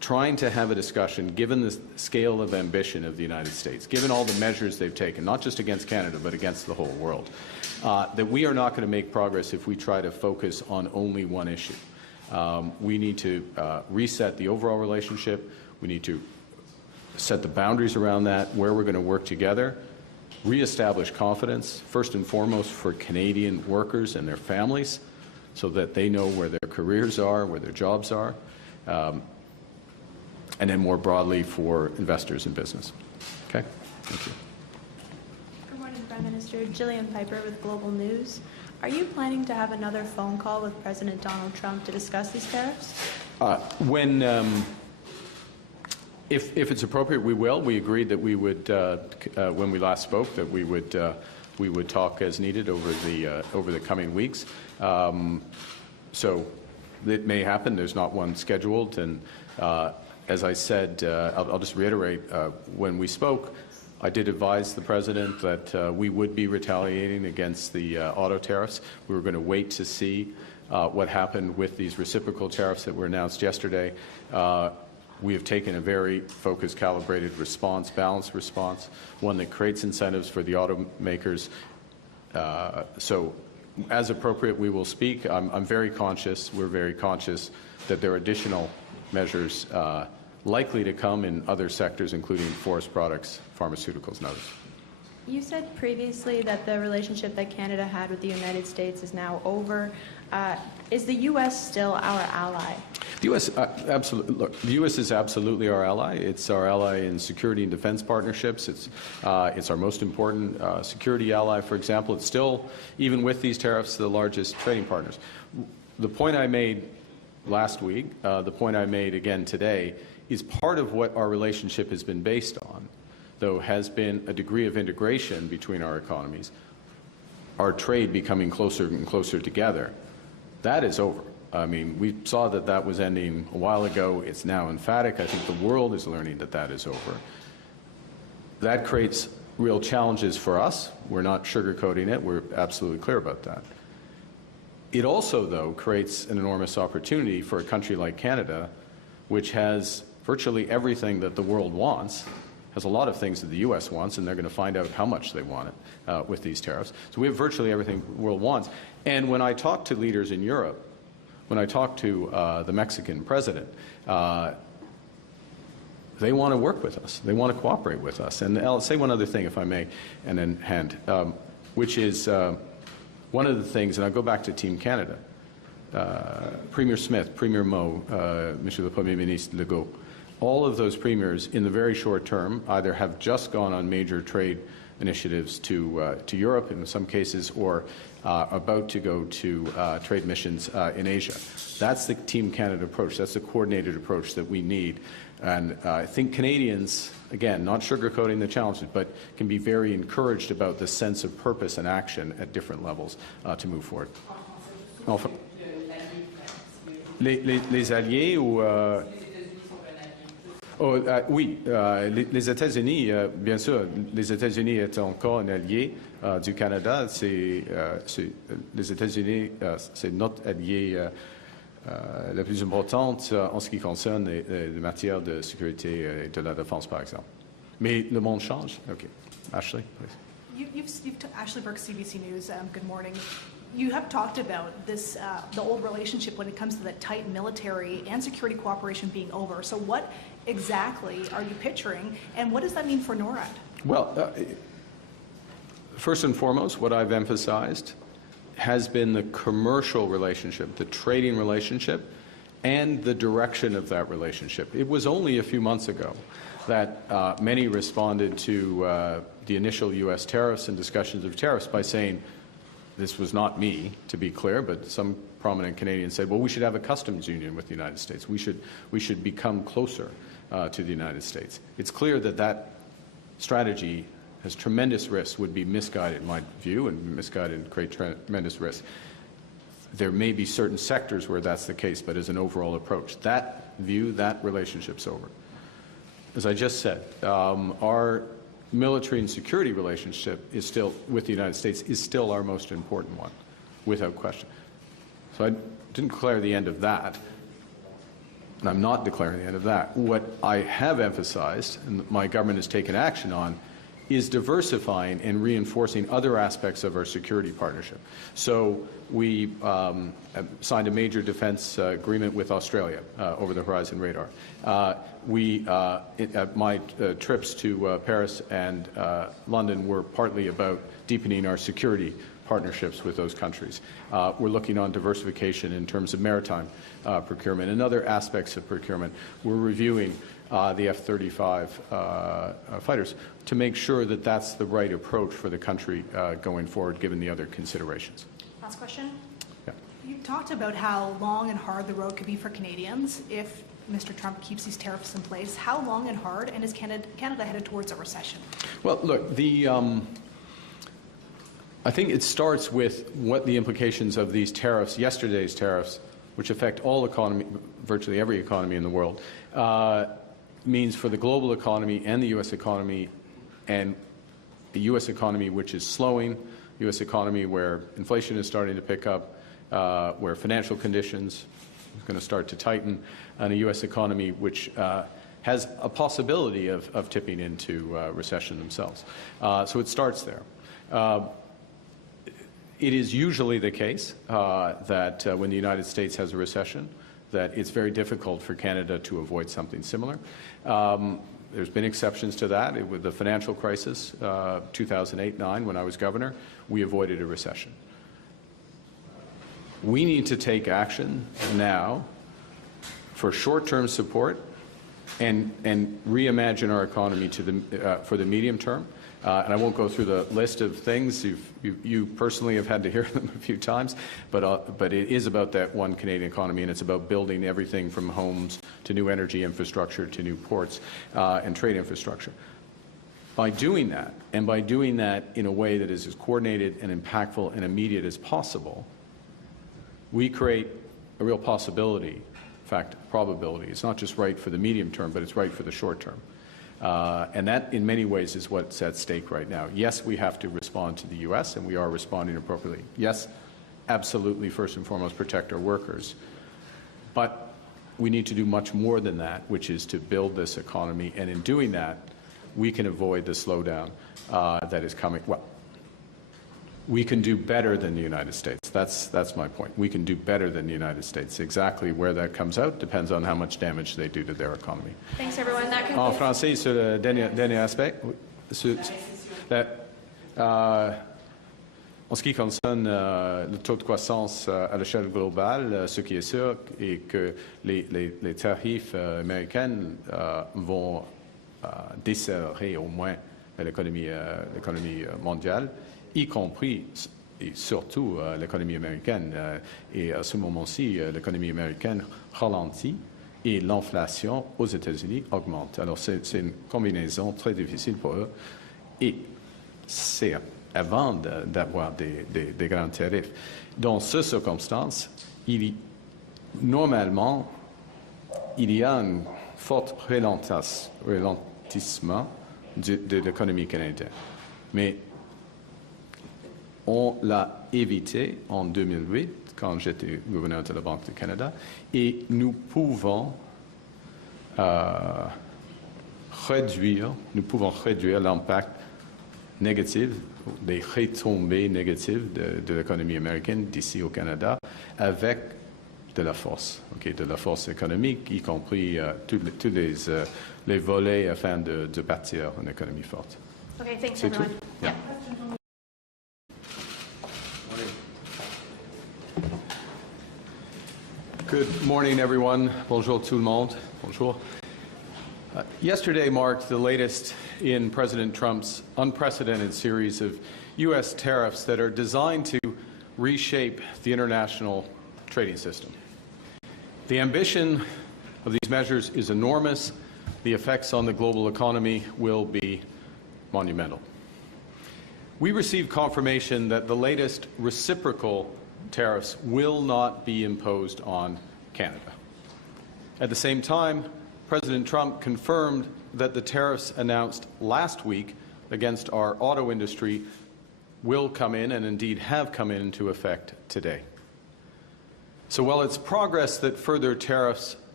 trying to have a discussion, given the scale of ambition of the United States, given all the measures they've taken, not just against Canada, but against the whole world, that we are not going to make progress if we try to focus on only one issue. We need to reset the overall relationship. We need to set the boundaries around that, where we're going to work together, reestablish confidence, first and foremost for Canadian workers and their families, so that they know where their careers are, where their jobs are, and then more broadly for investors in business. Okay? Thank you. Good morning, Prime Minister. Gillian Piper with Global News. Are you planning to have another phone call with President Donald Trump to discuss these tariffs? If it's appropriate, we will. We agreed that we would, when we last spoke, that we would talk as needed over the coming weeks. So it may happen. There's not one scheduled. And as I said, I'll just reiterate, when we spoke, I did advise the President that we would be retaliating against the auto tariffs. We were going to wait to see what happened with these reciprocal tariffs that were announced yesterday. We have taken a very focused, calibrated response, balanced response, one that creates incentives for the automakers. So as appropriate, we will speak. I'm very conscious, we're very conscious that there are additional measures likely to come in other sectors, including forest products, pharmaceuticals, and others. You said previously that the relationship that Canada had with the United States is now over. Is the U.S. still our ally? The U.S. Absolutely. Look, the U.S. is absolutely our ally. It's our ally in security and defense partnerships. It's our most important security ally. For example, it's still, even with these tariffs, the largest trading partners. The point I made last week, the point I made again today, is part of what our relationship has been based on, though, has been a degree of integration between our economies, our trade becoming closer and closer together. That is over. I mean, we saw that that was ending a while ago. It's now emphatic. I think the world is learning that that is over. That creates real challenges for us. We're not sugarcoating it. We're absolutely clear about that. It also, though, creates an enormous opportunity for a country like Canada, which has virtually everything that the world wants, has a lot of things that the U.S. wants, and they're going to find out how much they want it with these tariffs. So we have virtually everything the world wants. And when I talk to leaders in Europe, when I talk to the Mexican president, they want to work with us. They want to cooperate with us. And I'll say one other thing, if I may, and then hand, which is one of the things, and I'll go back to Team Canada, Premier Smith, Premier Moe, Monsieur le Premier Ministre Legault, all of those premiers in the very short term either have just gone on major trade initiatives to Europe in some cases, or about to go to trade missions in Asia. That's the Team Canada approach. That's the coordinated approach that we need. And I think Canadians, again, not sugarcoating the challenges, but can be very encouraged about the sense of purpose and action at different levels to move forward. Enfin, les alliés ou... oui, les États-Unis, bien sûr, les États-Unis est encore un allié du Canada. Les États-Unis, c'est notre allié la plus importante en ce qui concerne les matières de sécurité et de la défense, par exemple. Mais le monde change. OK. Ashley, please. Ashley Burke, CBC News. Good morning. You have talked about this, the old relationship when it comes to that tight military and security cooperation being over. So what exactly are you picturing, and what does that mean for NORAD? Well, first and foremost, what I've emphasized has been the commercial relationship, the trading relationship, and the direction of that relationship. It was only a few months ago that many responded to the initial U.S. tariffs and discussions of tariffs by saying, this was not me, to be clear, but some prominent Canadians said, well, we should have a customs union with the United States. We should become closer to the United States. It's clear that that strategy has tremendous risks, would be misguided in my view, and misguided and create tremendous risks. There may be certain sectors where that's the case, but as an overall approach, that view, that relationship's over. As I just said, our military and security relationship is still, with the United States, is still our most important one, without question. So I didn't declare the end of that. And I'm not declaring the end of that. What I have emphasized, and my government has taken action on, is diversifying and reinforcing other aspects of our security partnership. So we signed a major defense agreement with Australia over the Horizon Radar. My trips to Paris and London were partly about deepening our security partnerships with those countries. We're looking on diversification in terms of maritime procurement and other aspects of procurement. We're reviewing the F-35 fighters to make sure that that's the right approach for the country going forward, given the other considerations. Last question. Yeah. You talked about how long and hard the road could be for Canadians if Mr. Trump keeps these tariffs in place. How long and hard, and is Canada headed towards a recession? Well, look, I think it starts with what the implications of these tariffs, yesterday's tariffs, which affect all economy, virtually every economy in the world, means for the global economy and the U.S. economy, and the U.S. economy which is slowing, U.S. economy where inflation is starting to pick up, where financial conditions are going to start to tighten, and a U.S. economy which has a possibility of tipping into recession themselves. So it starts there. It is usually the case that when the United States has a recession, that it's very difficult for Canada to avoid something similar. There's been exceptions to that. With the financial crisis, 2008-9, when I was governor, we avoided a recession. We need to take action now for short-term support and reimagine our economy for the medium term. And I won't go through the list of things. You personally have had to hear them a few times, but it is about that one Canadian economy, and it's about building everything from homes to new energy infrastructure to new ports and trade infrastructure. By doing that, and by doing that in a way that is as coordinated and impactful and immediate as possible, we create a real possibility, in fact, probability. It's not just right for the medium term, but it's right for the short term. And that, in many ways, is what's at stake right now. Yes, we have to respond to the U.S., and we are responding appropriately. Yes, absolutely, first and foremost, protect our workers. But we need to do much more than that, which is to build this economy. And in doing that, we can avoid the slowdown that is coming. Well, we can do better than the United States. That's my point. We can do better than the United States. Exactly where that comes out depends on how much damage they do to their economy. Thanks, everyone. That En concludes. français, sur le dernier aspect, en ce qui concerne le taux de croissance à l'échelle globale, ce qui est sûr est que les tarifs américains vont desserrer au moins l'économie mondiale, y compris et surtout l'économie américaine. Et à ce moment-ci, l'économie américaine ralentit et l'inflation aux États-Unis augmente. Alors c'est une combinaison très difficile pour eux. Et c'est avant d'avoir des grands tarifs. Dans ces circonstances, normalement, il y a un fort ralentissement de l'économie canadienne. Mais on l'a évité en 2008, quand j'étais gouverneur de la Banque du Canada, et nous pouvons réduire l'impact négatif, des retombées négatives de l'économie américaine d'ici au Canada avec de la force, de la force économique, y compris tous les volets afin de bâtir une économie forte. Okay, thanks, C'est everyone. tout? Yeah. Good morning, everyone. Bonjour tout le monde. Bonjour. Yesterday marked the latest in President Trump's unprecedented series of U.S. tariffs that are designed to reshape the international trading system. The ambition of these measures is enormous. The effects on the global economy will be monumental. We received confirmation that the latest reciprocal tariffs will not be imposed on Canada. At the same time, President Trump confirmed that the tariffs announced last week against our auto industry will come in, and indeed have come into effect today. So while it's progress that further tariffs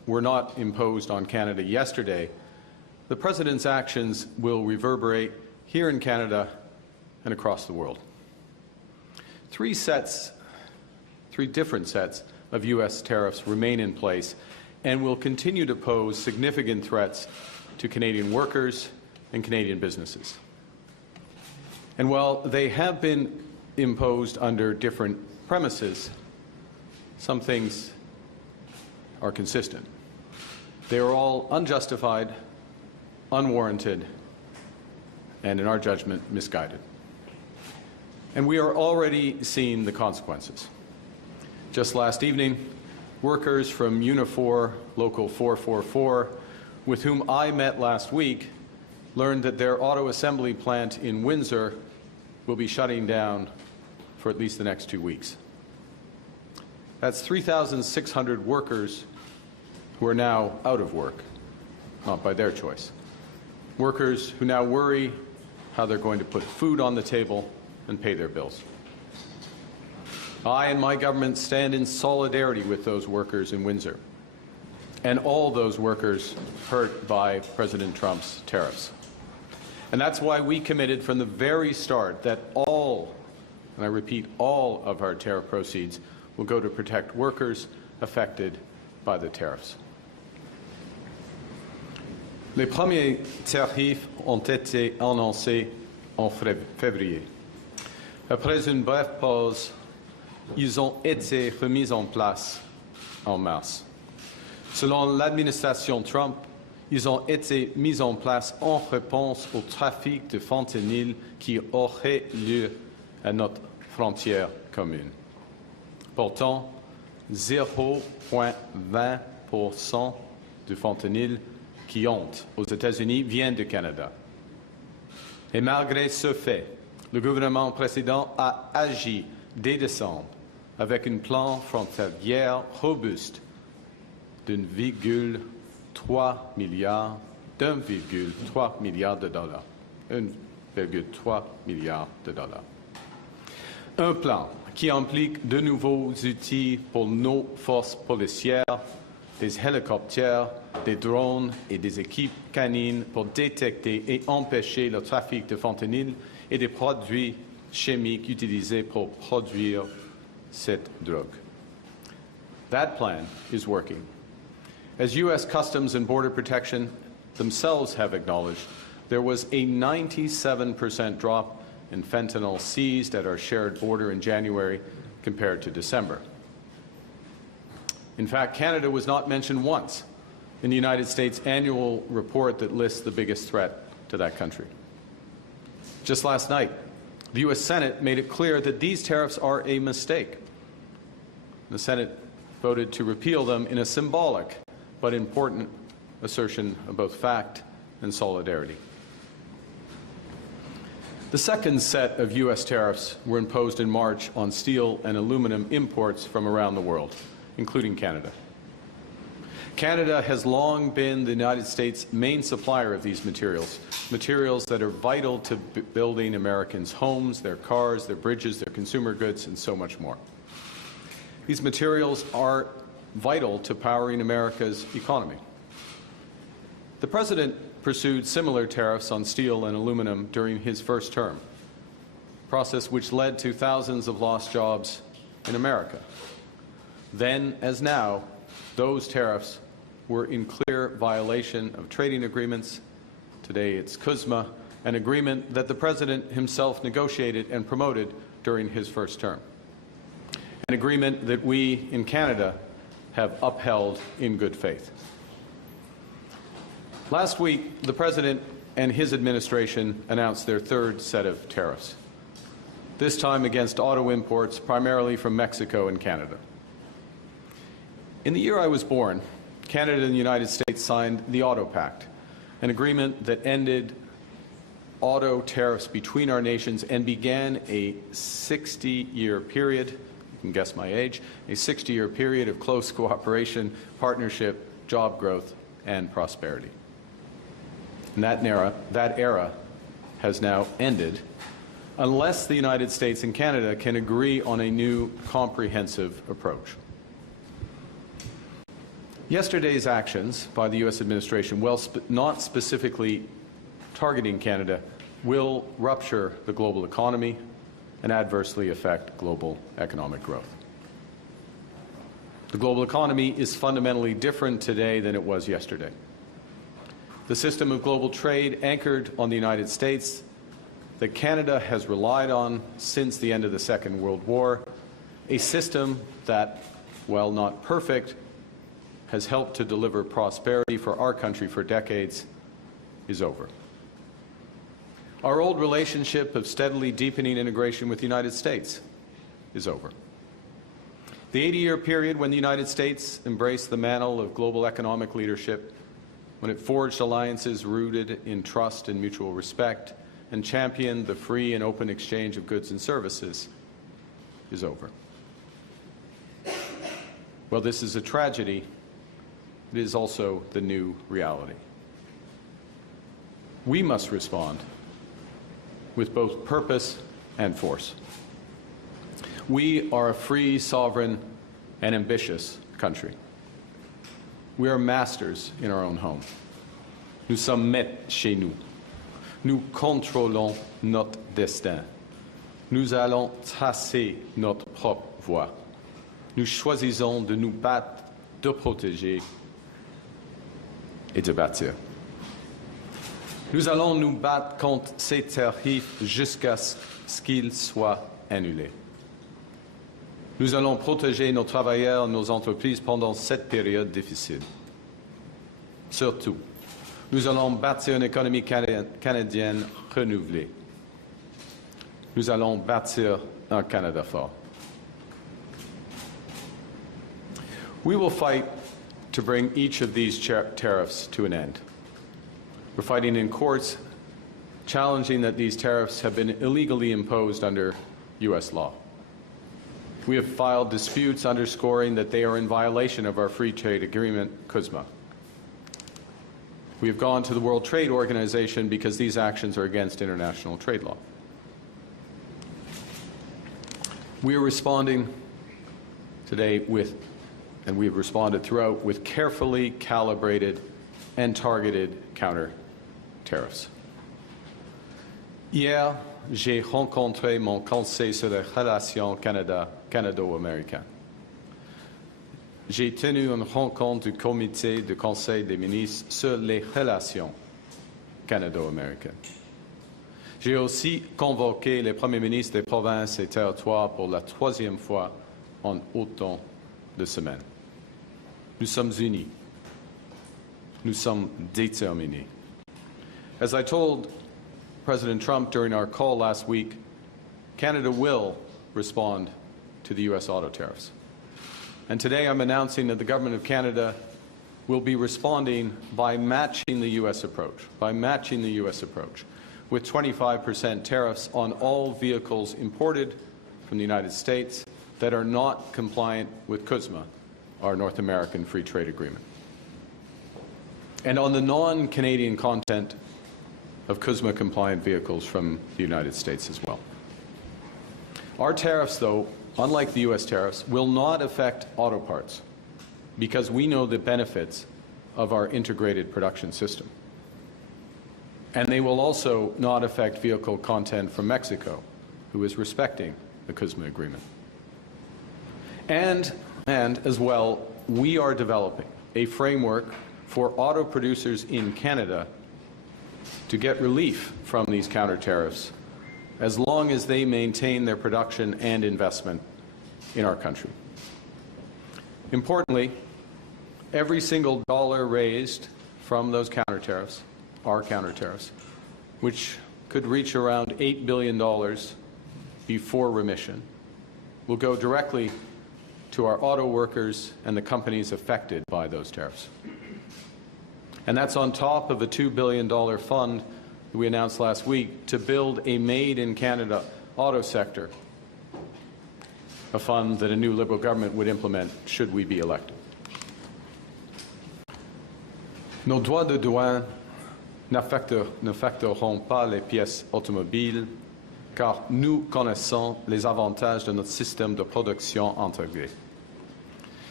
were not imposed on Canada yesterday, the President's actions will reverberate here in Canada and across the world. Three different sets of U.S. tariffs remain in place and will continue to pose significant threats to Canadian workers and Canadian businesses. And while they have been imposed under different premises, some things are consistent. They are all unjustified, unwarranted, and in our judgment, misguided. And we are already seeing the consequences. Just last evening, workers from Unifor Local 444, with whom I met last week, learned that their auto assembly plant in Windsor will be shutting down for at least the next 2 weeks. That's 3,600 workers who are now out of work, not by their choice. Workers who now worry how they're going to put food on the table and pay their bills. I and my government stand in solidarity with those workers in Windsor and all those workers hurt by President Trump's tariffs. And that's why we committed from the very start that all, and I repeat, all of our tariff proceeds will go to protect workers affected by the tariffs. Les premiers tarifs ont été annoncés en février. Après une brève pause, ils ont été remis en place en mars. Selon l'administration Trump, ils ont été mis en place en réponse au trafic de fentanyl qui aurait lieu à notre frontière commune. Pourtant, 0,20% du fentanyl qui entre aux États-Unis vient du Canada. Et malgré ce fait, le gouvernement précédent a agi dès décembre avec un plan frontalier robuste d'1,3 milliard de dollars. 1,3 milliard de dollars. Un plan qui implique de nouveaux outils pour nos forces policières, des hélicoptères, des drones et des équipes canines pour détecter et empêcher le trafic de fentanyl et des produits chimiques utilisés pour produire cette drogue. That plan is working. As U.S. Customs and Border Protection themselves have acknowledged, there was a 97% drop in fentanyl seized at our shared border in January compared to December. In fact, Canada was not mentioned once in the United States annual report that lists the biggest threat to that country. Just last night, the U.S. Senate made it clear that these tariffs are a mistake. The Senate voted to repeal them in a symbolic but important assertion of both fact and solidarity. The second set of U.S. tariffs were imposed in March on steel and aluminum imports from around the world, including Canada. Canada has long been the United States' main supplier of these materials, materials that are vital to building Americans' homes, their cars, their bridges, their consumer goods, and so much more. These materials are vital to powering America's economy. The President pursued similar tariffs on steel and aluminum during his first term, a process which led to thousands of lost jobs in America. Then, as now, those tariffs were in clear violation of trading agreements. Today it's CUSMA, an agreement that the President himself negotiated and promoted during his first term. An agreement that we in Canada have upheld in good faith. Last week, the President and his administration announced their third set of tariffs, this time against auto imports primarily from Mexico and Canada. In the year I was born, Canada and the United States signed the Auto Pact, an agreement that ended auto tariffs between our nations and began a 60-year period, you can guess my age, a 60-year period of close cooperation, partnership, job growth, and prosperity. And that era has now ended unless the United States and Canada can agree on a new comprehensive approach. Yesterday's actions by the U.S. administration, while not specifically targeting Canada, will rupture the global economy and adversely affect global economic growth. The global economy is fundamentally different today than it was yesterday. The system of global trade anchored on the United States that Canada has relied on since the end of the Second World War, a system that, while not perfect, has helped to deliver prosperity for our country for decades, is over. Our old relationship of steadily deepening integration with the United States is over. The 80-year period when the United States embraced the mantle of global economic leadership, when it forged alliances rooted in trust and mutual respect, and championed the free and open exchange of goods and services, is over. Well, this is a tragedy. It is also the new reality. We must respond with both purpose and force. We are a free, sovereign, and ambitious country. We are masters in our own home. Nous sommes maîtres chez nous. Nous contrôlons notre destin. Nous allons tracer notre propre voie. Nous choisissons de nous battre, de protéger et de bâtir. Nous allons nous battre contre ces tarifs jusqu'à ce qu'ils soient annulés. Nous allons protéger nos travailleurs, nos entreprises pendant cette période difficile. Surtout, nous allons bâtir une économie canadienne renouvelée. Nous allons bâtir un Canada fort. We will fight to bring each of these tariffs to an end. We're fighting in courts, challenging that these tariffs have been illegally imposed under U.S. law. We have filed disputes underscoring that they are in violation of our free trade agreement, CUSMA. We have gone to the World Trade Organization because these actions are against international trade law. We are responding today with, and we have responded throughout, with carefully calibrated and targeted counter tariffs. Hier, j'ai rencontré mon conseil sur les relations canado-américaines. J'ai tenu une rencontre du comité du Conseil des ministres sur les relations canado-américaines. J'ai aussi convoqué les premiers ministres des provinces et territoires pour la troisième fois en autant de semaines. Nous sommes unis. Nous sommes déterminés. As I told President Trump during our call last week, Canada will respond to the U.S. auto tariffs. And today I'm announcing that the Government of Canada will be responding by matching the U.S. approach, with 25% tariffs on all vehicles imported from the United States that are not compliant with CUSMA, our North American Free Trade Agreement. And on the non-Canadian content of CUSMA-compliant vehicles from the United States as well. Our tariffs, though, unlike the U.S. tariffs, will not affect auto parts because we know the benefits of our integrated production system. And they will also not affect vehicle content from Mexico, who is respecting the CUSMA agreement. And as well, we are developing a framework for auto producers in Canada to get relief from these counter tariffs as long as they maintain their production and investment in our country. Importantly, every single dollar raised from those counter tariffs, our counter tariffs, which could reach around $8 billion before remission, will go directly to our auto workers and the companies affected by those tariffs. And that's on top of a $2 billion fund that we announced last week to build a made-in-Canada auto sector, a fund that a new Liberal government would implement should we be elected. Nos droits de douane n'affecteront pas les pièces automobiles car nous connaissons les avantages de notre système de production intégré.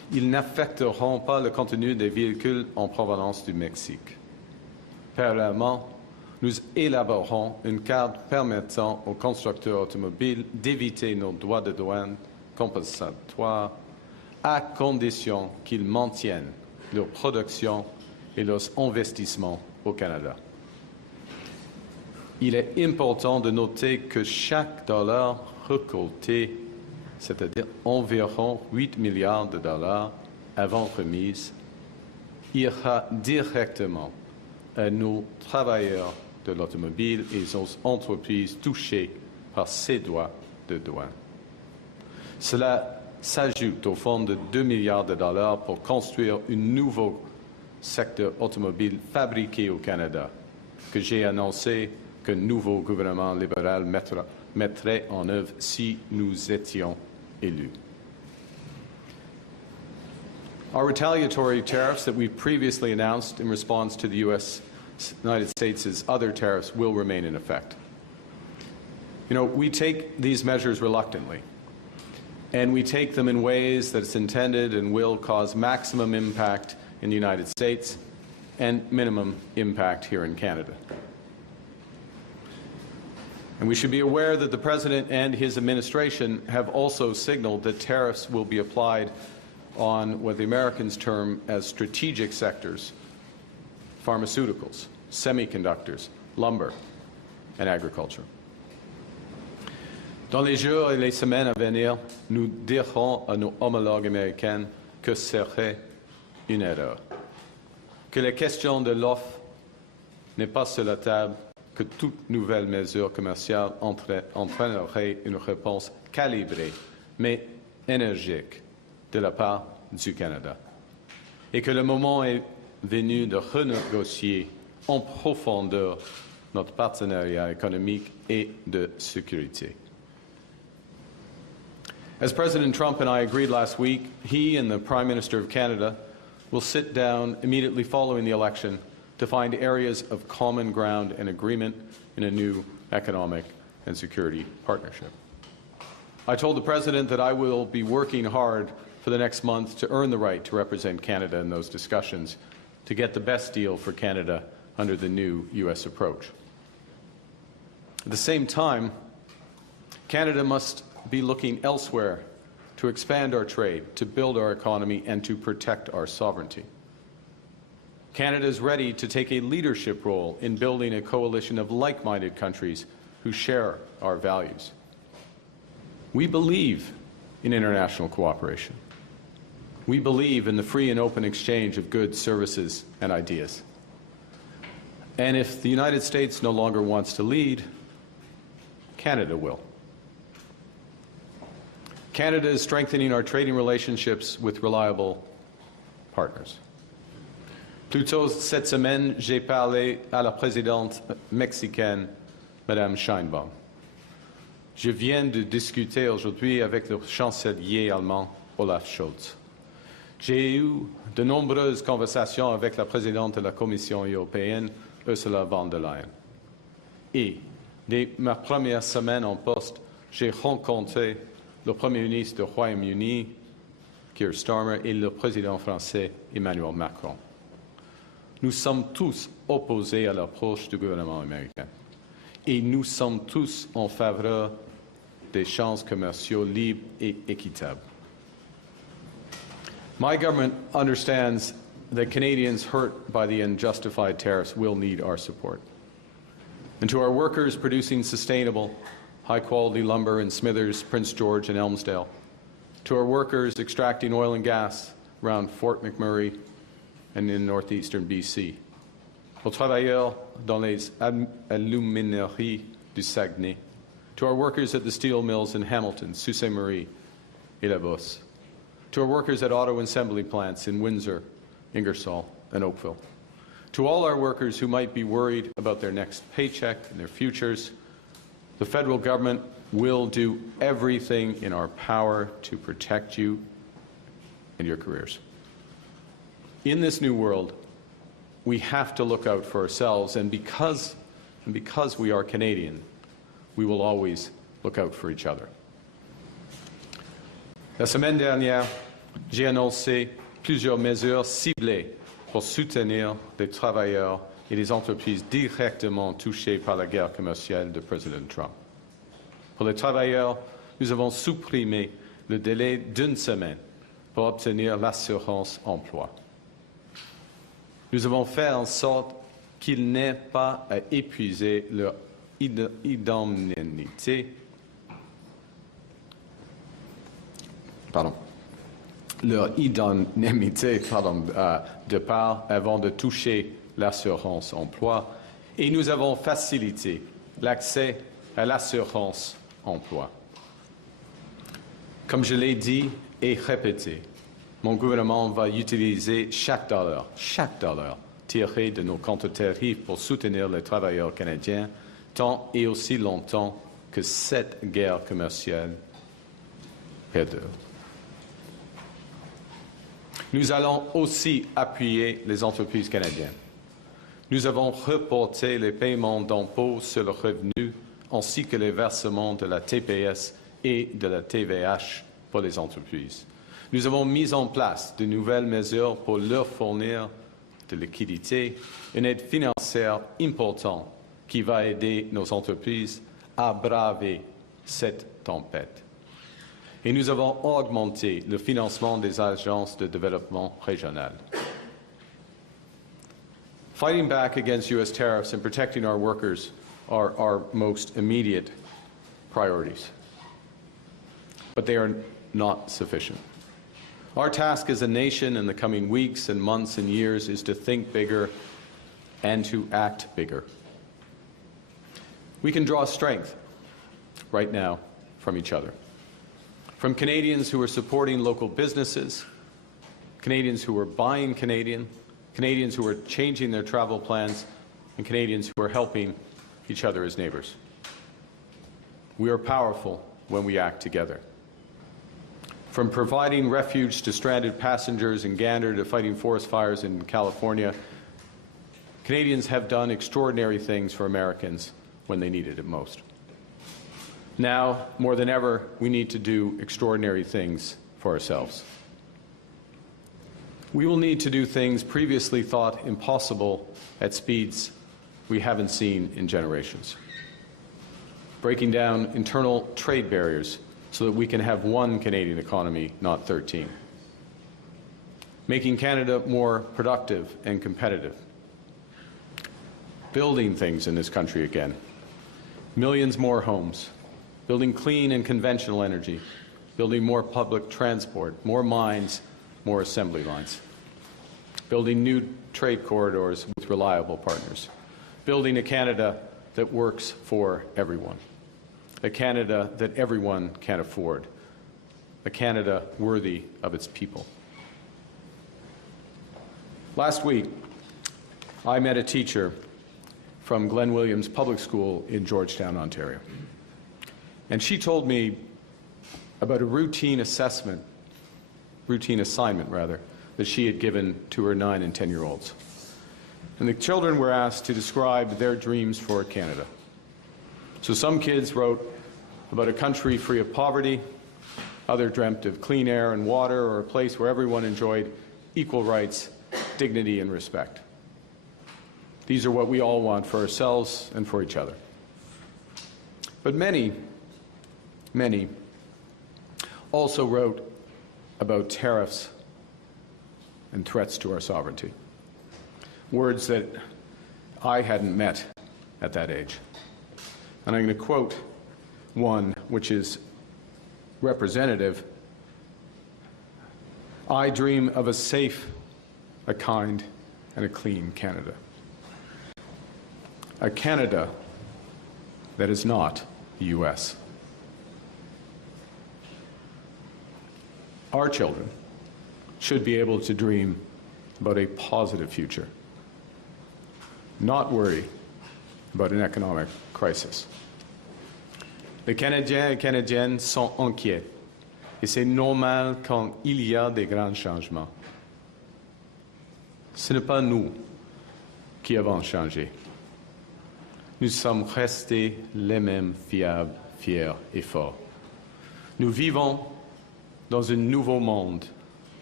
ils n'affecteront pas le contenu des véhicules en provenance du Mexique. Parallèlement, nous élaborerons une carte permettant aux constructeurs automobiles d'éviter nos droits de douane compensatoires à condition qu'ils maintiennent leur production et leurs investissements au Canada. Il est important de noter que chaque dollar récolté, c'est-à-dire environ 8 milliards de dollars avant remise, ira directement à nos travailleurs de l'automobile et aux entreprises touchées par ces droits de douane. Cela s'ajoute au fonds de 2 milliards de dollars pour construire un nouveau secteur automobile fabriqué au Canada, que j'ai annoncé que le nouveau gouvernement libéral mettrait en œuvre si nous étions élus. Our retaliatory tariffs that we previously announced in response to the United States' other tariffs will remain in effect. You know, we take these measures reluctantly, and we take them in ways that it's intended and will cause maximum impact in the United States and minimum impact here in Canada. And we should be aware that the President and his administration have also signaled that tariffs will be applied on what the Americans term as strategic sectors: pharmaceuticals, semiconductors, lumber, and agriculture. Dans les jours et les semaines à venir, nous dirons à nos homologues américains que ce serait une erreur, que la question de l'offre n'est pas sur la table, que toute nouvelle mesure commerciale entraînerait une réponse calibrée, mais énergique, de la part du Canada, et que le moment est venu de renégocier en profondeur notre partenariat économique et de sécurité. As President Trump and I agreed last week, he and the Prime Minister of Canada will sit down immediately following the election to find areas of common ground and agreement in a new economic and security partnership. I told the President that I will be working hard for the next month to earn the right to represent Canada in those discussions, to get the best deal for Canada under the new U.S. approach. At the same time, Canada must be looking elsewhere to expand our trade, to build our economy, and to protect our sovereignty. Canada is ready to take a leadership role in building a coalition of like-minded countries who share our values. We believe in international cooperation. We believe in the free and open exchange of goods, services, and ideas. And if the United States no longer wants to lead, Canada will. Canada is strengthening our trading relationships with reliable partners. Plus tôt cette semaine, j'ai parlé à la présidente mexicaine, Madame Sheinbaum. Je viens de discuter aujourd'hui avec le chancelier allemand, Olaf Scholz. J'ai eu de nombreuses conversations avec la présidente de la Commission européenne, Ursula von der Leyen. Et dès ma première semaine en poste, j'ai rencontré le Premier ministre du Royaume-Uni, Keir Starmer, et le président français, Emmanuel Macron. Nous sommes tous opposés à l'approche du gouvernement américain. Et nous sommes tous en faveur d'échanges commerciaux libres et équitables. My government understands that Canadians hurt by the unjustified tariffs will need our support. And to our workers producing sustainable, high-quality lumber in Smithers, Prince George, and Elmsdale, to our workers extracting oil and gas around Fort McMurray and in northeastern BC, aux travailleurs dans les alumineries du Saguenay, to our workers at the steel mills in Hamilton, Sault Ste. Marie, et La Bosse, to our workers at auto assembly plants in Windsor, Ingersoll, and Oakville, to all our workers who might be worried about their next paycheck and their futures, the federal government will do everything in our power to protect you and your careers. In this new world, we have to look out for ourselves, and because we are Canadian, we will always look out for each other. La semaine dernière, J'ai annoncé plusieurs mesures ciblées pour soutenir les travailleurs et les entreprises directement touchées par la guerre commerciale de président Trump. Pour les travailleurs, nous avons supprimé le délai d'1 semaine pour obtenir l'assurance emploi. Nous avons fait en sorte qu'ils n'aient pas à épuiser leur indemnité. De part avant de toucher l'assurance emploi, et nous avons facilité l'accès à l'assurance emploi. Comme je l'ai dit et répété, mon gouvernement va utiliser chaque dollar tiré de nos comptes tarifs pour soutenir les travailleurs canadiens tant et aussi longtemps que cette guerre commerciale perdure. Nous allons aussi appuyer les entreprises canadiennes. Nous avons reporté les paiements d'impôts sur le revenu ainsi que les versements de la TPS et de la TVH pour les entreprises. Nous avons mis en place de nouvelles mesures pour leur fournir de liquidité, une aide financière importante qui va aider nos entreprises à braver cette tempête. Et nous avons augmenté le financement des agences de développement régional. Fighting back against U.S. tariffs and protecting our workers are our most immediate priorities. But they are not sufficient. Our task as a nation in the coming weeks and months and years is to think bigger and to act bigger. We can draw strength right now from each other. From Canadians who are supporting local businesses, Canadians who are buying Canadian, Canadians who are changing their travel plans, and Canadians who are helping each other as neighbors. We are powerful when we act together. From providing refuge to stranded passengers in Gander to fighting forest fires in California, Canadians have done extraordinary things for Americans when they needed it most. Now, more than ever, we need to do extraordinary things for ourselves. We will need to do things previously thought impossible at speeds we haven't seen in generations. Breaking down internal trade barriers so that we can have one Canadian economy, not 13. Making Canada more productive and competitive. Building things in this country again. Millions more homes. Building clean and conventional energy, building more public transport, more mines, more assembly lines, building new trade corridors with reliable partners, building a Canada that works for everyone, a Canada that everyone can afford, a Canada worthy of its people. Last week, I met a teacher from Glen Williams Public School in Georgetown, Ontario. And she told me about a routine assignment, that she had given to her 9- and 10-year-olds. And the children were asked to describe their dreams for Canada. So some kids wrote about a country free of poverty, others dreamt of clean air and water, or a place where everyone enjoyed equal rights, dignity, and respect. These are what we all want for ourselves and for each other. But many also wrote about tariffs and threats to our sovereignty, words that I hadn't met at that age. And I'm going to quote one which is representative. I dream of a safe, a kind, and a clean Canada. A Canada that is not the U.S. Our children should be able to dream about a positive future, not worry about an economic crisis. Les Canadiens et Canadiennes sont inquiets, et c'est normal quand il y a des grands changements. Ce n'est pas nous qui avons changé. Nous sommes restés les mêmes fiables, fiers et forts. Nous vivons dans un nouveau monde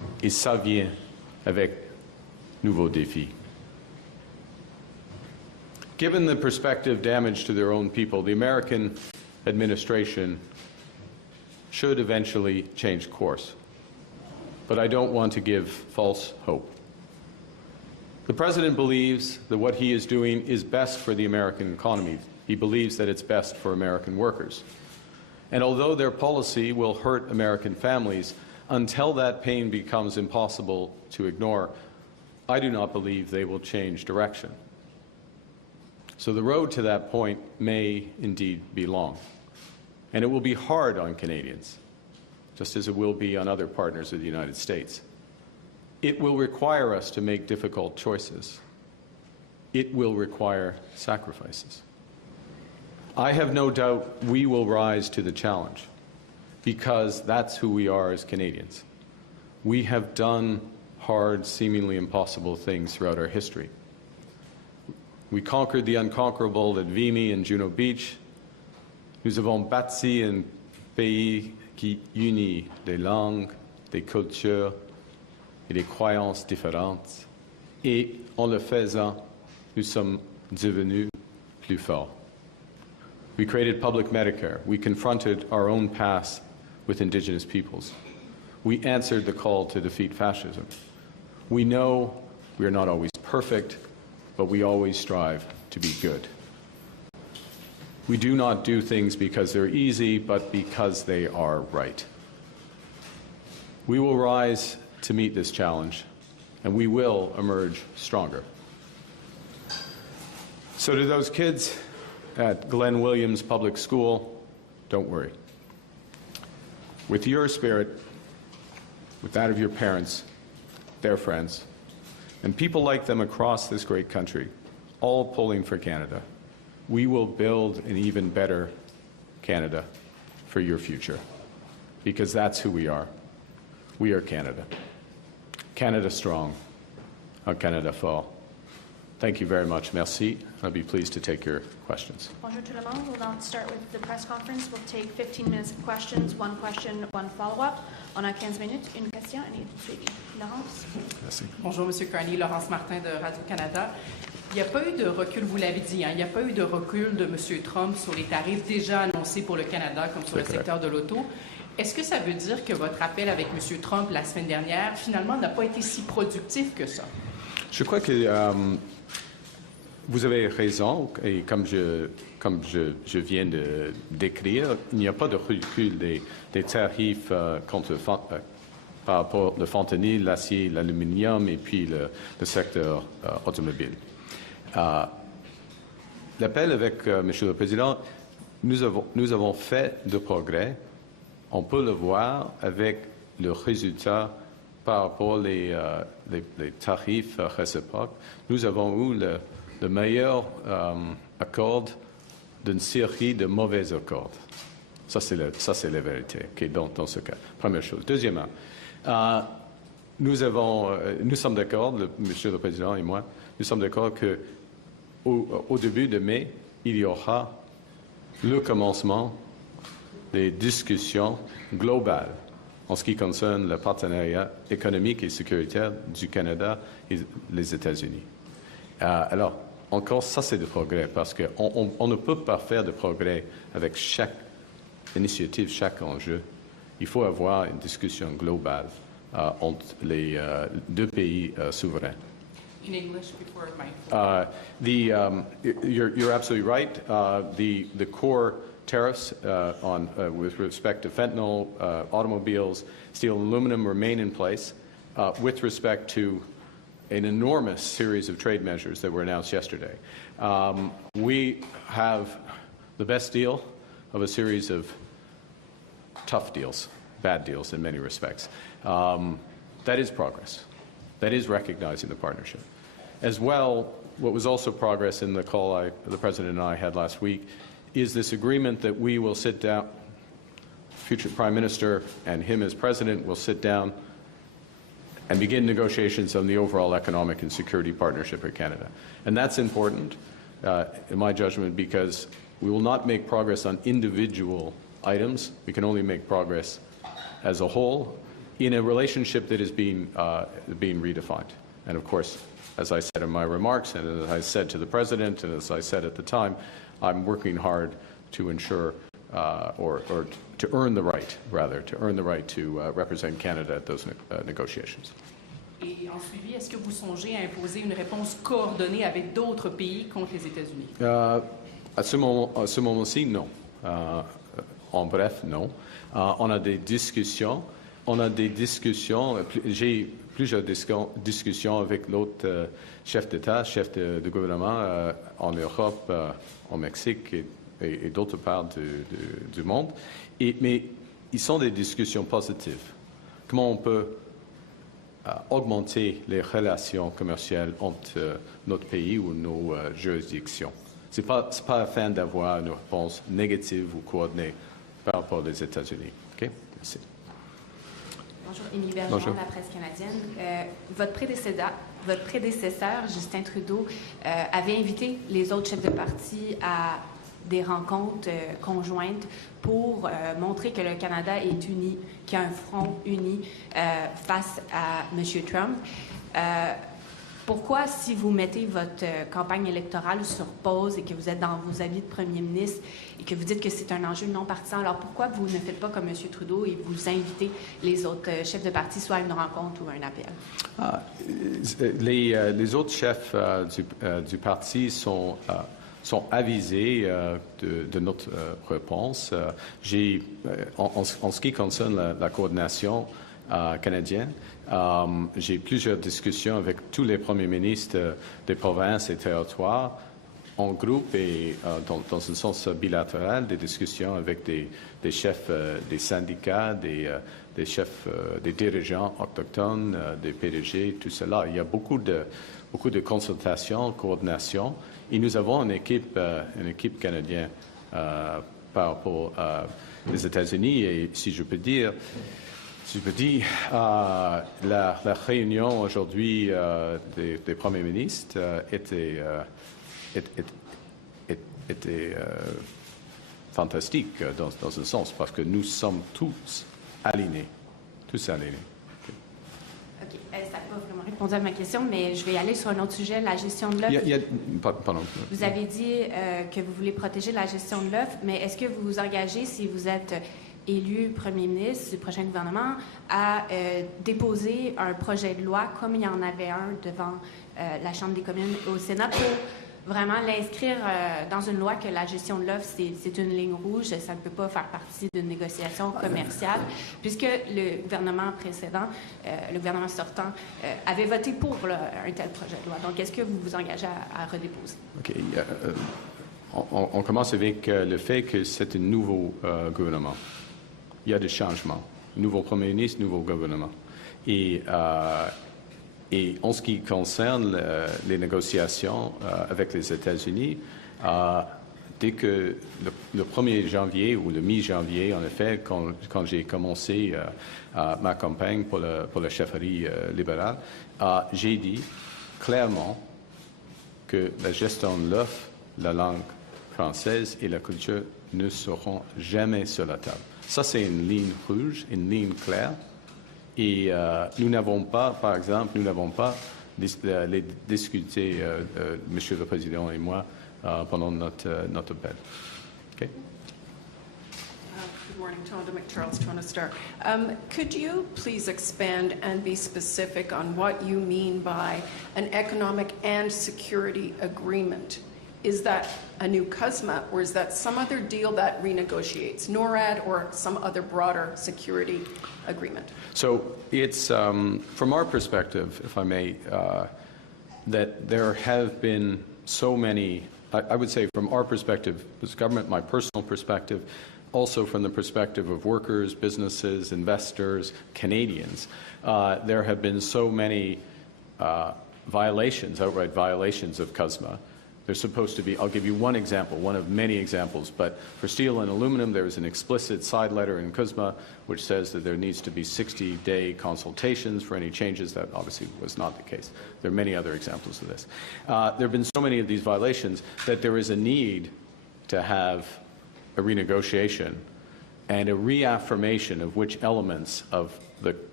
Et ça vient avec nouveaux défis. Given the prospective damage to their own people, the American administration should eventually change course. But I don't want to give false hope. The President believes that what he is doing is best for the American economy. He believes that it's best for American workers. And although their policy will hurt American families, until that pain becomes impossible to ignore, I do not believe they will change direction. So the road to that point may indeed be long. And it will be hard on Canadians, just as it will be on other partners of the United States. It will require us to make difficult choices. It will require sacrifices. I have no doubt we will rise to the challenge, because that's who we are as Canadians. We have done hard, seemingly impossible things throughout our history. We conquered the unconquerable at Vimy and Juno Beach. Nous avons bâti un pays qui unit des langues, des cultures et des croyances différentes. Et en le faisant, nous sommes devenus plus forts. We created public Medicare. We confronted our own past with Indigenous peoples. We answered the call to defeat fascism. We know we are not always perfect, but we always strive to be good. We do not do things because they're easy, but because they are right. We will rise to meet this challenge, and we will emerge stronger. So to those kids at Glenn Williams Public School, don't worry. With your spirit, with that of your parents, their friends, and people like them across this great country, all pulling for Canada, we will build an even better Canada for your future, because that's who we are. We are Canada. Canada strong, un Canada fort. Thank you very much. Merci. I'll be pleased to take your questions. Bonjour tout le monde. We'll now start with the press conference. We'll take 15 minutes of questions, one question, one follow-up. On a 15 minutes, une question et une suivi. Laurence? Merci. Bonjour, M. Carney. Laurence Martin de Radio-Canada. Il n'y a pas eu de recul, vous l'avez dit, il n'y a pas eu de recul de M. Trump sur les tarifs déjà annoncés pour le Canada, comme sur le secteur de l'auto. Est-ce que ça veut dire que votre appel avec M. Trump la semaine dernière, finalement, n'a pas été si productif que ça? Je crois que vous avez raison, et comme je viens de décrire, il n'y a pas de recul des tarifs par rapport au fentanyl, l'acier, l'aluminium et puis le secteur automobile. L'appel avec Monsieur le Président, nous avons fait de progrès. On peut le voir avec le résultat par rapport les tarifs réciproques. Nous avons eu le meilleur accord d'une série de mauvais accords. Ça, c'est la vérité, okay, dans ce cas. Première chose. Deuxièmement, nous sommes d'accord, Monsieur le Président et moi, nous sommes d'accord qu'au début de mai, il y aura le commencement des discussions globales en ce qui concerne le partenariat économique et sécuritaire du Canada et les États-Unis. Alors, encore, ça c'est de progrès, parce qu'on ne peut pas faire de progrès avec chaque initiative, chaque enjeu. Il faut avoir une discussion globale entre les deux pays souverains. In English before my... You're absolutely right. The core tariffs with respect to fentanyl, automobiles, steel and aluminum remain in place. With respect to an enormous series of trade measures that were announced yesterday. We have the best deal of a series of tough deals, bad deals in many respects. That is progress. That is recognizing the partnership. As well, what was also progress in the call the President and I had last week is this agreement that we will sit down, future Prime Minister and him as President will sit down and begin negotiations on the overall economic and security partnership with Canada. And that's important, in my judgment, because we will not make progress on individual items. We can only make progress as a whole, in a relationship that is being redefined. And of course, as I said in my remarks, and as I said to the President, and as I said at the time, I'm working hard to ensure, or to earn the right, rather, to represent Canada at those negotiations. Et en suivi, est-ce que vous songez à imposer une réponse coordonnée avec d'autres pays contre les États-Unis? À ce moment-ci, non. En bref, non. On a des discussions. J'ai plusieurs discussions avec l'autre chef d'État, chef de gouvernement en Europe, au Mexique et d'autres parts du monde. Mais ils sont des discussions positives. Comment on peut augmenter les relations commerciales entre notre pays ou nos juridictions. Ce n'est pas afin d'avoir une réponse négative ou coordonnée par rapport aux États-Unis. OK? Merci. Bonjour, Émilie Bergeron de la presse canadienne. Votre prédécesseur, Justin Trudeau, avait invité les autres chefs de parti à des rencontres conjointes pour montrer que le Canada est uni, qu'il y a un front uni face à M. Trump. Pourquoi, si vous mettez votre campagne électorale sur pause et que vous êtes dans vos avis de premier ministre et que vous dites que c'est un enjeu non partisan, alors pourquoi vous ne faites pas comme M. Trudeau et vous invitez les autres chefs de parti soit à une rencontre ou à un appel? Les autres chefs du parti sont avisés de notre réponse. En ce qui concerne la coordination canadienne, j'ai plusieurs discussions avec tous les premiers ministres des provinces et territoires en groupe et dans un sens bilatéral, des discussions avec des chefs des syndicats, des chefs, des dirigeants autochtones, des PDG, tout cela. Il y a beaucoup de consultations, coordination. Et nous avons une équipe canadienne par rapport aux États-Unis. Et si je peux dire, la réunion aujourd'hui des premiers ministres était fantastique dans un sens, parce que nous sommes tous alignés. OK. Ça n'a pas vraiment répondu à ma question, mais je vais aller sur un autre sujet, la gestion de l'œuf. Pardon. Vous avez dit que vous voulez protéger la gestion de l'œuf, mais est-ce que vous vous engagez, si vous êtes élu premier ministre du prochain gouvernement, à déposer un projet de loi, comme il y en avait un devant la Chambre des communes au Sénat, pour vraiment l'inscrire dans une loi que la gestion de l'offre, c'est une ligne rouge, ça ne peut pas faire partie d'une négociation commerciale, puisque le gouvernement précédent, le gouvernement sortant, avait voté pour un tel projet de loi. Donc, est-ce que vous vous engagez à redéposer? OK. On commence avec le fait que c'est un nouveau gouvernement. Il y a des changements. Nouveau premier ministre, nouveau gouvernement. Et en ce qui concerne les négociations avec les États-Unis, dès que le 1er janvier ou le mi-janvier, en effet, quand j'ai commencé ma campagne pour la chefferie libérale, j'ai dit clairement que la gestion de l'œuf, la langue française et la culture ne seront jamais sur la table. Ça, c'est une ligne rouge, une ligne claire. Et nous n'avons pas, par exemple, les discuter, Monsieur le Président et moi, pendant notre appel. Okay? Good morning, Tonda McCharles, Toronto Star. Could you please expand and be specific on what you mean by an economic and security agreement? Is that a new CUSMA, or is that some other deal that renegotiates NORAD or some other broader security agreement? So it's, from our perspective, if I may, that there have been so many, I would say from our perspective as government, my personal perspective, also from the perspective of workers, businesses, investors, Canadians, there have been so many violations, outright violations of CUSMA. There's supposed to be, I'll give you one example, one of many examples, but for steel and aluminum, there is an explicit side letter in CUSMA which says that there needs to be 60-day consultations for any changes. That obviously was not the case. There are many other examples of this. There have been so many of these violations that there is a need to have a renegotiation and a reaffirmation of which elements of the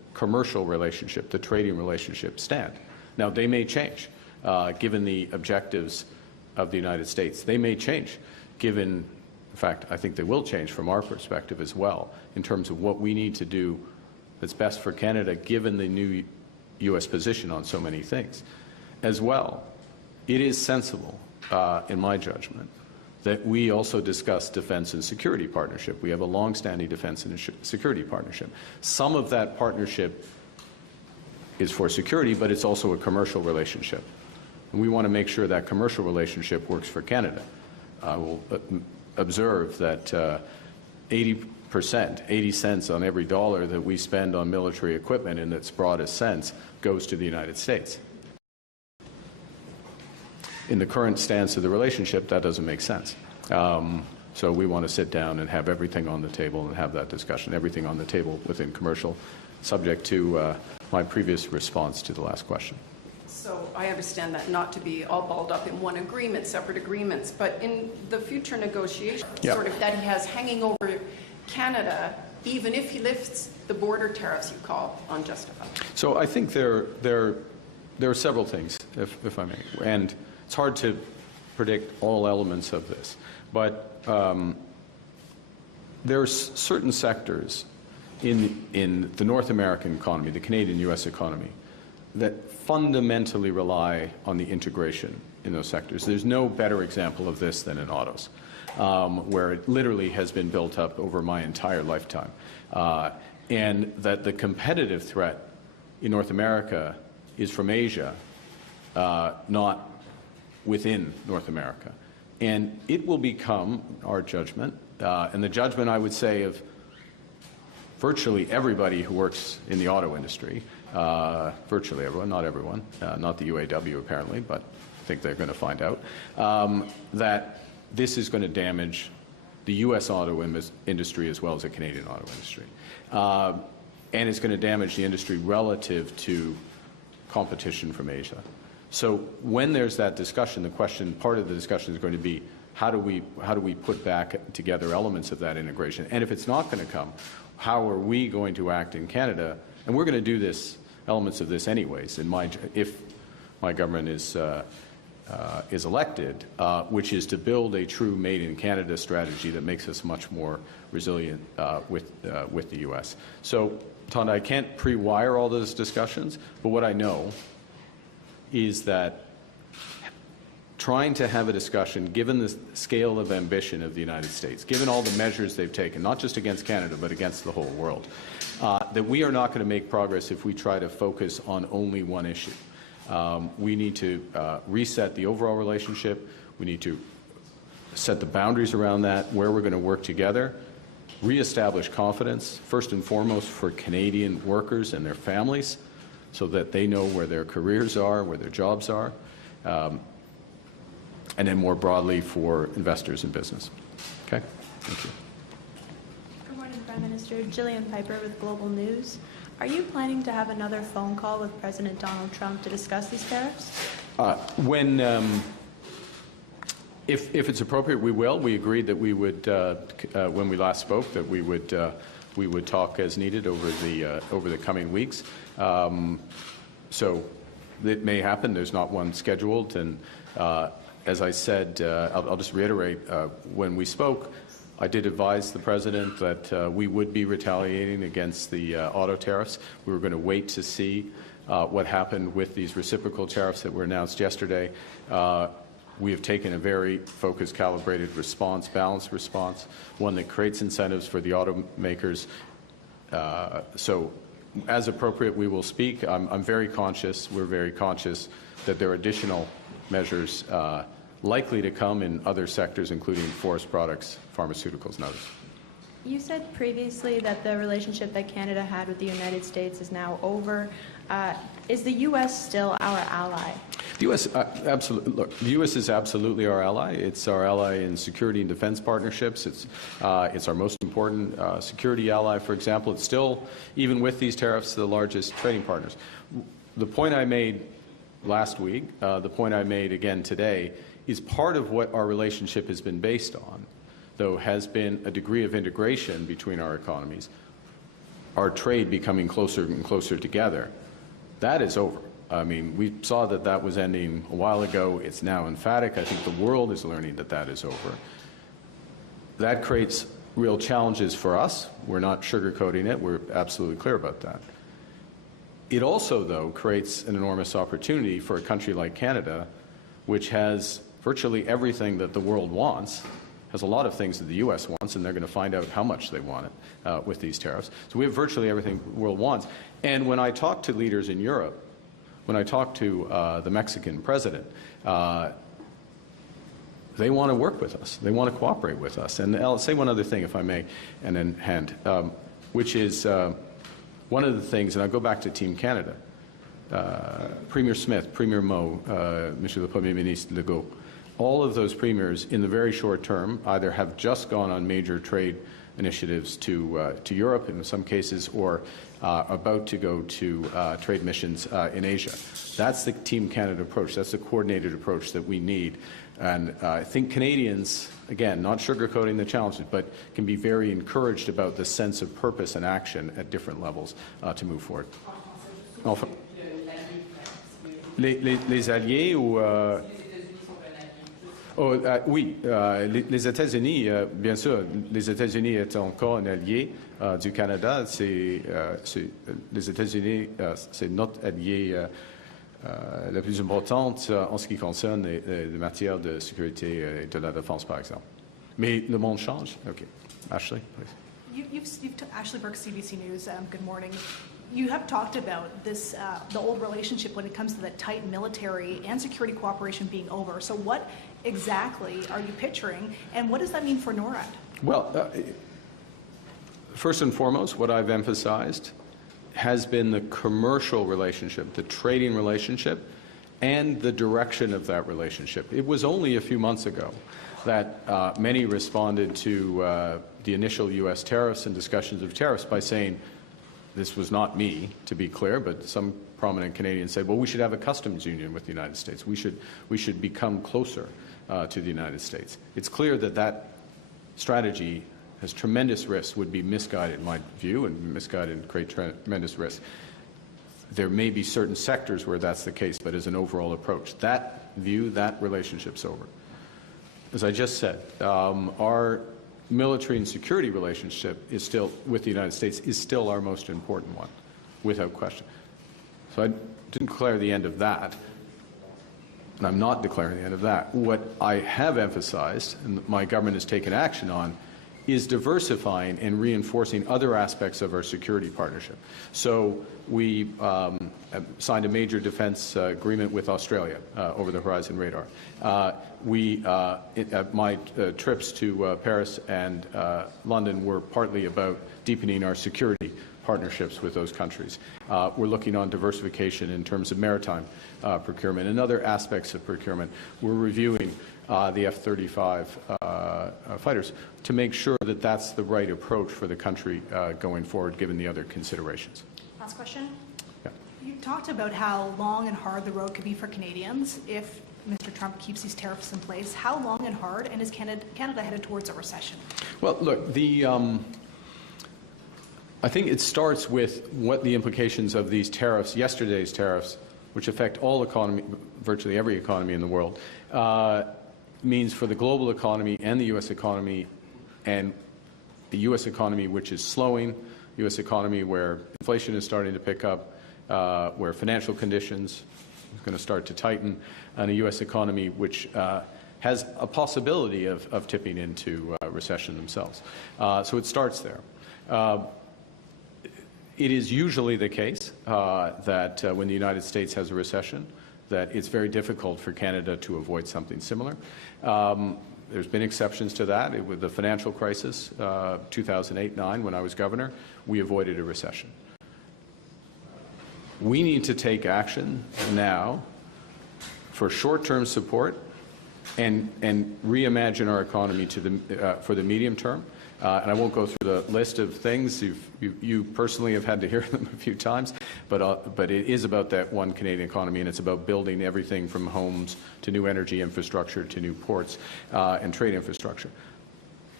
commercial relationship, the trading relationship, stand. Now, they may change, given the objectives of the United States. They may change, given, in fact, I think they will change from our perspective as well, in terms of what we need to do that's best for Canada, given the new U.S. position on so many things. As well, it is sensible, in my judgment, that we also discuss defense and security partnership. We have a long-standing defense and security partnership. Some of that partnership is for security, but it's also a commercial relationship. And we want to make sure that commercial relationship works for Canada. I will observe that 80%, 80 cents on every dollar that we spend on military equipment in its broadest sense goes to the United States. In the current stance of the relationship, that doesn't make sense. So we want to sit down and have everything on the table and have that discussion, everything on the table within commercial, subject to my previous response to the last question. So I understand that not to be all balled up in one agreement, separate agreements, but in the future negotiations, sort of that he has hanging over Canada, even if he lifts the border tariffs you call unjustified. So I think there are several things, if I may, and it's hard to predict all elements of this, but there are certain sectors in the North American economy, the Canadian-U.S. economy, that fundamentally rely on the integration in those sectors. There's no better example of this than in autos, where it literally has been built up over my entire lifetime. And that the competitive threat in North America is from Asia, not within North America. And it will become our judgment, and the judgment, I would say, of virtually everybody who works in the auto industry, virtually everyone, not everyone, not the UAW apparently, but I think they're going to find out, that this is going to damage the U.S. auto industry as well as the Canadian auto industry. And it's going to damage the industry relative to competition from Asia. So when there's that discussion, the question, part of the discussion is going to be, how do we put back together elements of that integration? And if it's not going to come, how are we going to act in Canada? And we're going to do this, elements of this anyways, if my government is elected, which is to build a true Made in Canada strategy that makes us much more resilient with the U.S. So, Tonda, I can't pre-wire all those discussions, but what I know is that trying to have a discussion, given the scale of ambition of the United States, given all the measures they've taken, not just against Canada, but against the whole world, that we are not going to make progress if we try to focus on only one issue. We need to reset the overall relationship. We need to set the boundaries around that, where we're going to work together, reestablish confidence, first and foremost for Canadian workers and their families, so that they know where their careers are, where their jobs are, and then more broadly for investors in business. Okay? Thank you. Good morning, Prime Minister. Gillian Piper with Global News. Are you planning to have another phone call with President Donald Trump to discuss these tariffs? If it's appropriate, we will. We agreed that we would, when we last spoke, that we would talk as needed over the coming weeks. So it may happen. There's not one scheduled, and as I said, I'll just reiterate. When we spoke, I did advise the President that we would be retaliating against the auto tariffs. We were going to wait to see what happened with these reciprocal tariffs that were announced yesterday. We have taken a very focused, calibrated response, balanced response, one that creates incentives for the automakers. So as appropriate, we will speak. I'm very conscious, we're very conscious that there are additional measures likely to come in other sectors, including forest products, pharmaceuticals, and others. You said previously that the relationship that Canada had with the United States is now over. Is the U.S. still our ally? The U.S. Absolutely. Look, the U.S. is absolutely our ally. It's our ally in security and defense partnerships. It's our most important security ally. For example, it's still, even with these tariffs, the largest trading partners. The point I made last week, the point I made again today, is part of what our relationship has been based on, though, has been a degree of integration between our economies. our trade becoming closer and closer together, that is over. I mean, we saw that that was ending a while ago. It's now emphatic. I think the world is learning that that is over. That creates real challenges for us. We're not sugarcoating it. We're absolutely clear about that. It also, though, creates an enormous opportunity for a country like Canada, which has virtually everything that the world wants, has a lot of things that the U.S. wants, and they're going to find out how much they want it with these tariffs. So we have virtually everything the world wants. And when I talk to leaders in Europe, when I talk to the Mexican president, they want to work with us. They want to cooperate with us. And I'll say one other thing, if I may, and then hand, which is one of the things, and I'll go back to Team Canada, Premier Smith, Premier Moe, Monsieur le Premier Ministre Legault, all of those premiers in the very short term either have just gone on major trade initiatives to Europe in some cases, or about to go to trade missions in Asia. That's the Team Canada approach. That's the coordinated approach that we need. And I think Canadians, again, not sugarcoating the challenges, but can be very encouraged about the sense of purpose and action at different levels to move forward. Enfin, les alliés ou oui, les États-Unis, bien sûr, les États-Unis est encore un allié du Canada. Les États-Unis, c'est notre allié la plus importante en ce qui concerne les matières de sécurité et de la défense, par exemple. Mais le monde change. OK. Ashley, please. Ashley Burke, CBC News. Good morning. You have talked about this, the old relationship when it comes to that tight military and security cooperation being over. So what exactly are you picturing, and what does that mean for NORAD? Well, first and foremost, what I've emphasized has been the commercial relationship, the trading relationship, and the direction of that relationship. It was only a few months ago that many responded to the initial U.S. tariffs and discussions of tariffs by saying, this was not me, to be clear, but some prominent Canadians said, well, we should have a customs union with the United States. We should become closer to the United States. It's clear that that strategy has tremendous risks, would be misguided in my view, and misguided and create tremendous risk. There may be certain sectors where that's the case, but as an overall approach, that view, that relationship's over. As I just said, our military and security relationship is still, with the United States, is still our most important one, without question. So I didn't declare the end of that, and I'm not declaring the end of that. What I have emphasized, and my government has taken action on, is diversifying and reinforcing other aspects of our security partnership. So we signed a major defense agreement with Australia, over-the-horizon radar. My trips to Paris and London were partly about deepening our security partnerships with those countries. We're looking on diversification in terms of maritime procurement and other aspects of procurement. We're reviewing the F-35 fighters to make sure that that's the right approach for the country going forward, given the other considerations. Last question. Yeah. You talked about how long and hard the road could be for Canadians if Mr. Trump keeps these tariffs in place. How long and hard, and is Canada headed towards a recession? Well, look, I think it starts with what the implications of these tariffs, yesterday's tariffs, which affect all economy, virtually every economy in the world, means for the global economy and the U.S. economy, and the U.S. economy which is slowing, U.S. economy where inflation is starting to pick up, where financial conditions are going to start to tighten, and a U.S. economy which has a possibility of tipping into recession themselves. So it starts there. It is usually the case that when the United States has a recession, that it's very difficult for Canada to avoid something similar. There's been exceptions to that. With the financial crisis, 2008-9, when I was governor, we avoided a recession. We need to take action now for short-term support and reimagine our economy for the medium term. And I won't go through the list of things. You personally have had to hear them a few times, but it is about that one Canadian economy, and it's about building everything from homes to new energy infrastructure to new ports and trade infrastructure.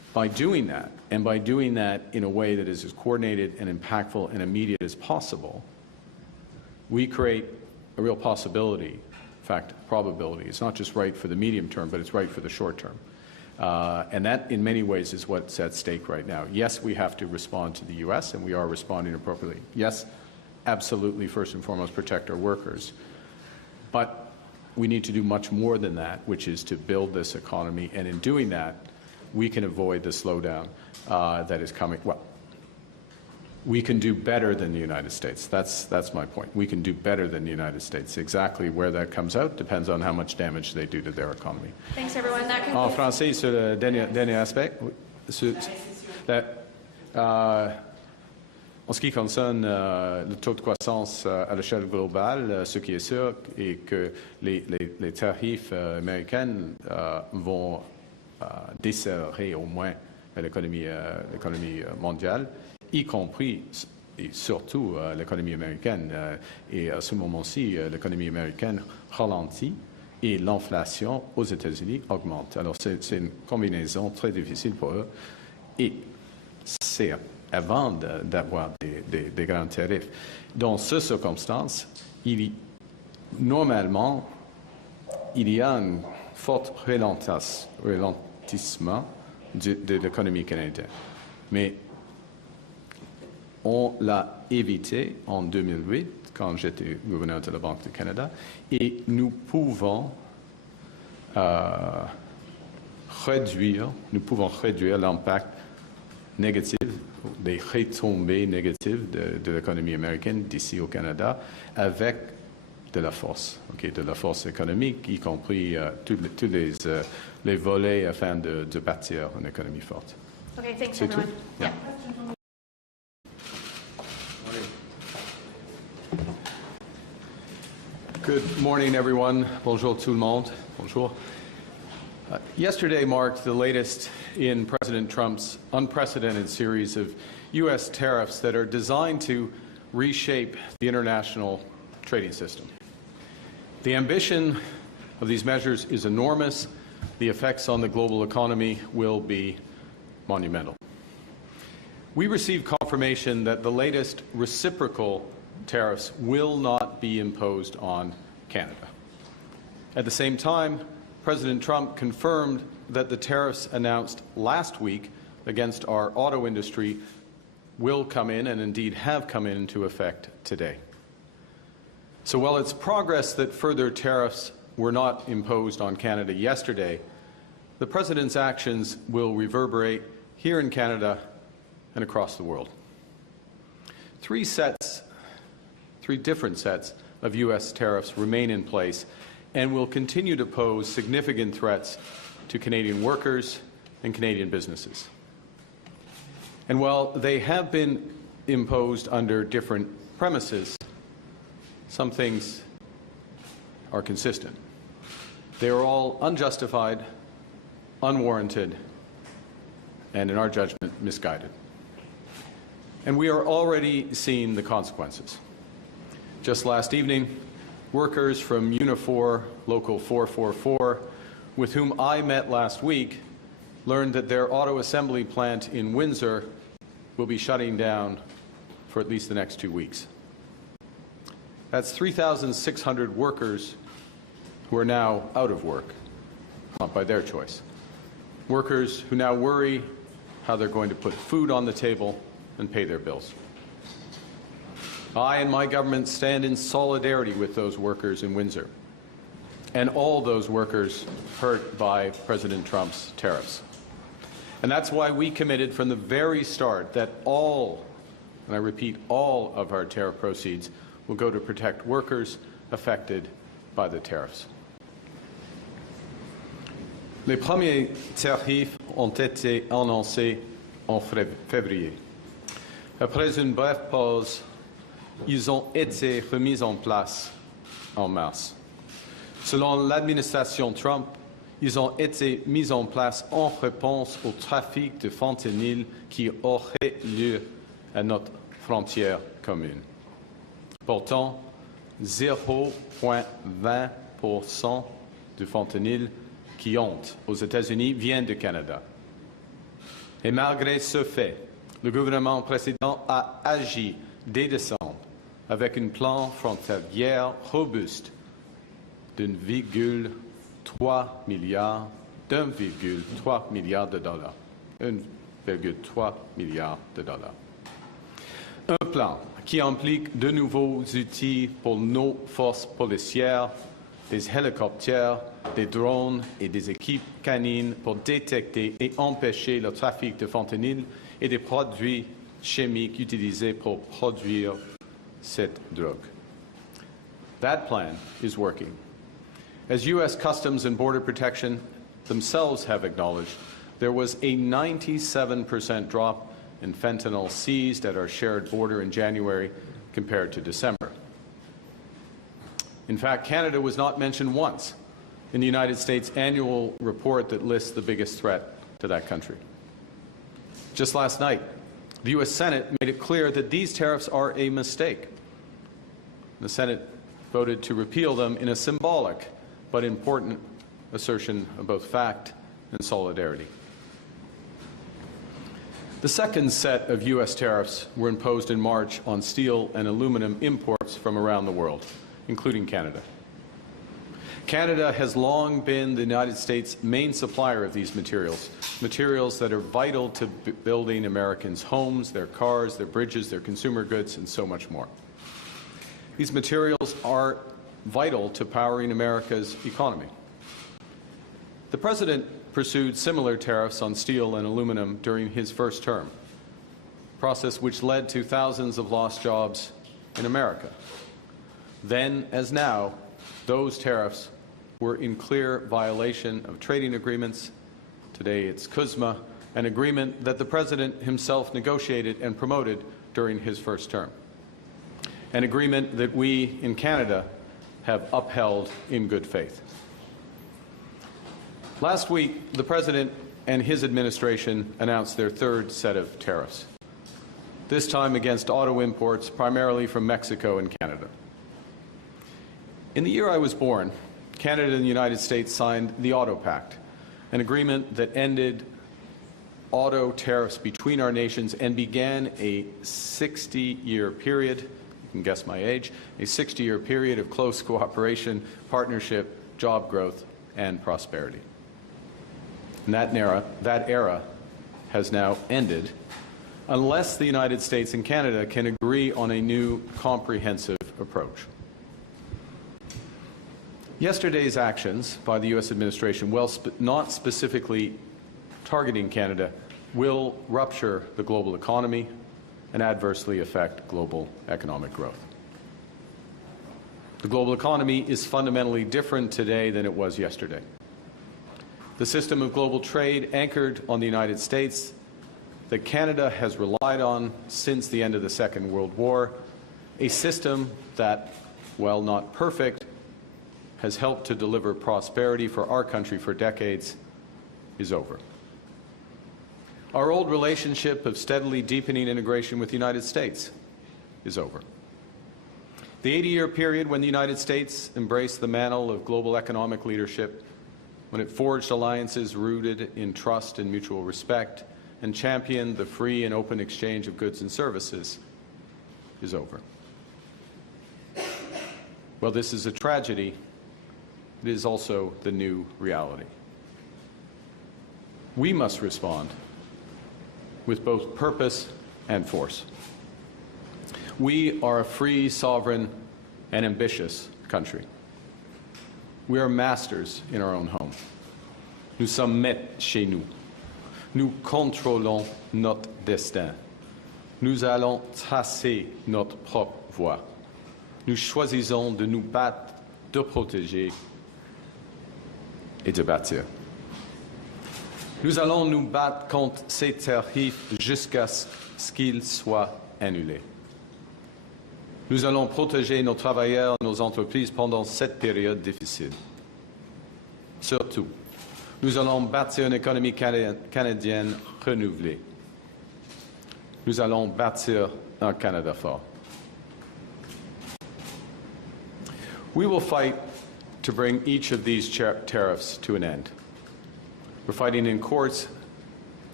By doing that, and by doing that in a way that is as coordinated and impactful and immediate as possible, we create a real possibility, in fact, probability. It's not just right for the medium term, but it's right for the short term. And that, in many ways, is what's at stake right now. Yes, we have to respond to the U.S., and we are responding appropriately. Yes, absolutely, first and foremost, protect our workers. But we need to do much more than that, which is to build this economy. And in doing that, we can avoid the slowdown that is coming. Well, we can do better than the United States. That's my point. We can do better than the United States. Exactly where that comes out depends on how much damage they do to their economy. Thanks, everyone. That En concludes. français, sur le dernier aspect, en ce qui concerne le taux de croissance à l'échelle globale, ce qui est sûr est que les tarifs américains vont desserrer au moins l'économie mondiale, y compris et surtout l'économie américaine. Et à ce moment-ci, l'économie américaine ralentit et l'inflation aux États-Unis augmente. Alors c'est une combinaison très difficile pour eux. Et c'est avant d'avoir des grands tarifs. Dans ces circonstances, normalement, il y a un fort ralentissement de l'économie canadienne. Mais on l'a évité en 2008, quand j'étais gouverneur de la Banque du Canada, et nous pouvons réduire l'impact négatif, des retombées négatives de l'économie américaine d'ici au Canada avec de la force, de la force économique, y compris tous les volets afin de bâtir une économie forte. Okay, thanks, C'est everyone. tout? Yeah. Good morning, everyone. Bonjour tout le monde. Bonjour. Yesterday marked the latest in President Trump's unprecedented series of U.S. tariffs that are designed to reshape the international trading system. The ambition of these measures is enormous. The effects on the global economy will be monumental. We received confirmation that the latest reciprocal tariffs will not be imposed on Canada. At the same time, President Trump confirmed that the tariffs announced last week against our auto industry will come in, and indeed have come into effect today. So while it's progress that further tariffs were not imposed on Canada yesterday, the President's actions will reverberate here in Canada and across the world. Three different sets of U.S. tariffs remain in place and will continue to pose significant threats to Canadian workers and Canadian businesses. And while they have been imposed under different premises, some things are consistent. They are all unjustified, unwarranted, and in our judgment, misguided. And we are already seeing the consequences. Just last evening, workers from Unifor Local 444, with whom I met last week, learned that their auto assembly plant in Windsor will be shutting down for at least the next 2 weeks. That's 3,600 workers who are now out of work, not by their choice. Workers who now worry how they're going to put food on the table and pay their bills. I and my government stand in solidarity with those workers in Windsor and all those workers hurt by President Trump's tariffs. And that's why we committed from the very start that all, and I repeat, all of our tariff proceeds will go to protect workers affected by the tariffs. Les premiers tarifs ont été annoncés en février. Après une brève pause, ils ont été remis en place en mars. Selon l'administration Trump, ils ont été mis en place en réponse au trafic de fentanyl qui aurait lieu à notre frontière commune. Pourtant, 0,20% du fentanyl qui entre aux États-Unis vient du Canada. Et malgré ce fait, le gouvernement précédent a agi dès décembre avec un plan frontalier robuste d'1,3 milliard de dollars. 1,3 milliard de dollars. Un plan qui implique de nouveaux outils pour nos forces policières, des hélicoptères, des drones et des équipes canines pour détecter et empêcher le trafic de fentanyl et des produits chimiques utilisés pour produire cette drogue. That plan is working. As U.S. Customs and Border Protection themselves have acknowledged, there was a 97% drop in fentanyl seized at our shared border in January compared to December. In fact, Canada was not mentioned once in the United States annual report that lists the biggest threat to that country. Just last night, the U.S. Senate made it clear that these tariffs are a mistake. The Senate voted to repeal them in a symbolic but important assertion of both fact and solidarity. The second set of U.S. tariffs were imposed in March on steel and aluminum imports from around the world, including Canada. Canada has long been the United States' main supplier of these materials, materials that are vital to building Americans' homes, their cars, their bridges, their consumer goods, and so much more. These materials are vital to powering America's economy. The President pursued similar tariffs on steel and aluminum during his first term, a process which led to thousands of lost jobs in America. Then, as now, those tariffs were in clear violation of trading agreements. Today it's CUSMA, an agreement that the President himself negotiated and promoted during his first term, an agreement that we in Canada have upheld in good faith. Last week, the President and his administration announced their third set of tariffs, this time against auto imports primarily from Mexico and Canada. In the year I was born, Canada and the United States signed the Auto Pact, an agreement that ended auto tariffs between our nations and began a 60-year period, you can guess my age, a 60-year period of close cooperation, partnership, job growth, and prosperity. And that era has now ended unless the United States and Canada can agree on a new comprehensive approach. Yesterday's actions by the U.S. administration, while not specifically targeting Canada, will rupture the global economy and adversely affect global economic growth. The global economy is fundamentally different today than it was yesterday. The system of global trade anchored on the United States that Canada has relied on since the end of the Second World War, a system that, while not perfect, has helped to deliver prosperity for our country for decades, is over. Our old relationship of steadily deepening integration with the United States is over. The 80-year period when the United States embraced the mantle of global economic leadership, when it forged alliances rooted in trust and mutual respect, and championed the free and open exchange of goods and services, is over. Well, this is a tragedy. It is also the new reality. We must respond with both purpose and force. We are a free, sovereign, and ambitious country. We are masters in our own home. Nous sommes maîtres chez nous. Nous contrôlons notre destin. Nous allons tracer notre propre voie. Nous choisissons de nous battre, de protéger et de bâtir. Nous allons nous battre contre ces tarifs jusqu'à ce qu'ils soient annulés. Nous allons protéger nos travailleurs et nos entreprises pendant cette période difficile. Surtout, nous allons bâtir une économie canadienne renouvelée. Nous allons bâtir un Canada fort. We will fight to bring each of these tariffs to an end. We're fighting in courts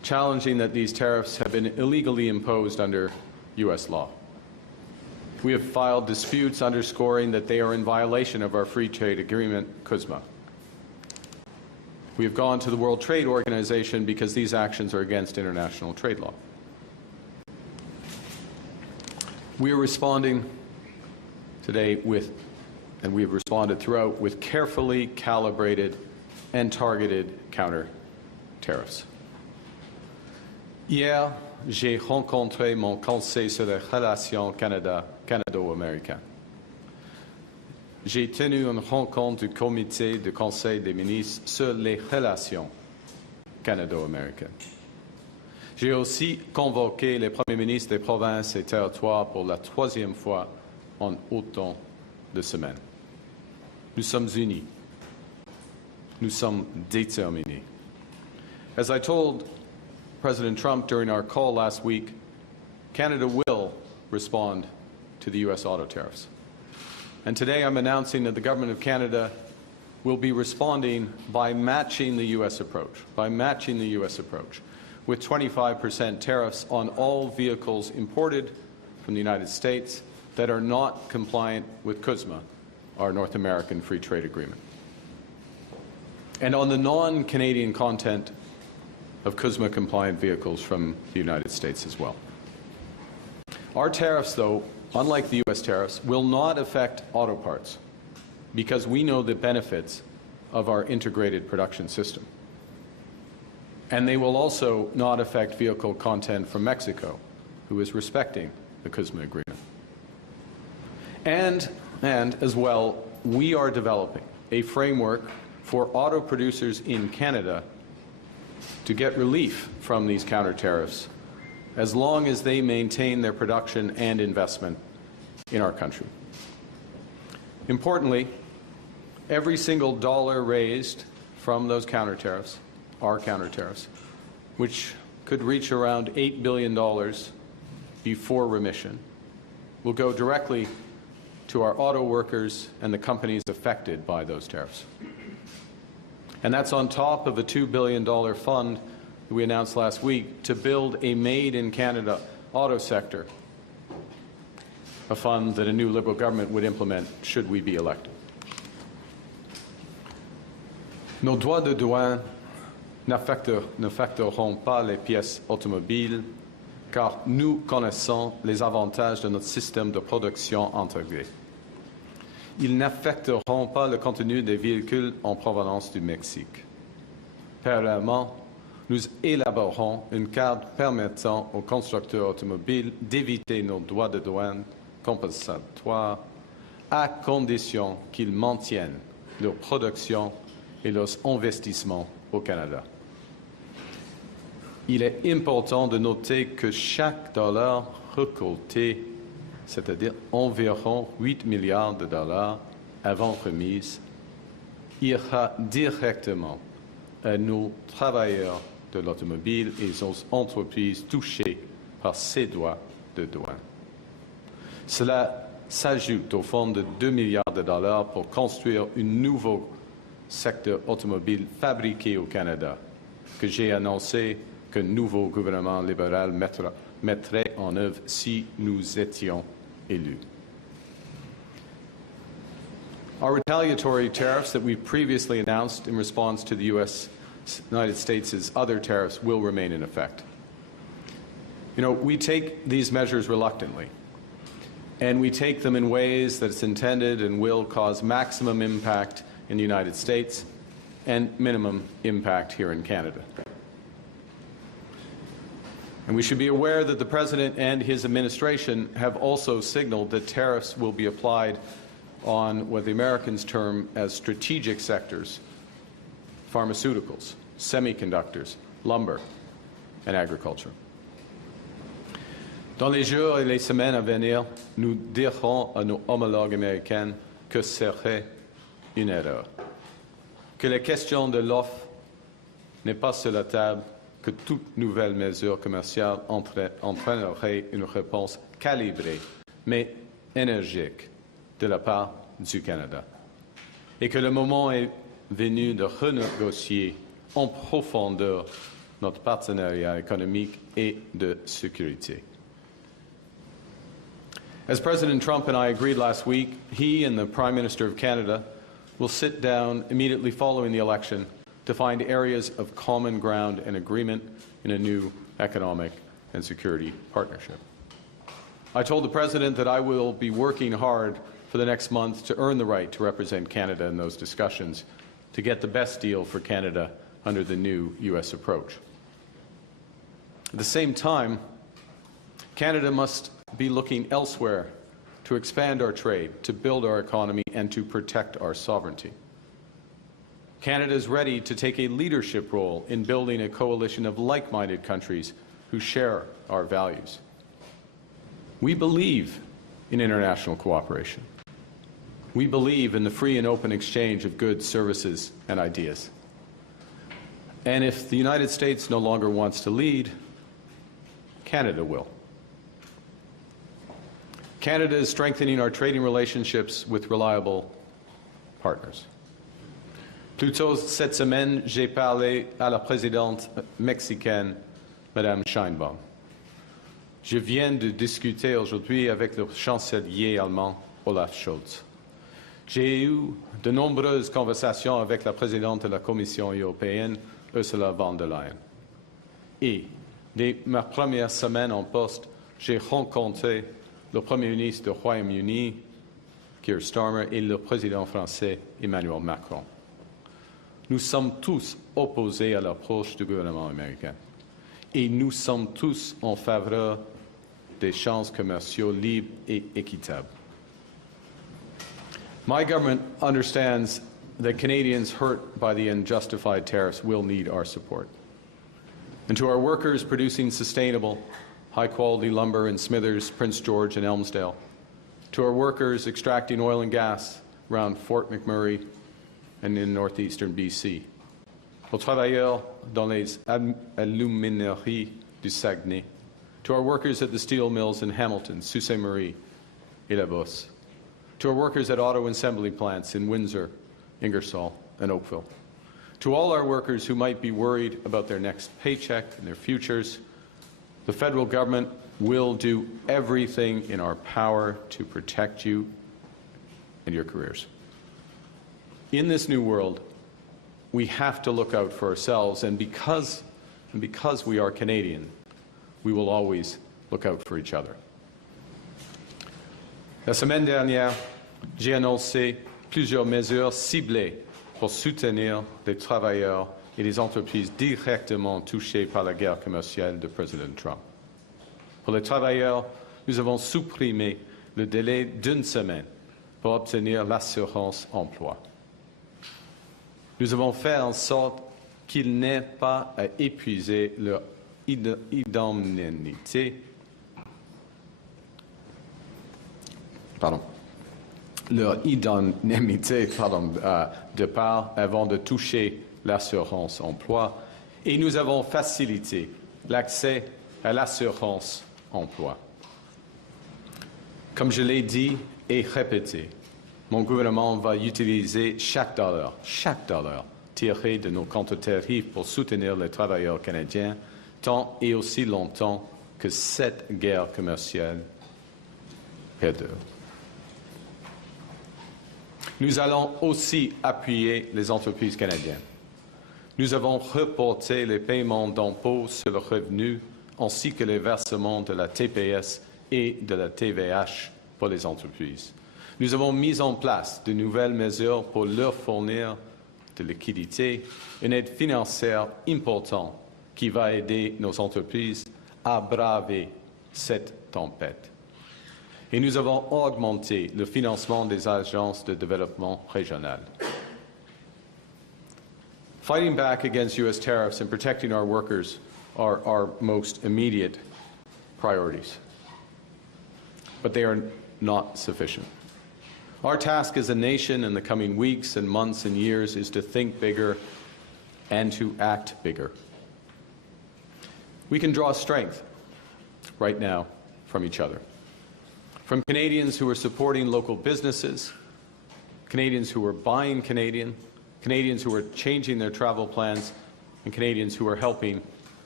challenging that these tariffs have been illegally imposed under U.S. law. We have filed disputes underscoring that they are in violation of our free trade agreement, CUSMA. We have gone to the World Trade Organization because these actions are against international trade law. We are responding today with, and we have responded throughout, with carefully calibrated and targeted counter tariffs. Hier, j'ai rencontré mon conseil sur les relations canado-américaines. J'ai tenu une rencontre du comité du Conseil des ministres sur les relations canado-américaines. J'ai aussi convoqué les premiers ministres des provinces et territoires pour la troisième fois en autant de semaines. Nous sommes unis. Nous sommes déterminés. As I told President Trump during our call last week, Canada will respond to the U.S. auto tariffs. And today I'm announcing that the Government of Canada will be responding by matching the U.S. approach, with 25% tariffs on all vehicles imported from the United States that are not compliant with CUSMA, our North American Free Trade Agreement, and on the non-Canadian content of CUSMA-compliant vehicles from the United States as well. Our tariffs, though, unlike the U.S. tariffs, will not affect auto parts because we know the benefits of our integrated production system. And they will also not affect vehicle content from Mexico, who is respecting the CUSMA agreement. And as well, we are developing a framework for auto producers in Canada to get relief from these counter tariffs as long as they maintain their production and investment in our country. Importantly, every single dollar raised from those counter tariffs, our counter tariffs, which could reach around $8 billion before remission, will go directly to our auto workers and the companies affected by those tariffs. And that's on top of a $2 billion fund that we announced last week to build a made-in-Canada auto sector, a fund that a new Liberal government would implement should we be elected. Nos droits de douane n'affecteront pas les pièces automobiles car nous connaissons les avantages de notre système de production intégré. Ils n'affecteront pas le contenu des véhicules en provenance du Mexique. Parallèlement, nous élaborerons une carte permettant aux constructeurs automobiles d'éviter nos droits de douane compensatoires à condition qu'ils maintiennent leur production et leurs investissements au Canada. Il est important de noter que chaque dollar récolté, c'est-à-dire environ 8 milliards de dollars avant remise, ira directement à nos travailleurs de l'automobile et aux entreprises touchées par ces droits de douane. Cela s'ajoute au fonds de 2 milliards de dollars pour construire un nouveau secteur automobile fabriqué au Canada, que j'ai annoncé qu'un nouveau gouvernement libéral mettrait en œuvre si nous étions élus. Our retaliatory tariffs that we previously announced in response to the United States' other tariffs will remain in effect. You know, we take these measures reluctantly, and we take them in ways that it's intended and will cause maximum impact in the United States and minimum impact here in Canada. And we should be aware that the President and his administration have also signaled that tariffs will be applied on what the Americans term as strategic sectors: pharmaceuticals, semiconductors, lumber, and agriculture. Dans les jours et les semaines à venir, nous dirons à nos homologues américains que serait une erreur, que la question de l'offre n'est pas sur la table, que toute nouvelle mesure commerciale entraînerait une réponse calibrée, mais énergique, de la part du Canada, et que le moment est venu de renégocier en profondeur notre partenariat économique et de sécurité. As President Trump and I agreed last week, he and the Prime Minister of Canada will sit down immediately following the election to find areas of common ground and agreement in a new economic and security partnership. I told the President that I will be working hard for the next month to earn the right to represent Canada in those discussions, to get the best deal for Canada under the new U.S. approach. At the same time, Canada must be looking elsewhere to expand our trade, to build our economy, and to protect our sovereignty. Canada is ready to take a leadership role in building a coalition of like-minded countries who share our values. We believe in international cooperation. We believe in the free and open exchange of goods, services, and ideas. And if the United States no longer wants to lead, Canada will. Canada is strengthening our trading relationships with reliable partners. Plus tôt cette semaine, j'ai parlé à la présidente mexicaine, Madame Sheinbaum. Je viens de discuter aujourd'hui avec le chancelier allemand, Olaf Scholz. J'ai eu de nombreuses conversations avec la présidente de la Commission européenne, Ursula von der Leyen. Et dès ma première semaine en poste, j'ai rencontré le Premier ministre du Royaume-Uni, Keir Starmer, et le président français, Emmanuel Macron. Nous sommes tous opposés à l'approche du gouvernement américain. Et nous sommes tous en faveur d'échanges commerciaux libres et équitables. My government understands that Canadians hurt by the unjustified tariffs will need our support. And to our workers producing sustainable, high-quality lumber in Smithers, Prince George, and Elmsdale, to our workers extracting oil and gas around Fort McMurray and in northeastern BC, aux travailleurs dans les alumineries du Saguenay, to our workers at the steel mills in Hamilton, Sault Ste. Marie, et La Bosse, to our workers at auto assembly plants in Windsor, Ingersoll, and Oakville, to all our workers who might be worried about their next paycheck and their futures, the federal government will do everything in our power to protect you and your careers. In this new world, we have to look out for ourselves, and because we are Canadian, we will always look out for each other. La semaine dernière, j'ai annoncé plusieurs mesures ciblées pour soutenir les travailleurs et les entreprises directement touchées par la guerre commerciale de Président Trump. Pour les travailleurs, nous avons supprimé le délai d'une semaine pour obtenir l'assurance emploi. Nous avons fait en sorte qu'ils n'aient pas à épuiser leur indemnité. De part avant de toucher l'assurance emploi, et nous avons facilité l'accès à l'assurance emploi. Comme je l'ai dit et répété, mon gouvernement va utiliser chaque dollar tiré de nos comptes tarifs pour soutenir les travailleurs canadiens tant et aussi longtemps que cette guerre commerciale perdure. Nous allons aussi appuyer les entreprises canadiennes. Nous avons reporté les paiements d'impôts sur le revenu ainsi que les versements de la TPS et de la TVH pour les entreprises. Nous avons mis en place de nouvelles mesures pour leur fournir de liquidités, une aide financière importante qui va aider nos entreprises à braver cette tempête. Et nous avons augmenté le financement des agences de développement régional. Fighting back against U.S. tariffs and protecting our workers are our most immediate priorities. But they are not sufficient. Our task as a nation in the coming weeks and months and years is to think bigger and to act bigger. We can draw strength right now from each other. From Canadians who are supporting local businesses, Canadians who are buying Canadian, Canadians who are changing their travel plans, and Canadians who are helping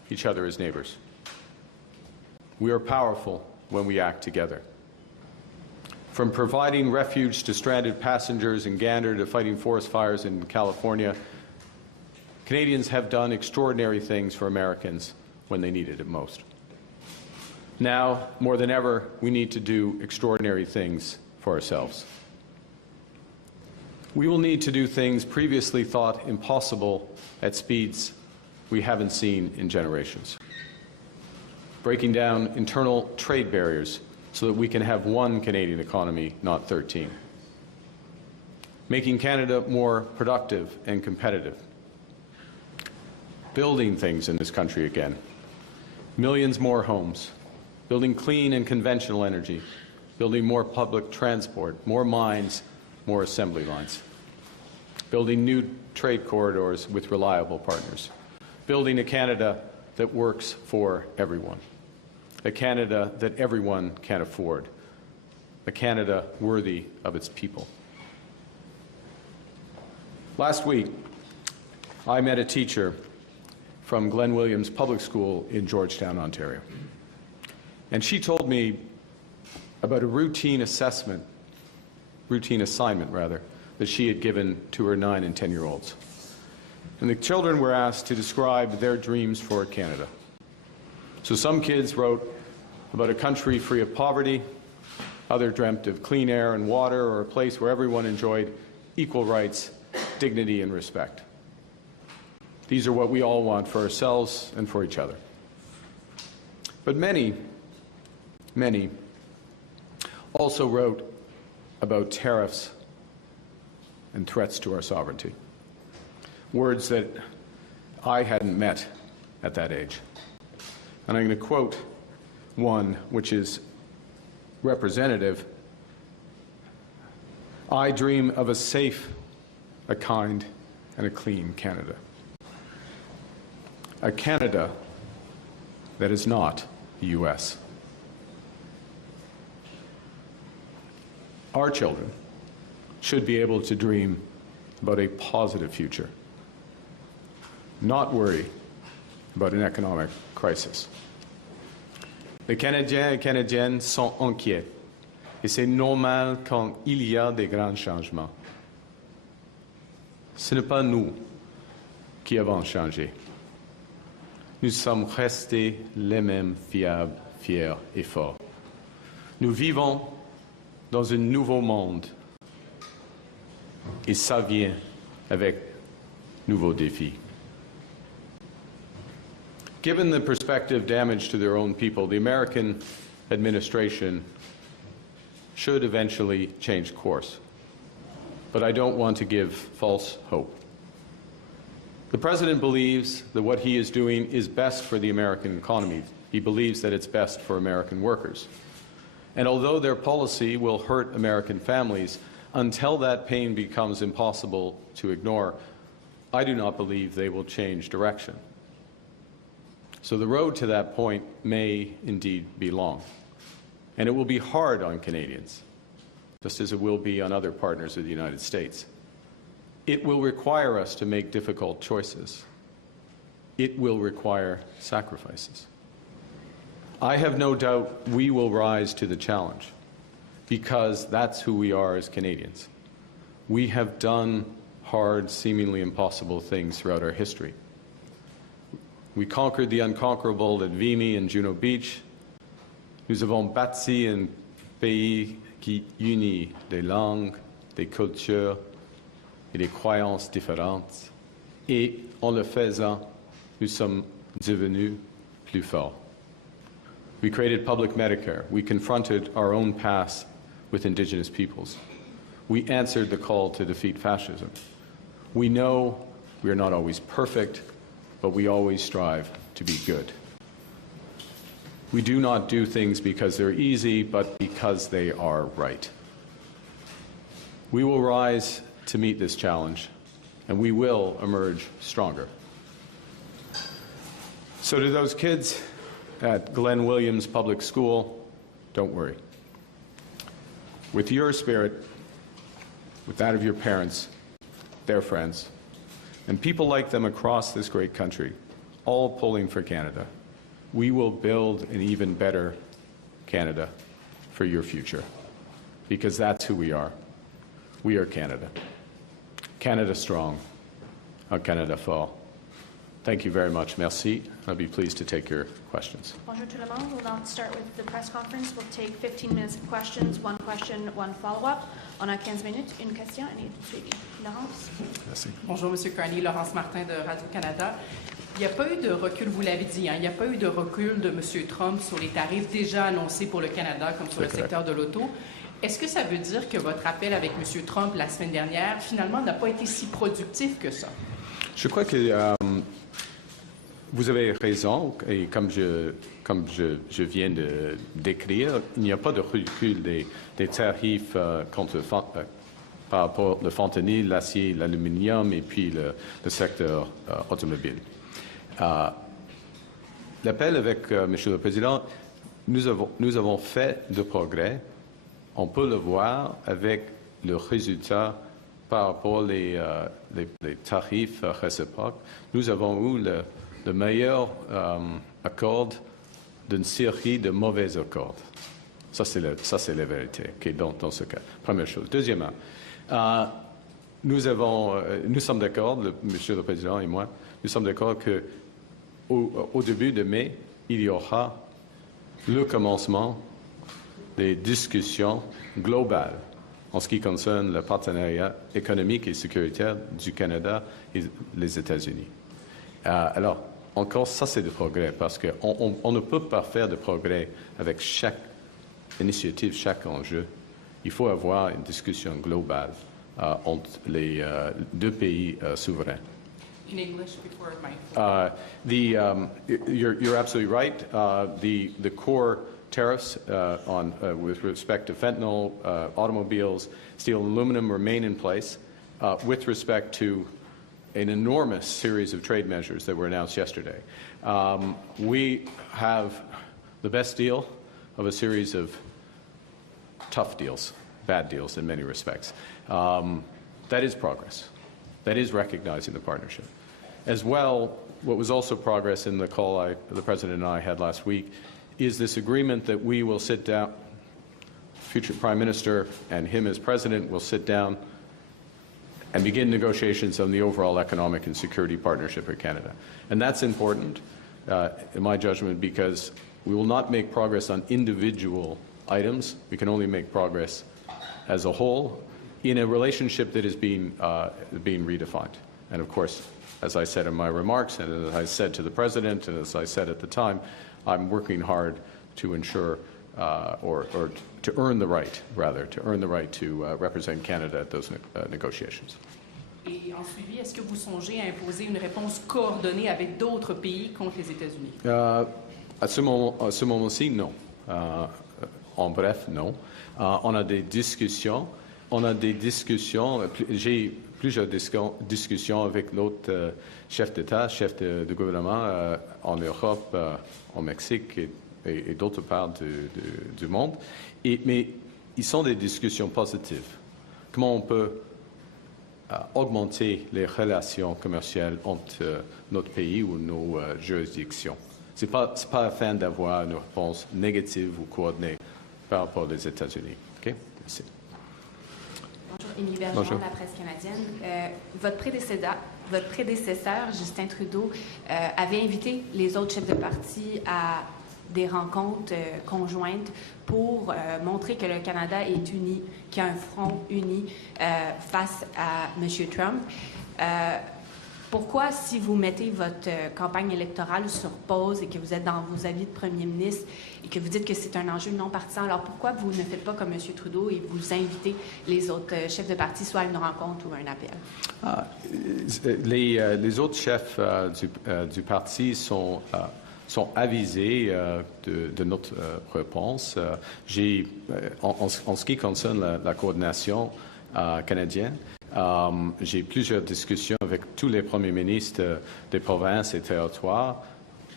each other as neighbors. We are powerful when we act together. From providing refuge to stranded passengers in Gander to fighting forest fires in California, Canadians have done extraordinary things for Americans when they needed it most. Now, more than ever, we need to do extraordinary things for ourselves. We will need to do things previously thought impossible at speeds we haven't seen in generations. Breaking down internal trade barriers so that we can have one Canadian economy, not 13. Making Canada more productive and competitive. Building things in this country again. Millions more homes. Building clean and conventional energy. Building more public transport, more mines, more assembly lines. Building new trade corridors with reliable partners. Building a Canada that works for everyone. A Canada that everyone can afford. A Canada worthy of its people. Last week, I met a teacher from Glen Williams Public School in Georgetown, Ontario. And she told me about a routine assignment, that she had given to her 9- and 10-year-olds. And the children were asked to describe their dreams for Canada. So some kids wrote about a country free of poverty, others dreamt of clean air and water, or a place where everyone enjoyed equal rights, dignity, and respect. These are what we all want for ourselves and for each other. But many also wrote about tariffs and threats to our sovereignty. Words that I hadn't met at that age. And I'm going to quote one which is representative. I dream of a safe, a kind, and a clean Canada. A Canada that is not the U.S. Our children should be able to dream about a positive future, not worry about an economic crisis. Les Canadiens et Canadiennes sont inquiets, et c'est normal quand il y a des grands changements. Ce n'est pas nous qui avons changé. Nous sommes restés les mêmes fiables, fiers et forts. Nous vivons dans un nouveau monde, et ça vient avec nouveaux défis. Given the prospective damage to their own people, the American administration should eventually change course. But I don't want to give false hope. The President believes that what he is doing is best for the American economy. He believes that it's best for American workers. And although their policy will hurt American families, until that pain becomes impossible to ignore, I do not believe they will change direction. So the road to that point may indeed be long. And it will be hard on Canadians, just as it will be on other partners of the United States. It will require us to make difficult choices. It will require sacrifices. I have no doubt we will rise to the challenge, because that's who we are as Canadians. We have done hard, seemingly impossible things throughout our history. We conquered the unconquerable at Vimy and Juno Beach. Nous avons bâti un pays qui unit des langues, des cultures et des croyances différentes. Et en le faisant, nous sommes devenus plus forts. We created public Medicare. We confronted our own past with Indigenous peoples. We answered the call to defeat fascism. We know we are not always perfect, but we always strive to be good. We do not do things because they're easy, but because they are right. We will rise to meet this challenge, and we will emerge stronger. So to those kids at Glen Williams Public School, don't worry. With your spirit, with that of your parents, their friends, and people like them across this great country, all polling for Canada. We will build an even better Canada for your future, because that's who we are. We are Canada. Canada strong, a Canada fort. Thank you very much. Merci. I'll be pleased to take your questions. Bonjour tout le monde. We'll now start with the press conference. We'll take 15 minutes of questions, one question, one follow-up. On a 15 minutes, une question et suivi. Laurence? Merci. Bonjour, M. Carney, Laurence Martin de Radio-Canada. Il n'y a pas eu de recul, vous l'avez dit, il n'y a pas eu de recul de M. Trump sur les tarifs déjà annoncés pour le Canada, comme sur le secteur de l'auto. Est-ce que ça veut dire que votre appel avec M. Trump la semaine dernière, finalement, n'a pas été si productif que ça? Je crois que vous avez raison, et comme je viens de décrire, il n'y a pas de recul des tarifs par rapport au fentanyl, l'acier, l'aluminium et puis le secteur automobile. L'appel avec Monsieur le Président, nous avons fait de progrès. On peut le voir avec le résultat par rapport les tarifs réciproques. Nous avons eu le meilleur accord d'une série de mauvais accords. Ça, c'est la vérité dans ce cas. Première chose. Deuxièmement, nous sommes d'accord, Monsieur le Président et moi, nous sommes d'accord qu'au début de mai, il y aura le commencement des discussions globales en ce qui concerne le partenariat économique et sécuritaire du Canada et les États-Unis. Alors, encore, ça c'est du progrès, parce qu'on ne peut pas faire de progrès avec chaque initiative, chaque enjeu. Il faut avoir une discussion globale entre les deux pays souverains. In English before my... You're absolutely right. The core tariffs with respect to fentanyl, automobiles, steel and aluminum remain in place. With respect to an enormous series of trade measures that were announced yesterday. We have the best deal of a series of tough deals, bad deals in many respects. That is progress. That is recognizing the partnership. As well, what was also progress in the call the President and I had last week is this agreement that we will sit down, future Prime Minister and him as President will sit down and begin negotiations on the overall economic and security partnership with Canada. And that's important, in my judgment, because we will not make progress on individual items. We can only make progress as a whole in a relationship that is being redefined. And of course, as I said in my remarks, and as I said to the President, and as I said at the time, I'm working hard to ensure, or to earn the right, rather, to represent Canada at those negotiations. Et en suivi, est-ce que vous songez à imposer une réponse coordonnée avec d'autres pays contre les États-Unis? À ce moment-ci, non. En bref, non. On a des discussions. J'ai plusieurs discussions avec l'autre chef d'État, chef de gouvernement en Europe, au Mexique et d'autres parts du monde. Mais ils sont des discussions positives. Comment on peut augmenter les relations commerciales entre notre pays ou nos juridictions. Ce n'est pas afin d'avoir une réponse négative ou coordonnée par rapport aux États-Unis. OK? Merci. Bonjour, Émilie Bergeron de la presse canadienne. Votre prédécesseur, Justin Trudeau, avait invité les autres chefs de parti à des rencontres conjointes pour montrer que le Canada est uni, qu'il y a un front uni face à M. Trump. Pourquoi, si vous mettez votre campagne électorale sur pause et que vous êtes dans vos avis de premier ministre et que vous dites que c'est un enjeu non partisan, alors pourquoi vous ne faites pas comme M. Trudeau et vous invitez les autres chefs de parti soit à une rencontre ou à un appel? Les autres chefs du parti sont avisés de notre réponse. En ce qui concerne la coordination canadienne, j'ai plusieurs discussions avec tous les premiers ministres des provinces et territoires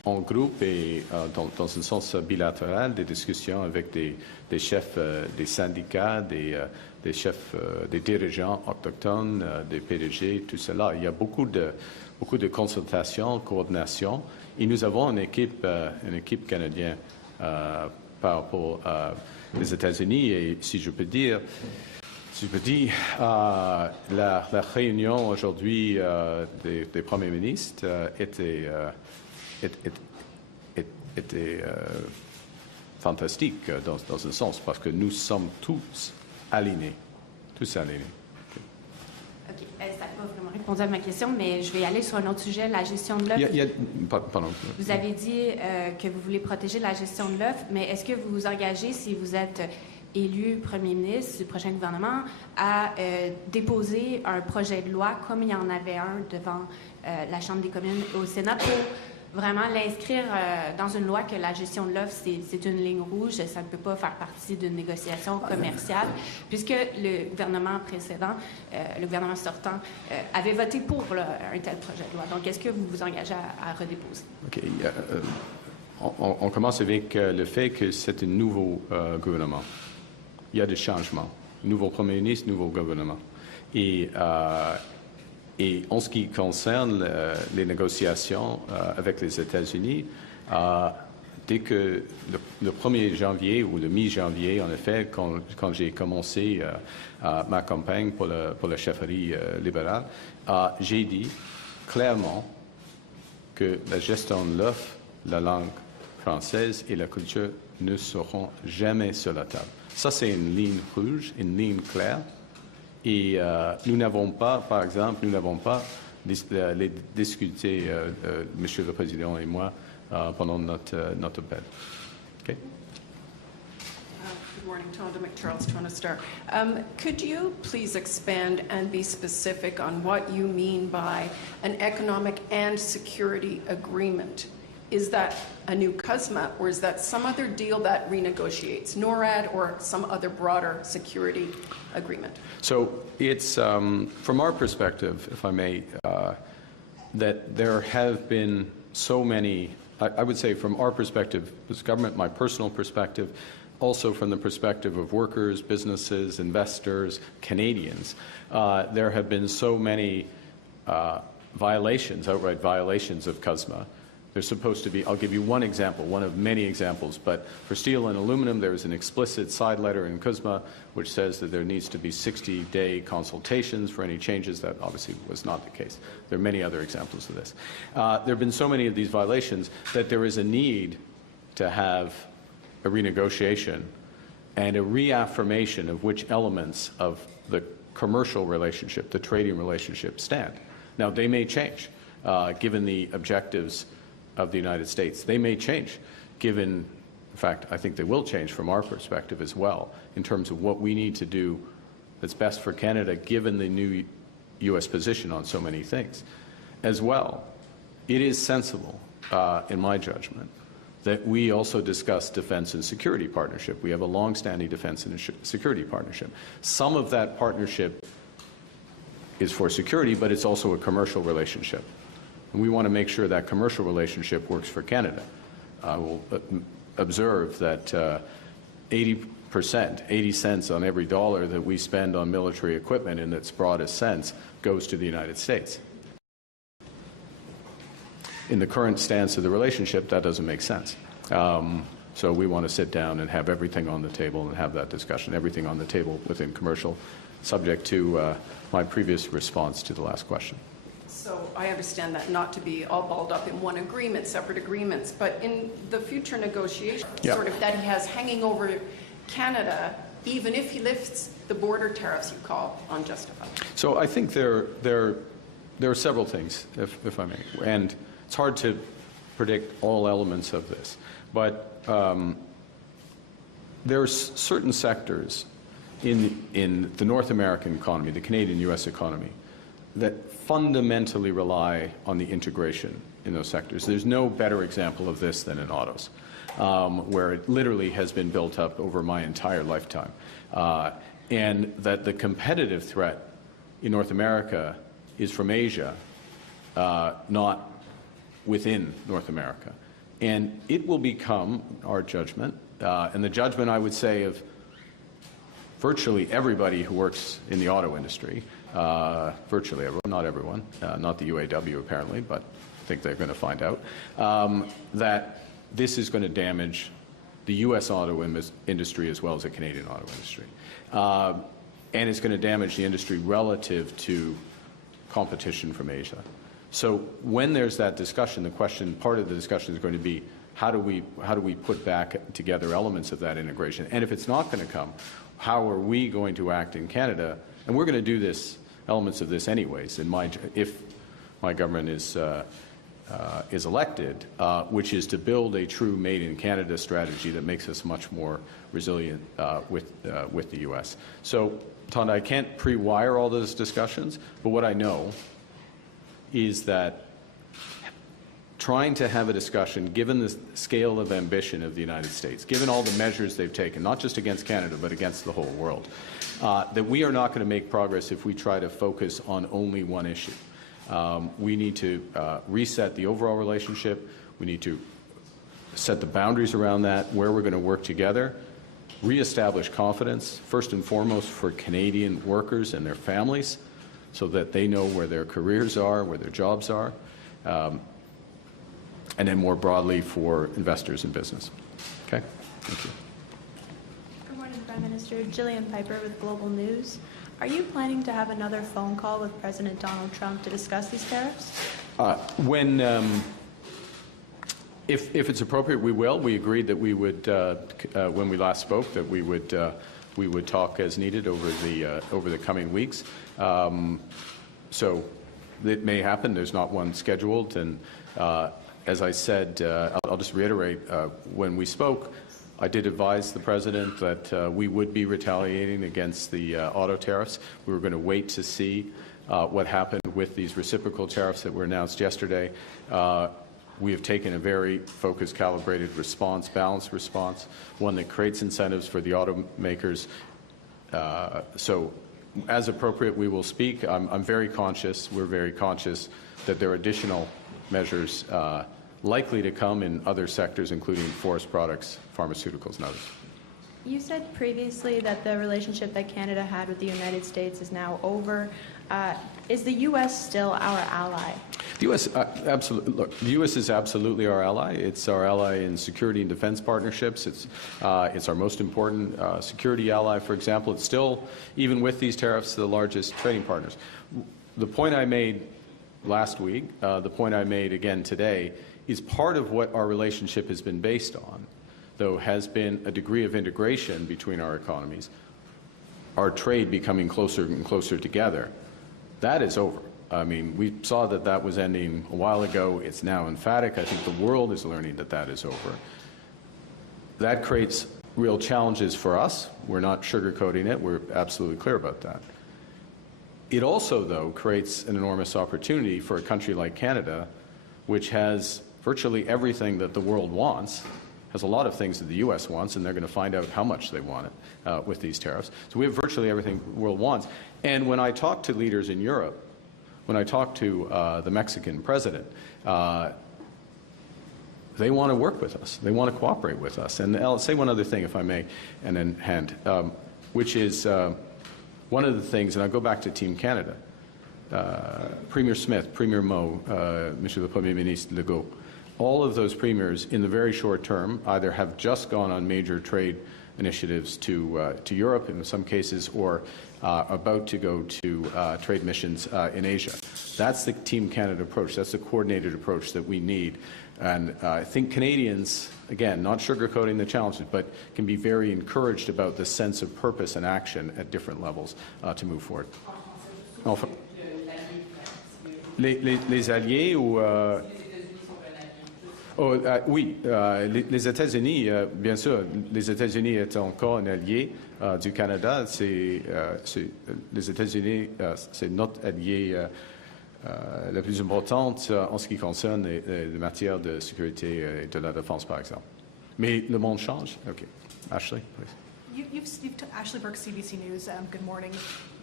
en groupe et dans un sens bilatéral des discussions avec des chefs des syndicats, des chefs, des dirigeants autochtones, des PDG, tout cela. Il y a beaucoup de consultations, coordination. Et nous avons une équipe canadienne par rapport aux États-Unis. Et si je peux dire, la réunion aujourd'hui des premiers ministres était fantastique dans un sens, parce que nous sommes tous alignés. OK. Ça n'a pas vraiment répondu à ma question, mais je vais aller sur un autre sujet, la gestion de l'œuf. Pardon. Vous avez dit que vous voulez protéger la gestion de l'œuf, mais est-ce que vous vous engagez, si vous êtes élu premier ministre du prochain gouvernement, à déposer un projet de loi, comme il y en avait un devant la Chambre des communes au Sénat, pour vraiment l'inscrire dans une loi que la gestion de l'œuf, c'est une ligne rouge, ça ne peut pas faire partie d'une négociation commerciale, puisque le gouvernement précédent, le gouvernement sortant, avait voté pour un tel projet de loi. Donc, est-ce que vous vous engagez à redéposer? OK. On commence avec le fait que c'est un nouveau gouvernement. Il y a des changements. Nouveau premier ministre, nouveau gouvernement. Et en ce qui concerne les négociations avec les États-Unis, dès que le 1er janvier ou le mi-janvier, en effet, quand j'ai commencé ma campagne pour la chefferie libérale, j'ai dit clairement que la gestion de l'œuf, la langue française et la culture ne seront jamais sur la table. Ça, c'est une ligne rouge, une ligne claire. Et nous n'avons pas, par exemple, les discuter, Monsieur le Président et moi, pendant notre appel. Okay? Good morning, Tonda McCharles, Toronto Star. Could you please expand and be specific on what you mean by an economic and security agreement? Is that a new CUSMA, or is that some other deal that renegotiates NORAD or some other broader security agreement? So it's, from our perspective, if I may, that there have been so many, I would say from our perspective as government, my personal perspective, also from the perspective of workers, businesses, investors, Canadians, there have been so many violations, outright violations of CUSMA. There's supposed to be, I'll give you one example, one of many examples, but for steel and aluminum, there is an explicit side letter in CUSMA which says that there needs to be 60-day consultations for any changes. That obviously was not the case. There are many other examples of this. There have been so many of these violations that there is a need to have a renegotiation and a reaffirmation of which elements of the commercial relationship, the trading relationship, stand. Now, they may change, given the objectives of the United States. They may change, given, in fact, I think they will change from our perspective as well, in terms of what we need to do that's best for Canada, given the new U.S. position on so many things. As well, it is sensible, in my judgment, that we also discuss defense and security partnership. We have a long-standing defense and security partnership. Some of that partnership is for security, but it's also a commercial relationship. And we want to make sure that commercial relationship works for Canada. I will observe that 80%, 80 cents on every dollar that we spend on military equipment in its broadest sense goes to the United States. In the current stance of the relationship, that doesn't make sense. So we want to sit down and have everything on the table and have that discussion, everything on the table within commercial, subject to my previous response to the last question. So I understand that not to be all balled up in one agreement, separate agreements, but in the future negotiations, sort of that he has hanging over Canada, even if he lifts the border tariffs you call unjustified. So I think there are several things, if I may, and it's hard to predict all elements of this, but there are certain sectors in the North American economy, the Canadian-U.S. economy, that fundamentally rely on the integration in those sectors. There's no better example of this than in autos, where it literally has been built up over my entire lifetime. And that the competitive threat in North America is from Asia, not within North America. And it will become our judgment, and the judgment, I would say, of virtually everybody who works in the auto industry, virtually everyone, not everyone, not the UAW apparently, but I think they're going to find out, that this is going to damage the U.S. auto industry as well as the Canadian auto industry. And it's going to damage the industry relative to competition from Asia. So when there's that discussion, the question, part of the discussion is going to be, how do we put back together elements of that integration? And if it's not going to come, how are we going to act in Canada? And we're going to do this, elements of this anyways, if my government is elected, which is to build a true Made in Canada strategy that makes us much more resilient with the U.S. So, Tonda, I can't pre-wire all those discussions, but what I know is that trying to have a discussion, given the scale of ambition of the United States, given all the measures they've taken, not just against Canada, but against the whole world, that we are not going to make progress if we try to focus on only one issue. We need to reset the overall relationship. We need to set the boundaries around that, where we're going to work together, reestablish confidence, first and foremost for Canadian workers and their families, so that they know where their careers are, where their jobs are, and then more broadly for investors in business. Okay? Thank you. Good morning, Prime Minister. Gillian Piper with Global News. Are you planning to have another phone call with President Donald Trump to discuss these tariffs? If it's appropriate, we will. We agreed that we would, when we last spoke, that we would talk as needed over the coming weeks. So it may happen. There's not one scheduled. And as I said, I'll just reiterate, when we spoke, I did advise the President that we would be retaliating against the auto tariffs. We were going to wait to see what happened with these reciprocal tariffs that were announced yesterday. We have taken a very focused, calibrated response, balanced response, one that creates incentives for the automakers. So as appropriate, we will speak. I'm very conscious, we're very conscious that there are additional measures likely to come in other sectors, including forest products, pharmaceuticals, and others. You said previously that the relationship that Canada had with the United States is now over. Is the U.S. still our ally? The U.S. Absolutely. Look, the U.S. is absolutely our ally. It's our ally in security and defense partnerships. It's our most important security ally. For example, it's still, even with these tariffs, the largest trading partners. The point I made last week, the point I made again today, is part of what our relationship has been based on, though, has been a degree of integration between our economies, our trade becoming closer and closer together. That is over. I mean, we saw that that was ending a while ago. It's now emphatic. I think the world is learning that that is over. That creates real challenges for us. We're not sugarcoating it. We're absolutely clear about that. It also, though, creates an enormous opportunity for a country like Canada, which has virtually everything that the world wants, has a lot of things that the U.S. wants, and they're going to find out how much they want it with these tariffs. So we have virtually everything the world wants. And when I talk to leaders in Europe, when I talk to the Mexican president, they want to work with us. They want to cooperate with us. And I'll say one other thing, if I may, and then hand, which is one of the things, and I'll go back to Team Canada, Premier Smith, Premier Moe, Monsieur le Premier Ministre Legault, all of those premiers in the very short term either have just gone on major trade initiatives to Europe in some cases, or about to go to trade missions in Asia. That's the Team Canada approach. That's the coordinated approach that we need. And I think Canadians, again, not sugarcoating the challenges, but can be very encouraged about the sense of purpose and action at different levels to move forward. Enfin, les alliés ou... oui, les États-Unis, bien sûr, les États-Unis est encore un allié du Canada. Les États-Unis, c'est notre allié la plus importante en ce qui concerne les matières de sécurité et de la défense, par exemple. Mais le monde change. OK. Ashley, please. Ashley Burke, CBC News. Good morning.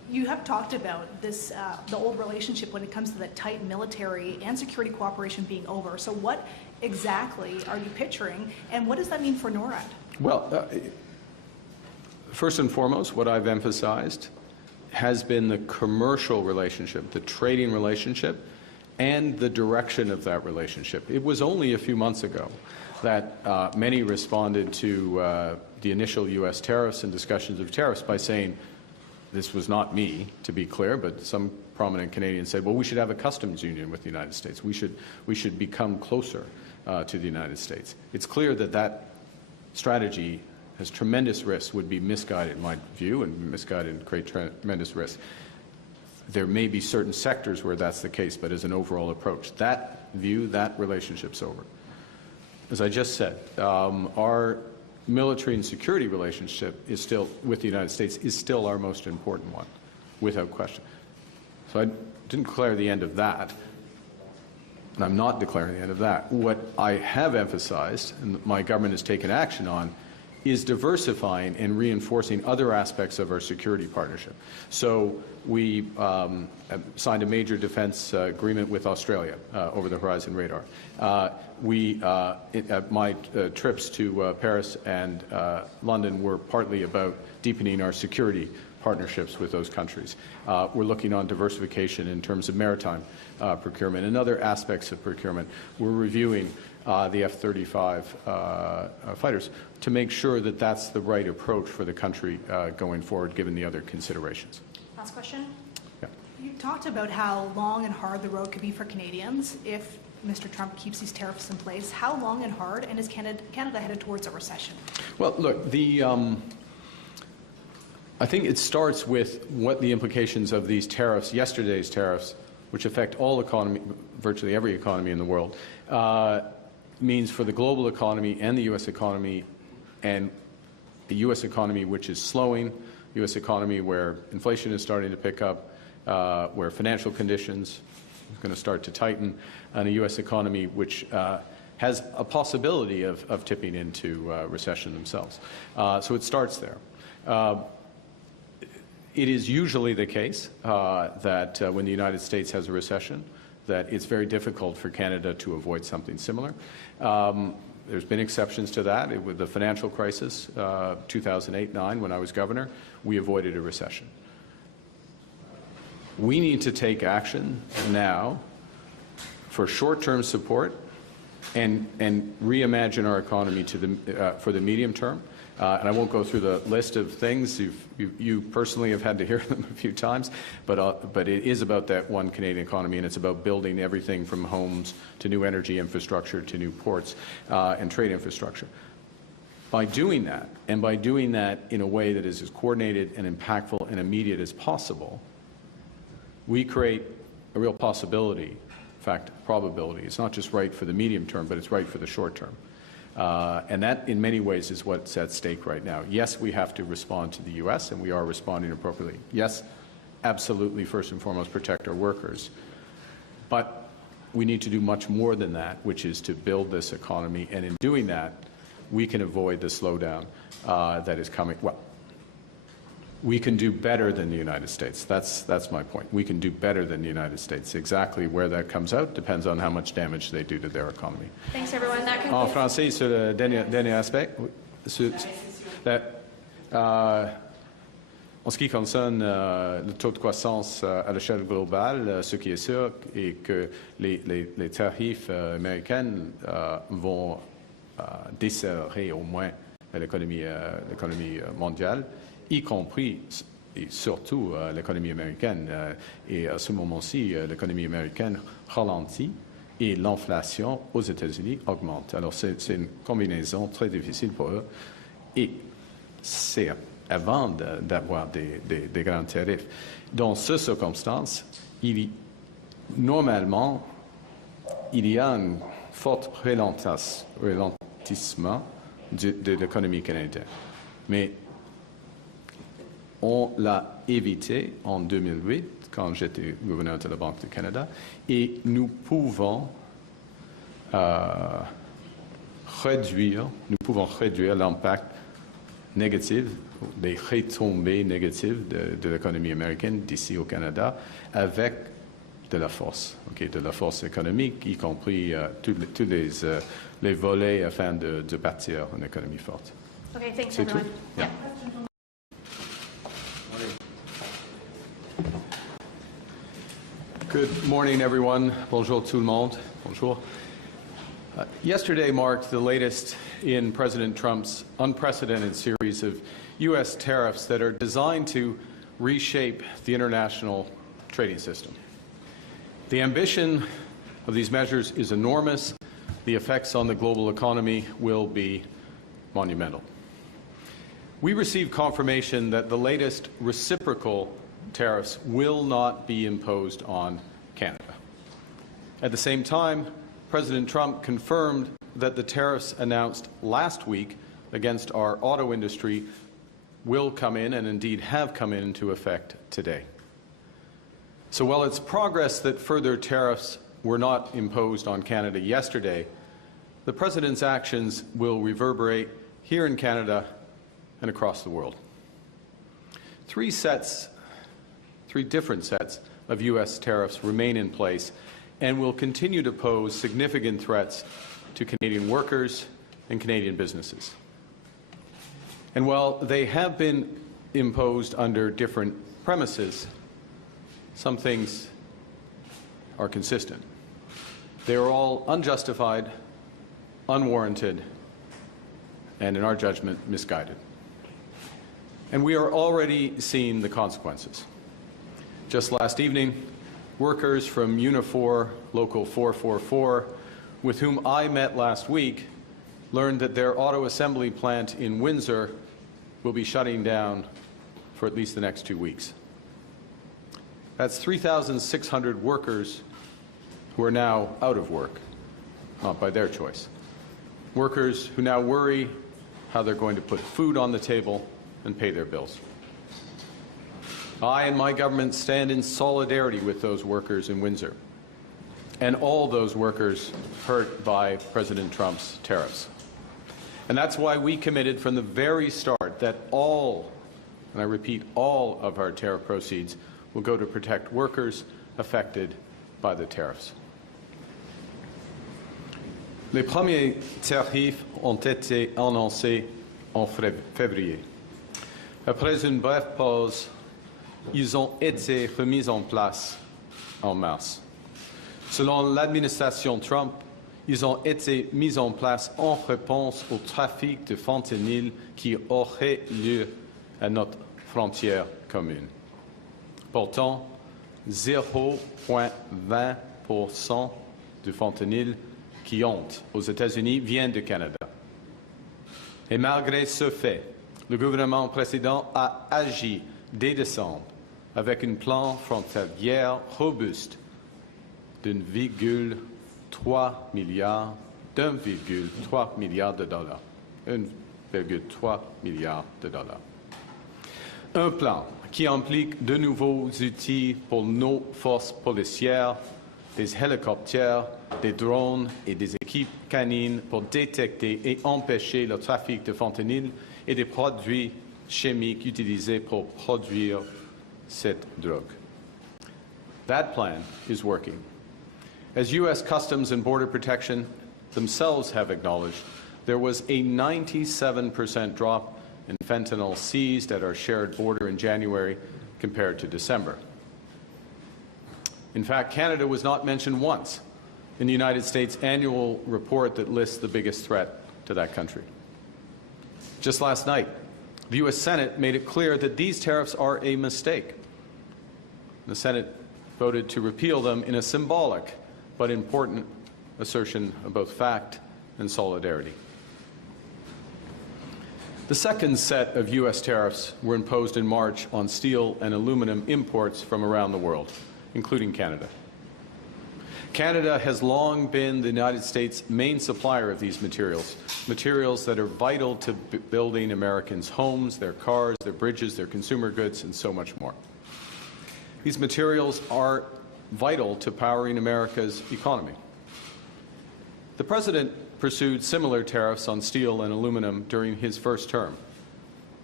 You have talked about this, the old relationship when it comes to the tight military and security cooperation being over. So what exactly are you picturing, and what does that mean for NORAD? Well, first and foremost, what I've emphasized has been the commercial relationship, the trading relationship, and the direction of that relationship. It was only a few months ago that many responded to the initial U.S. tariffs and discussions of tariffs by saying, this was not me, to be clear, but some prominent Canadians said, well, we should have a customs union with the United States. We should become closer to the United States. It's clear that that strategy has tremendous risks, would be misguided in my view, and misguided and create tremendous risks. There may be certain sectors where that's the case, but as an overall approach, that view, that relationship's over. As I just said, our military and security relationship is still, with the United States, is still our most important one, without question. So I didn't declare the end of that, and I'm not declaring the end of that. What I have emphasized, and my government has taken action on, is diversifying and reinforcing other aspects of our security partnership. So we signed a major defense agreement with Australia, over the horizon radar. My trips to Paris and London were partly about deepening our security partnerships with those countries. We're looking on diversification in terms of maritime procurement and other aspects of procurement. We're reviewing the F-35 fighters to make sure that that's the right approach for the country going forward, given the other considerations. Last question. Yeah. You talked about how long and hard the road could be for Canadians if Mr. Trump keeps these tariffs in place. How long and hard, and is Canada headed towards a recession? Well, look, I think it starts with what the implications of these tariffs, yesterday's tariffs, which affect all economy, virtually every economy in the world, means for the global economy and the U.S. economy, and the U.S. economy which is slowing, U.S. economy where inflation is starting to pick up, where financial conditions are going to start to tighten, and a U.S. economy which has a possibility of tipping into recession themselves. So it starts there. It is usually the case that when the United States has a recession, that it's very difficult for Canada to avoid something similar. There's been exceptions to that. With the financial crisis, 2008-9, when I was governor, we avoided a recession. We need to take action now for short-term support and reimagine our economy for the medium term. And I won't go through the list of things. You personally have had to hear them a few times, but it is about that one Canadian economy, and it's about building everything from homes to new energy infrastructure to new ports and trade infrastructure. By doing that, and by doing that in a way that is as coordinated and impactful and immediate as possible, we create a real possibility, in fact, probability. It's not just right for the medium term, but it's right for the short term. And that, in many ways, is what's at stake right now. Yes, we have to respond to the U.S., and we are responding appropriately. Yes, absolutely, first and foremost, protect our workers. But we need to do much more than that, which is to build this economy. And in doing that, we can avoid the slowdown that is coming. Well, we can do better than the United States. That's my point. We can do better than the United States. Exactly where that comes out depends on how much damage they do to their economy. Thanks, everyone. That En concludes. français, sur le dernier aspect, en ce qui concerne le taux de croissance à l'échelle globale, ce qui est sûr est que les tarifs américains vont desserrer au moins l'économie mondiale, y compris et surtout l'économie américaine. Et à ce moment-ci, l'économie américaine ralentit et l'inflation aux États-Unis augmente. Alors c'est une combinaison très difficile pour eux. Et c'est avant d'avoir des grands tarifs. Dans ces circonstances, normalement, il y a un fort ralentissement de l'économie canadienne. Mais on l'a évité en 2008, quand j'étais gouverneur de la Banque du Canada, et nous pouvons réduire l'impact négatives, des retombées négatives de l'économie américaine d'ici au Canada avec de la force, de la force économique, y compris tous les volets afin de bâtir une économie forte. Okay, thanks C'est everyone. tout? Yeah. Good morning, everyone. Bonjour tout le monde. Bonjour. Yesterday marked the latest in President Trump's unprecedented series of U.S. tariffs that are designed to reshape the international trading system. The ambition of these measures is enormous. The effects on the global economy will be monumental. We received confirmation that the latest reciprocal tariffs will not be imposed on Canada. At the same time, President Trump confirmed that the tariffs announced last week against our auto industry will come in, and indeed have come into effect today. So while it's progress that further tariffs were not imposed on Canada yesterday, the President's actions will reverberate here in Canada and across the world. Three different sets of U.S. tariffs remain in place and will continue to pose significant threats to Canadian workers and Canadian businesses. And while they have been imposed under different premises, some things are consistent. They are all unjustified, unwarranted, and in our judgment, misguided. And we are already seeing the consequences. Just last evening, workers from Unifor Local 444, with whom I met last week, learned that their auto assembly plant in Windsor will be shutting down for at least the next 2 weeks. That's 3,600 workers who are now out of work, not by their choice. Workers who now worry how they're going to put food on the table and pay their bills. I and my government stand in solidarity with those workers in Windsor and all those workers hurt by President Trump's tariffs. And that's why we committed from the very start that all, and I repeat, all of our tariff proceeds will go to protect workers affected by the tariffs. Les premiers tarifs ont été annoncés en février. Après une brève pause, ils ont été remis en place en mars. Selon l'administration Trump, ils ont été mis en place en réponse au trafic de fentanyl qui aurait lieu à notre frontière commune. Pourtant, 0,20% du fentanyl qui entre aux États-Unis vient du Canada. Et malgré ce fait, le gouvernement précédent a agi dès décembre avec un plan frontalier robuste d'1,3 milliard de dollars. 1,3 milliard de dollars. Un plan qui implique de nouveaux outils pour nos forces policières, des hélicoptères, des drones et des équipes canines pour détecter et empêcher le trafic de fentanyl et des produits chimiques utilisés pour produire cette drogue. That plan is working. As U.S. Customs and Border Protection themselves have acknowledged, there was a 97% drop in fentanyl seized at our shared border in January compared to December. In fact, Canada was not mentioned once in the United States annual report that lists the biggest threat to that country. Just last night, the U.S. Senate made it clear that these tariffs are a mistake. The Senate voted to repeal them in a symbolic but important assertion of both fact and solidarity. The second set of U.S. tariffs were imposed in March on steel and aluminum imports from around the world, including Canada. Canada has long been the United States' main supplier of these materials, materials that are vital to building Americans' homes, their cars, their bridges, their consumer goods, and so much more. These materials are vital to powering America's economy. The President pursued similar tariffs on steel and aluminum during his first term.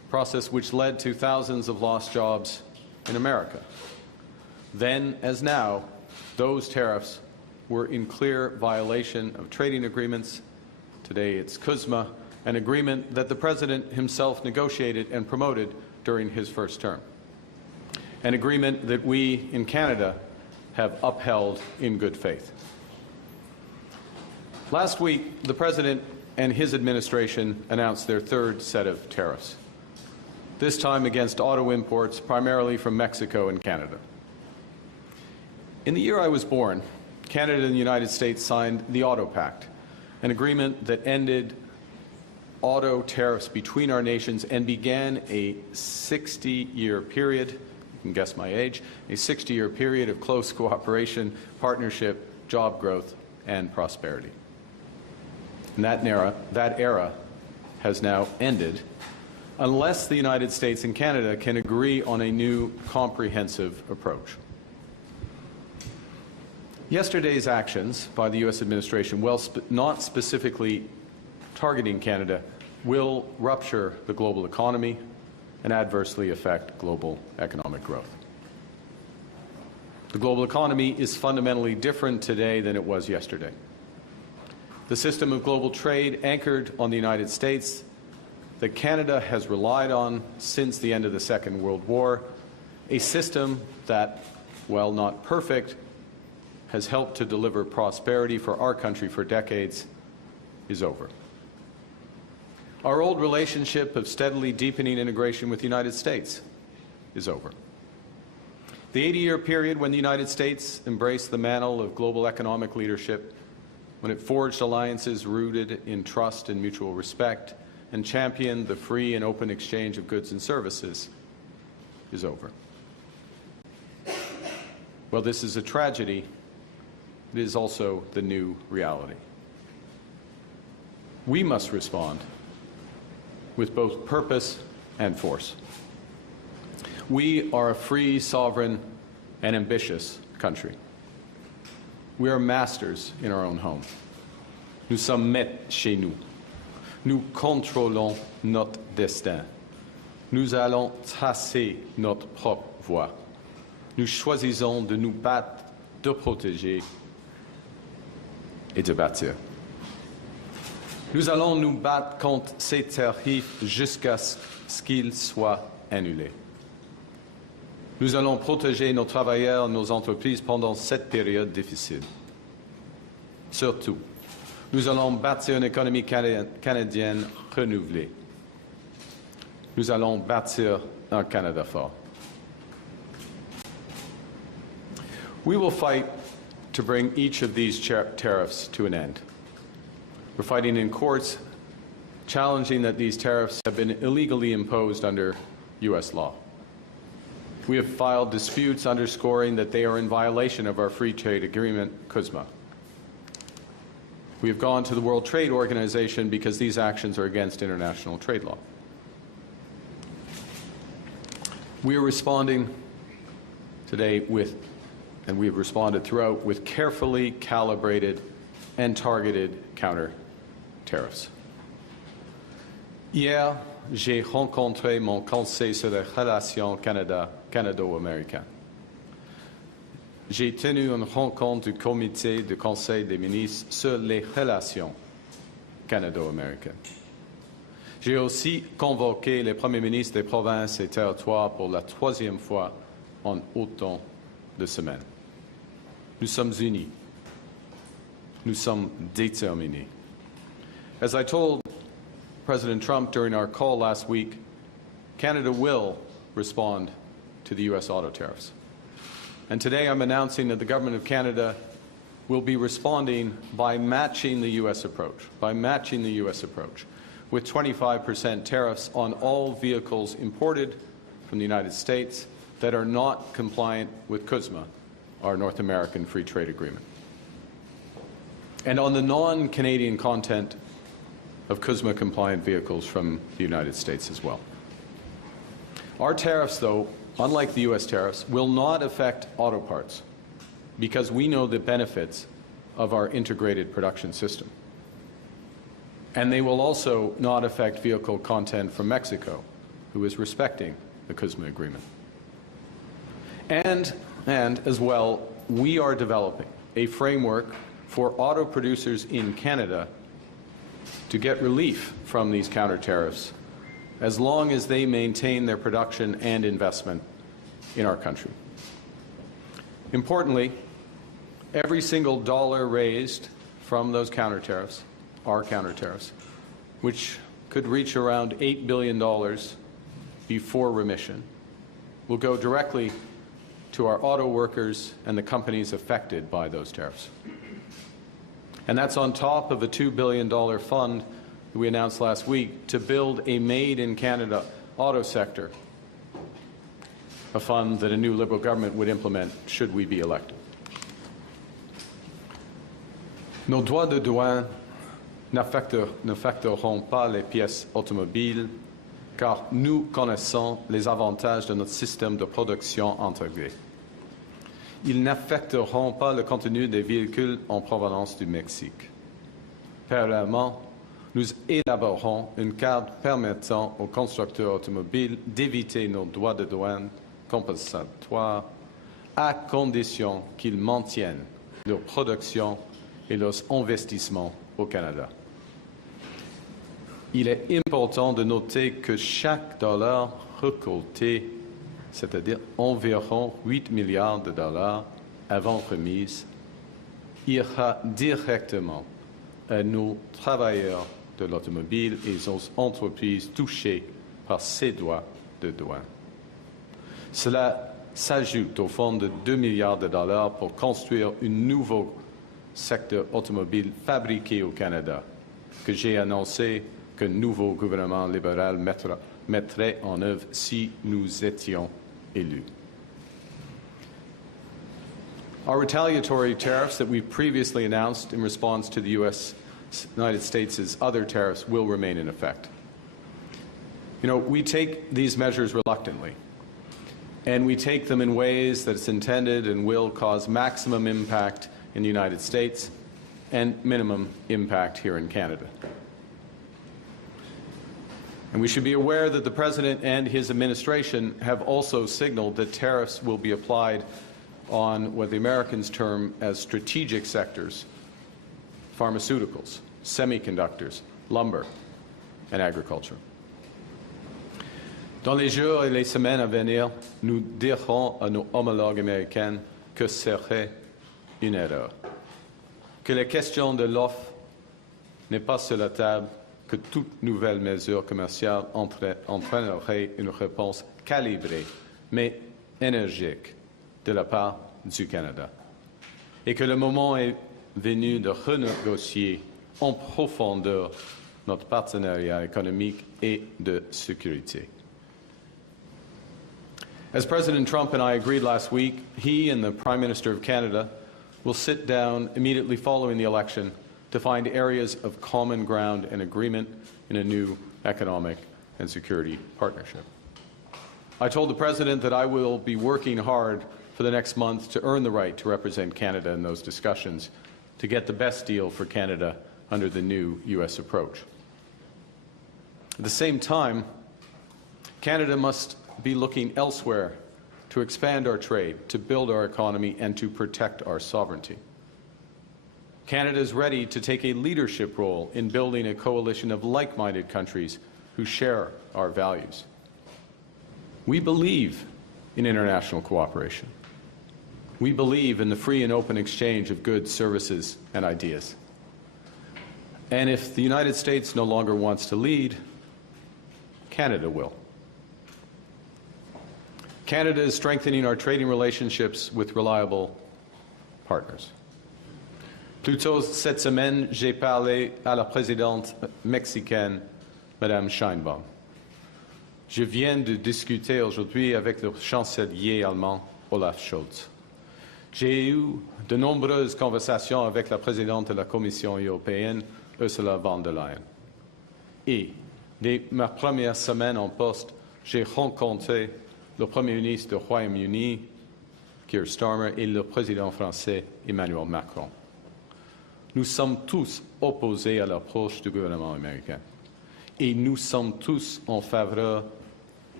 process which led to thousands of lost jobs in America. Then, as now, those tariffs were in clear violation of trading agreements. Today it's CUSMA, an agreement that the President himself negotiated and promoted during his first term. An agreement that we in Canada have upheld in good faith. Last week, the President and his administration announced their third set of tariffs, this time against auto imports primarily from Mexico and Canada. In the year I was born, Canada and the United States signed the Auto Pact, an agreement that ended auto tariffs between our nations and began a 60-year period, you can guess my age, a 60-year period of close cooperation, partnership, job growth, and prosperity. And that era has now ended unless the United States and Canada can agree on a new comprehensive approach. Yesterday's actions by the U.S. administration, while not specifically targeting Canada, will rupture the global economy and adversely affect global economic growth. The global economy is fundamentally different today than it was yesterday. The system of global trade anchored on the United States that Canada has relied on since the end of the Second World War, a system that, while not perfect, has helped to deliver prosperity for our country for decades, is over. Our old relationship of steadily deepening integration with the United States is over. The 80-year period when the United States embraced the mantle of global economic leadership, when it forged alliances rooted in trust and mutual respect, and championed the free and open exchange of goods and services, is over. Well, this is a tragedy. It is also the new reality. We must respond with both purpose and force. We are a free, sovereign, and ambitious country. We are masters in our own home. Nous sommes maîtres chez nous. Nous contrôlons notre destin. Nous allons tracer notre propre voie. Nous choisissons de nous battre, de protéger et de bâtir. Nous allons nous battre contre ces tarifs jusqu'à ce qu'ils soient annulés. Nous allons protéger nos travailleurs, nos entreprises pendant cette période difficile. Surtout, nous allons bâtir une économie canadienne renouvelée. Nous allons bâtir un Canada fort. We will fight to bring each of these tariffs to an end. We're fighting in courts, challenging that these tariffs have been illegally imposed under U.S. law. We have filed disputes underscoring that they are in violation of our free trade agreement, CUSMA. We have gone to the World Trade Organization because these actions are against international trade law. We are responding today with, and we have responded throughout, with carefully calibrated and targeted counter tariffs. Hier, j'ai rencontré mon conseil sur les relations canado-américaines. J'ai tenu une rencontre du comité du Conseil des ministres sur les relations canado-américaines. J'ai aussi convoqué les premiers ministres des provinces et territoires pour la troisième fois en autant de semaines. Nous sommes unis. Nous sommes déterminés. As I told President Trump during our call last week, Canada will respond to the U.S. auto tariffs. And today I'm announcing that the Government of Canada will be responding by matching the U.S. approach, with 25% tariffs on all vehicles imported from the United States that are not compliant with CUSMA, our North American Free Trade Agreement. And on the non-Canadian content of CUSMA-compliant vehicles from the United States as well. Our tariffs, though, unlike the U.S. tariffs, will not affect auto parts because we know the benefits of our integrated production system. And they will also not affect vehicle content from Mexico who is respecting the CUSMA agreement. And as well, we are developing a framework for auto producers in Canada to get relief from these counter tariffs as long as they maintain their production and investment in our country. Importantly, every single dollar raised from those counter tariffs, our counter tariffs, which could reach around $8 billion before remission, will go directly to our auto workers and the companies affected by those tariffs. And that's on top of a $2 billion fund that we announced last week to build a made-in-Canada auto sector, a fund that a new Liberal government would implement should we be elected. Nos droits de douane n'affecteront pas les pièces automobiles car nous connaissons les avantages de notre système de production intégré. Ils n'affecteront pas le contenu des véhicules en provenance du Mexique. Parallèlement, nous élaborerons une carte permettant aux constructeurs automobiles d'éviter nos droits de douane compensatoires à condition qu'ils maintiennent leur production et leurs investissements au Canada. Il est important de noter que chaque dollar récolté, c'est-à-dire environ 8 milliards de dollars avant remise, ira directement à nos travailleurs de l'automobile et aux entreprises touchées par ces droits de douane. Cela s'ajoute au fonds de 2 milliards de dollars pour construire un nouveau secteur automobile fabriqué au Canada, que j'ai annoncé que le nouveau gouvernement libéral mettrait en œuvre si nous étions élus. Our retaliatory tariffs that we previously announced in response to the United States' other tariffs will remain in effect. You know, we take these measures reluctantly, and we take them in ways that it's intended and will cause maximum impact in the United States and minimum impact here in Canada. And we should be aware that the President and his administration have also signaled that tariffs will be applied on what the Americans term as strategic sectors: pharmaceuticals, semiconductors, lumber, and agriculture. Dans les jours et les semaines à venir, nous dirons à nos homologues américains que ce serait une erreur, que la question de l'offre n'est pas sur la table, que toute nouvelle mesure commerciale entraînerait une réponse calibrée, mais énergique, de la part du Canada, et que le moment est venu de renégocier en profondeur notre partenariat économique et de sécurité. As President Trump and I agreed last week, he and the Prime Minister of Canada will sit down immediately following the election to find areas of common ground and agreement in a new economic and security partnership. I told the President that I will be working hard for the next month to earn the right to represent Canada in those discussions, to get the best deal for Canada under the new U.S. approach. At the same time, Canada must be looking elsewhere to expand our trade, to build our economy, and to protect our sovereignty. Canada is ready to take a leadership role in building a coalition of like-minded countries who share our values. We believe in international cooperation. We believe in the free and open exchange of goods, services, and ideas. And if the United States no longer wants to lead, Canada will. Canada is strengthening our trading relationships with reliable partners. Plus tôt cette semaine, j'ai parlé à la présidente mexicaine, Madame Sheinbaum. Je viens de discuter aujourd'hui avec le chancelier allemand, Olaf Scholz. J'ai eu de nombreuses conversations avec la présidente de la Commission européenne, Ursula von der Leyen. Et dès ma première semaine en poste, j'ai rencontré le Premier ministre du Royaume-Uni, Keir Starmer, et le président français, Emmanuel Macron. Nous sommes tous opposés à l'approche du gouvernement américain. Et nous sommes tous en faveur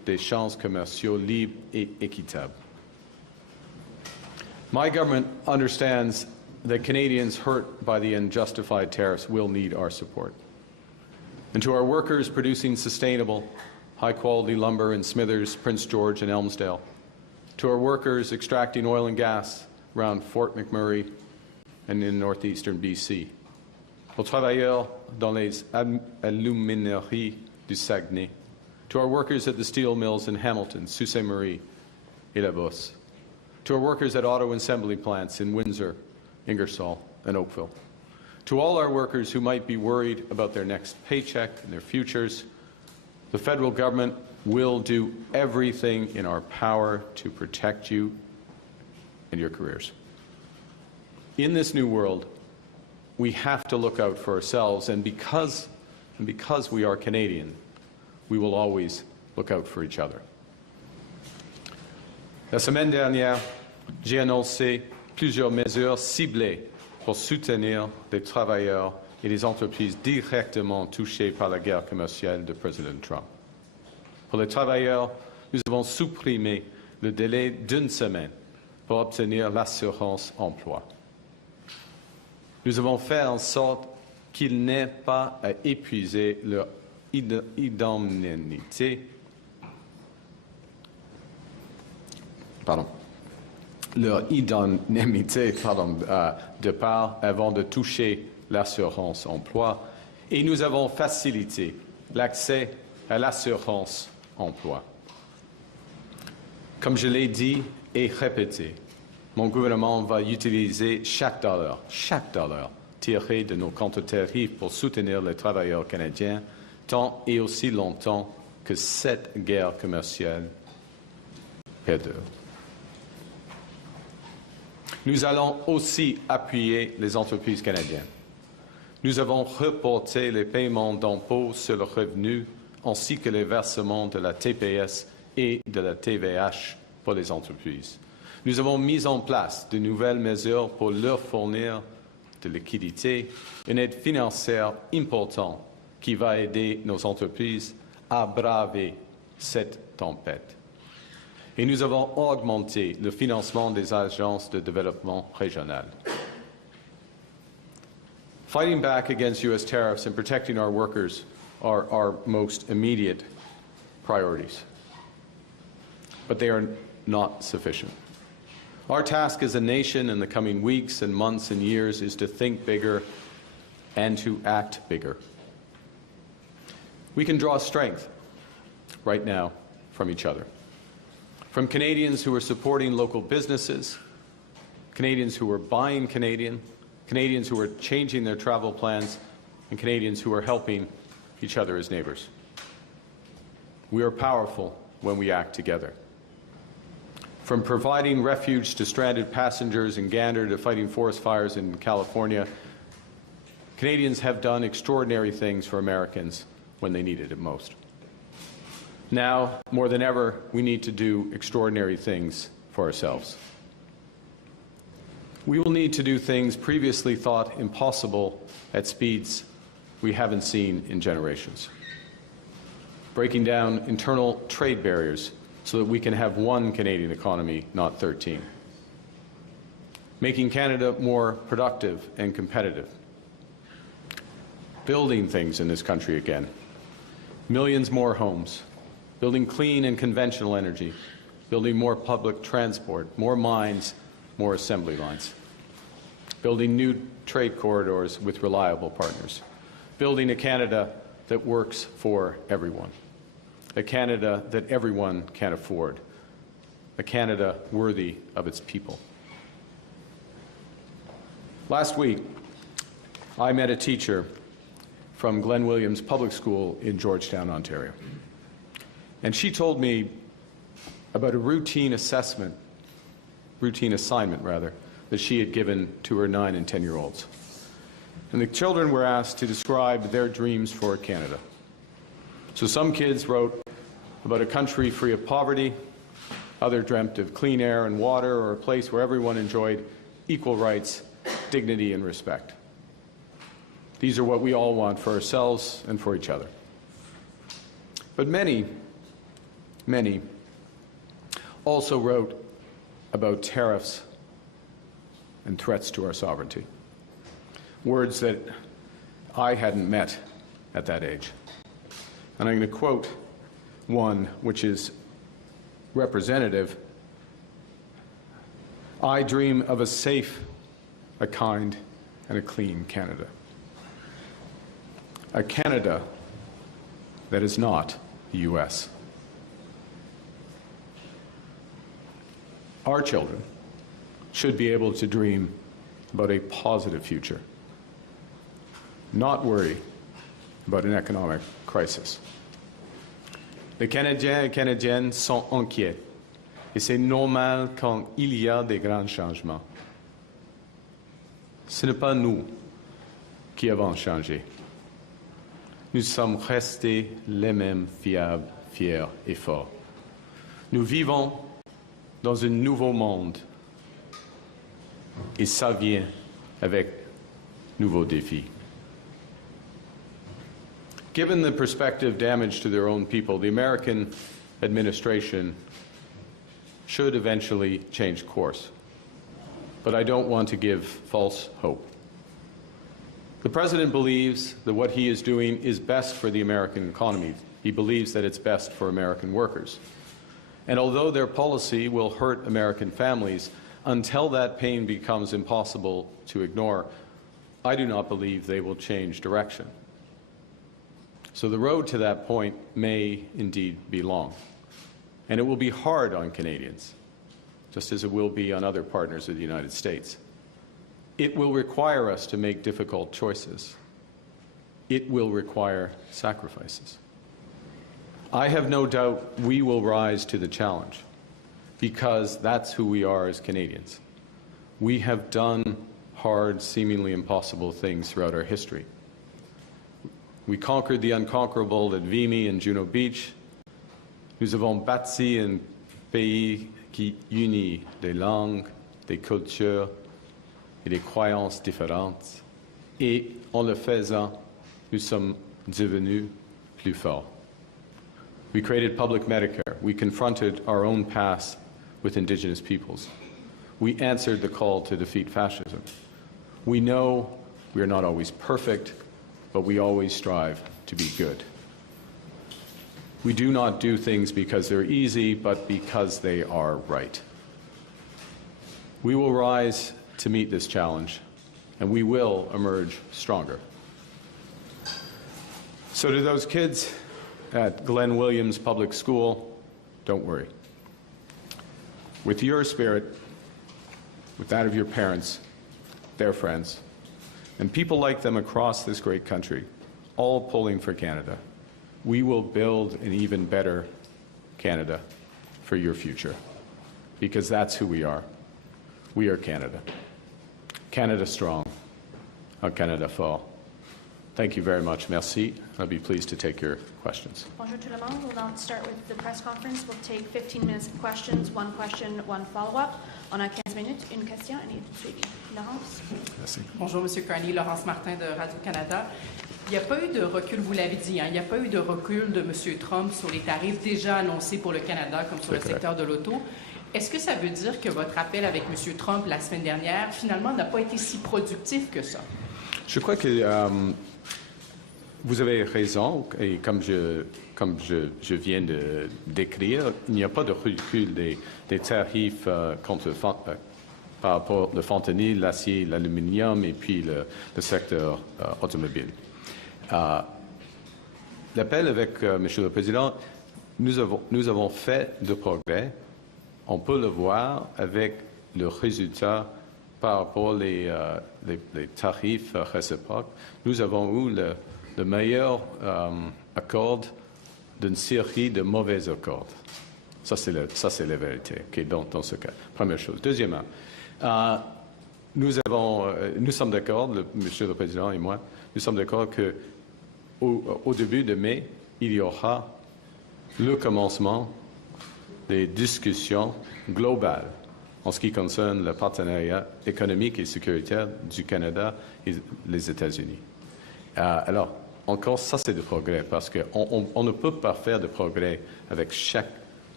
d'échanges commerciaux libres et équitables. My government understands that Canadians hurt by the unjustified tariffs will need our support. And to our workers producing sustainable, high-quality lumber in Smithers, Prince George, and Elmsdale, to our workers extracting oil and gas around Fort McMurray and in northeastern BC, aux travailleurs dans les alumineries du Saguenay, to our workers at the steel mills in Hamilton, Sault Ste. Marie, et La Bosse, to our workers at auto assembly plants in Windsor, Ingersoll, and Oakville, to all our workers who might be worried about their next paycheck and their futures, the federal government will do everything in our power to protect you and your careers. In this new world, we have to look out for ourselves, and because we are Canadian, we will always look out for each other. La semaine dernière, j'ai annoncé plusieurs mesures ciblées pour soutenir les travailleurs et les entreprises directement touchées par la guerre commerciale de Président Trump. Pour les travailleurs, nous avons supprimé le délai d'une semaine pour obtenir l'assurance emploi. Nous avons fait en sorte qu'ils n'aient pas à épuiser leur indemnité. De part avant de toucher l'assurance emploi, et nous avons facilité l'accès à l'assurance emploi. Comme je l'ai dit et répété, mon gouvernement va utiliser chaque dollar tiré de nos comptes tarifs pour soutenir les travailleurs canadiens tant et aussi longtemps que cette guerre commerciale perdure. Nous allons aussi appuyer les entreprises canadiennes. Nous avons reporté les paiements d'impôts sur le revenu ainsi que les versements de la TPS et de la TVH pour les entreprises. Nous avons mis en place de nouvelles mesures pour leur fournir de liquidité, une aide financière importante qui va aider nos entreprises à braver cette tempête. Et nous avons augmenté le financement des agences de développement régional. Fighting back against U.S. tariffs and protecting our workers are our most immediate priorities. But they are not sufficient. Our task as a nation in the coming weeks and months and years is to think bigger and to act bigger. We can draw strength right now from each other. From Canadians who are supporting local businesses, Canadians who are buying Canadian, Canadians who are changing their travel plans, and Canadians who are helping each other as neighbors. We are powerful when we act together. From providing refuge to stranded passengers in Gander to fighting forest fires in California, Canadians have done extraordinary things for Americans when they needed it most. Now, more than ever, we need to do extraordinary things for ourselves. We will need to do things previously thought impossible at speeds we haven't seen in generations. Breaking down internal trade barriers so that we can have one Canadian economy, not 13. Making Canada more productive and competitive. Building things in this country again. Millions more homes. Building clean and conventional energy, building more public transport, more mines, more assembly lines, building new trade corridors with reliable partners, building a Canada that works for everyone, a Canada that everyone can afford, a Canada worthy of its people. Last week, I met a teacher from Glen Williams Public School in Georgetown, Ontario. And she told me about a routine assignment, that she had given to her 9- and 10-year-olds. And the children were asked to describe their dreams for Canada. So some kids wrote about a country free of poverty, others dreamt of clean air and water, or a place where everyone enjoyed equal rights, dignity, and respect. These are what we all want for ourselves and for each other. But many many, also wrote about tariffs and threats to our sovereignty. Words that I hadn't met at that age. And I'm going to quote one which is representative. I dream of a safe, a kind, and a clean Canada. A Canada that is not the U.S. Our children should be able to dream about a positive future, not worry about an economic crisis. Les Canadiens et Canadiennes sont inquiets, et c'est normal quand il y a des grands changements. Ce n'est pas nous qui avons changé. Nous sommes restés les mêmes fiables, fiers et forts. Nous vivons dans un nouveau monde, et ça vient avec nouveaux défis. Given the prospective damage to their own people, the American administration should eventually change course. But I don't want to give false hope. The President believes that what he is doing is best for the American economy. He believes that it's best for American workers. And although their policy will hurt American families, until that pain becomes impossible to ignore, I do not believe they will change direction. So the road to that point may indeed be long. And it will be hard on Canadians, just as it will be on other partners of the United States. It will require us to make difficult choices. It will require sacrifices. I have no doubt we will rise to the challenge, because that's who we are as Canadians. We have done hard, seemingly impossible things throughout our history. We conquered the unconquerable at Vimy and Juno Beach. Nous avons bâti un pays qui unit des langues, des cultures et des croyances différentes. Et en le faisant, nous sommes devenus plus forts. We created public Medicare. We confronted our own past with Indigenous peoples. We answered the call to defeat fascism. We know we are not always perfect, but we always strive to be good. We do not do things because they're easy, but because they are right. We will rise to meet this challenge, and we will emerge stronger. So to those kids at Glenn Williams Public School, don't worry. With your spirit, with that of your parents, their friends, and people like them across this great country, all pulling for Canada, we will build an even better Canada for your future, because that's who we are. We are Canada. Canada strong, un Canada fort. Thank you very much. Merci. I'll be pleased to take your questions. Bonjour tout le monde. We'll now start with the press conference. We'll take 15 minutes of questions, one question, one follow-up. On a 15 minutes, une question et une suivi. Laurence? Merci. Bonjour, M. Carney. Laurence Martin de Radio-Canada. Il n'y a pas eu de recul, vous l'avez dit, hein, il n'y a pas eu de recul de M. Trump sur les tarifs déjà annoncés pour le Canada comme sur le secteur de l'auto. Est-ce que ça veut dire que votre appel avec M. Trump la semaine dernière, finalement, n'a pas été si productif que ça? Je crois que vous avez raison, et comme je viens de décrire, il n'y a pas de recul des tarifs par rapport au fentanyl, l'acier, l'aluminium et puis le secteur automobile. L'appel avec Monsieur le Président, nous avons fait de progrès. On peut le voir avec le résultat par rapport aux tarifs réciproques. Nous avons eu le meilleur accord d'une série de mauvais accords. Ça, c'est la vérité, okay, dans ce cas. Première chose. Deuxièmement, nous sommes d'accord, Monsieur le Président et moi, nous sommes d'accord qu'au début de mai, il y aura le commencement des discussions globales en ce qui concerne le partenariat économique et sécuritaire du Canada et les États-Unis. Alors, encore, ça c'est du progrès, parce qu'on ne peut pas faire de progrès avec chaque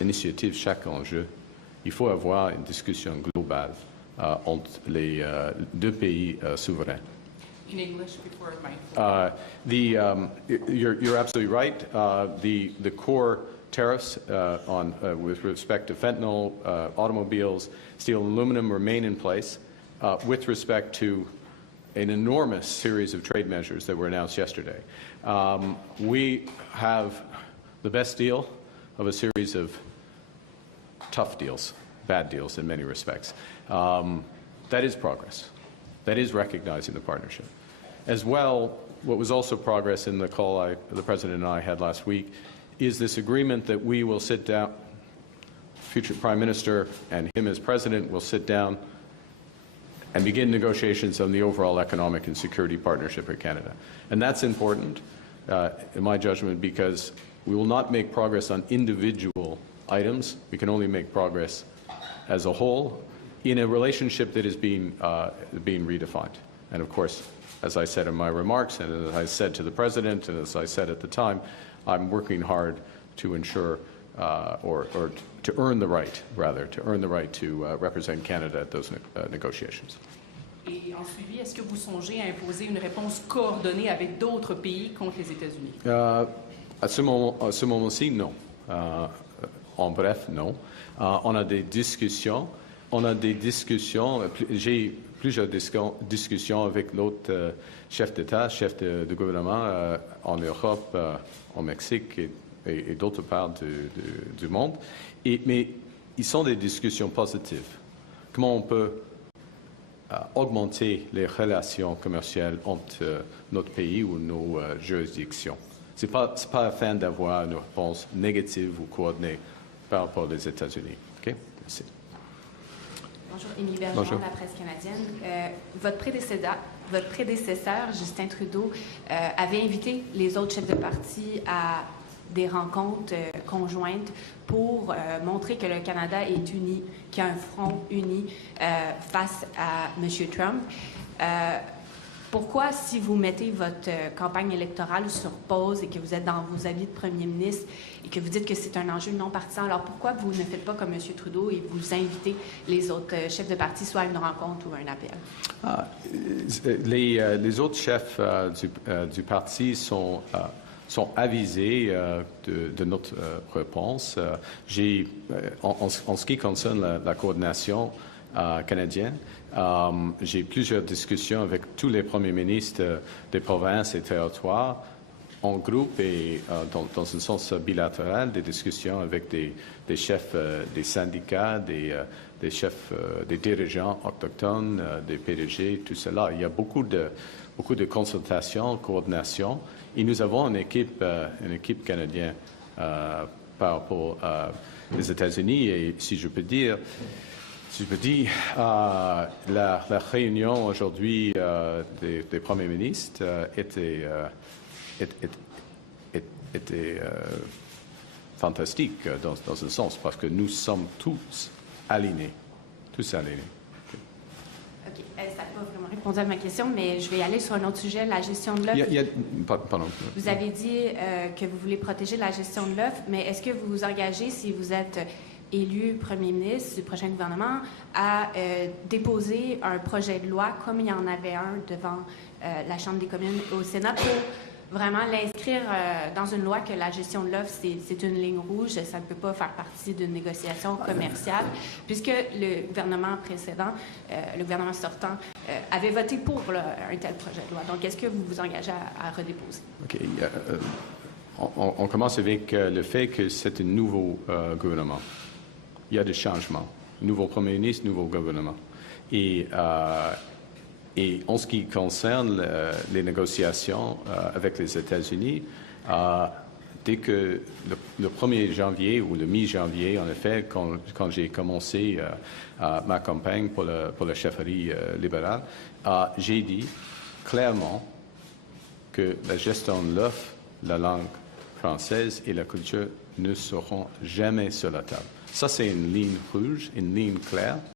initiative, chaque enjeu, il faut avoir une discussion globale entre les deux pays souverains. In English before my... You're absolutely right. The core tariffs with respect to fentanyl, automobiles, steel and aluminum remain in place. With respect to an enormous series of trade measures that were announced yesterday. We have the best deal of a series of tough deals, bad deals in many respects. That is progress. That is recognizing the partnership. As well, what was also progress in the call the President and I had last week is this agreement that we will sit down, future Prime Minister and him as President will sit down and begin negotiations on the overall economic and security partnership with Canada. And that's important, in my judgment, because we will not make progress on individual items. We can only make progress as a whole in a relationship that is being redefined. And of course, as I said in my remarks, and as I said to the President, and as I said at the time, I'm working hard to ensure, or to earn the right, rather, to represent Canada at those negotiations. Et en suivi, est-ce que vous songez à imposer une réponse coordonnée avec d'autres pays contre les États-Unis? À ce moment-ci, non. En bref, non. On a des discussions. J'ai plusieurs discussions avec l'autre chef d'État, chef de gouvernement en Europe, au Mexique et d'autres parts du monde. Mais ils sont des discussions positives. Comment on peut augmenter les relations commerciales entre notre pays ou nos juridictions. Ce n'est pas afin d'avoir une réponse négative ou coordonnée par rapport aux États-Unis. OK? Merci. Bonjour, Émilie Bergeron, Bonjour. la presse canadienne. Votre prédécesseur, Justin Trudeau, avait invité les autres chefs de parti à des rencontres conjointes pour montrer que le Canada est uni, qu'il y a un front uni face à M. Trump. Pourquoi, si vous mettez votre campagne électorale sur pause et que vous êtes dans vos avis de premier ministre et que vous dites que c'est un enjeu non partisan, alors pourquoi vous ne faites pas comme M. Trudeau et vous invitez les autres chefs de parti soit à une rencontre ou à un appel? Les autres chefs du parti sont avisés de notre réponse. En ce qui concerne la coordination canadienne, j'ai plusieurs discussions avec tous les premiers ministres des provinces et territoires en groupe et dans un sens bilatéral, des discussions avec des chefs des syndicats, des chefs, des dirigeants autochtones, des PDG, tout cela. Il y a beaucoup de consultations, coordination. Et nous avons une équipe canadienne par rapport aux États-Unis. Et si je peux dire, la réunion aujourd'hui des premiers ministres était fantastique dans un sens, parce que nous sommes tous alignés. OK. Ça n'a pas vraiment répondu à ma question, mais je vais aller sur un autre sujet, la gestion de l'œuf. Pardon. Vous avez dit que vous voulez protéger la gestion de l'œuf, mais est-ce que vous vous engagez, si vous êtes élu premier ministre du prochain gouvernement, à déposer un projet de loi, comme il y en avait un devant la Chambre des communes au Sénat, pour vraiment l'inscrire dans une loi que la gestion de l'œuf, c'est une ligne rouge, ça ne peut pas faire partie d'une négociation commerciale, puisque le gouvernement précédent, le gouvernement sortant, avait voté pour un tel projet de loi. Donc, est-ce que vous vous engagez à redéposer? OK. On commence avec le fait que c'est un nouveau gouvernement. Il y a des changements. Nouveau premier ministre, nouveau gouvernement. Et en ce qui concerne les négociations avec les États-Unis, dès que le 1er janvier ou le mi-janvier, en effet, quand j'ai commencé ma campagne pour la chefferie libérale, j'ai dit clairement que la gestion de l'œuf, la langue française et la culture ne seront jamais sur la table. Ça, c'est une ligne rouge, une ligne claire.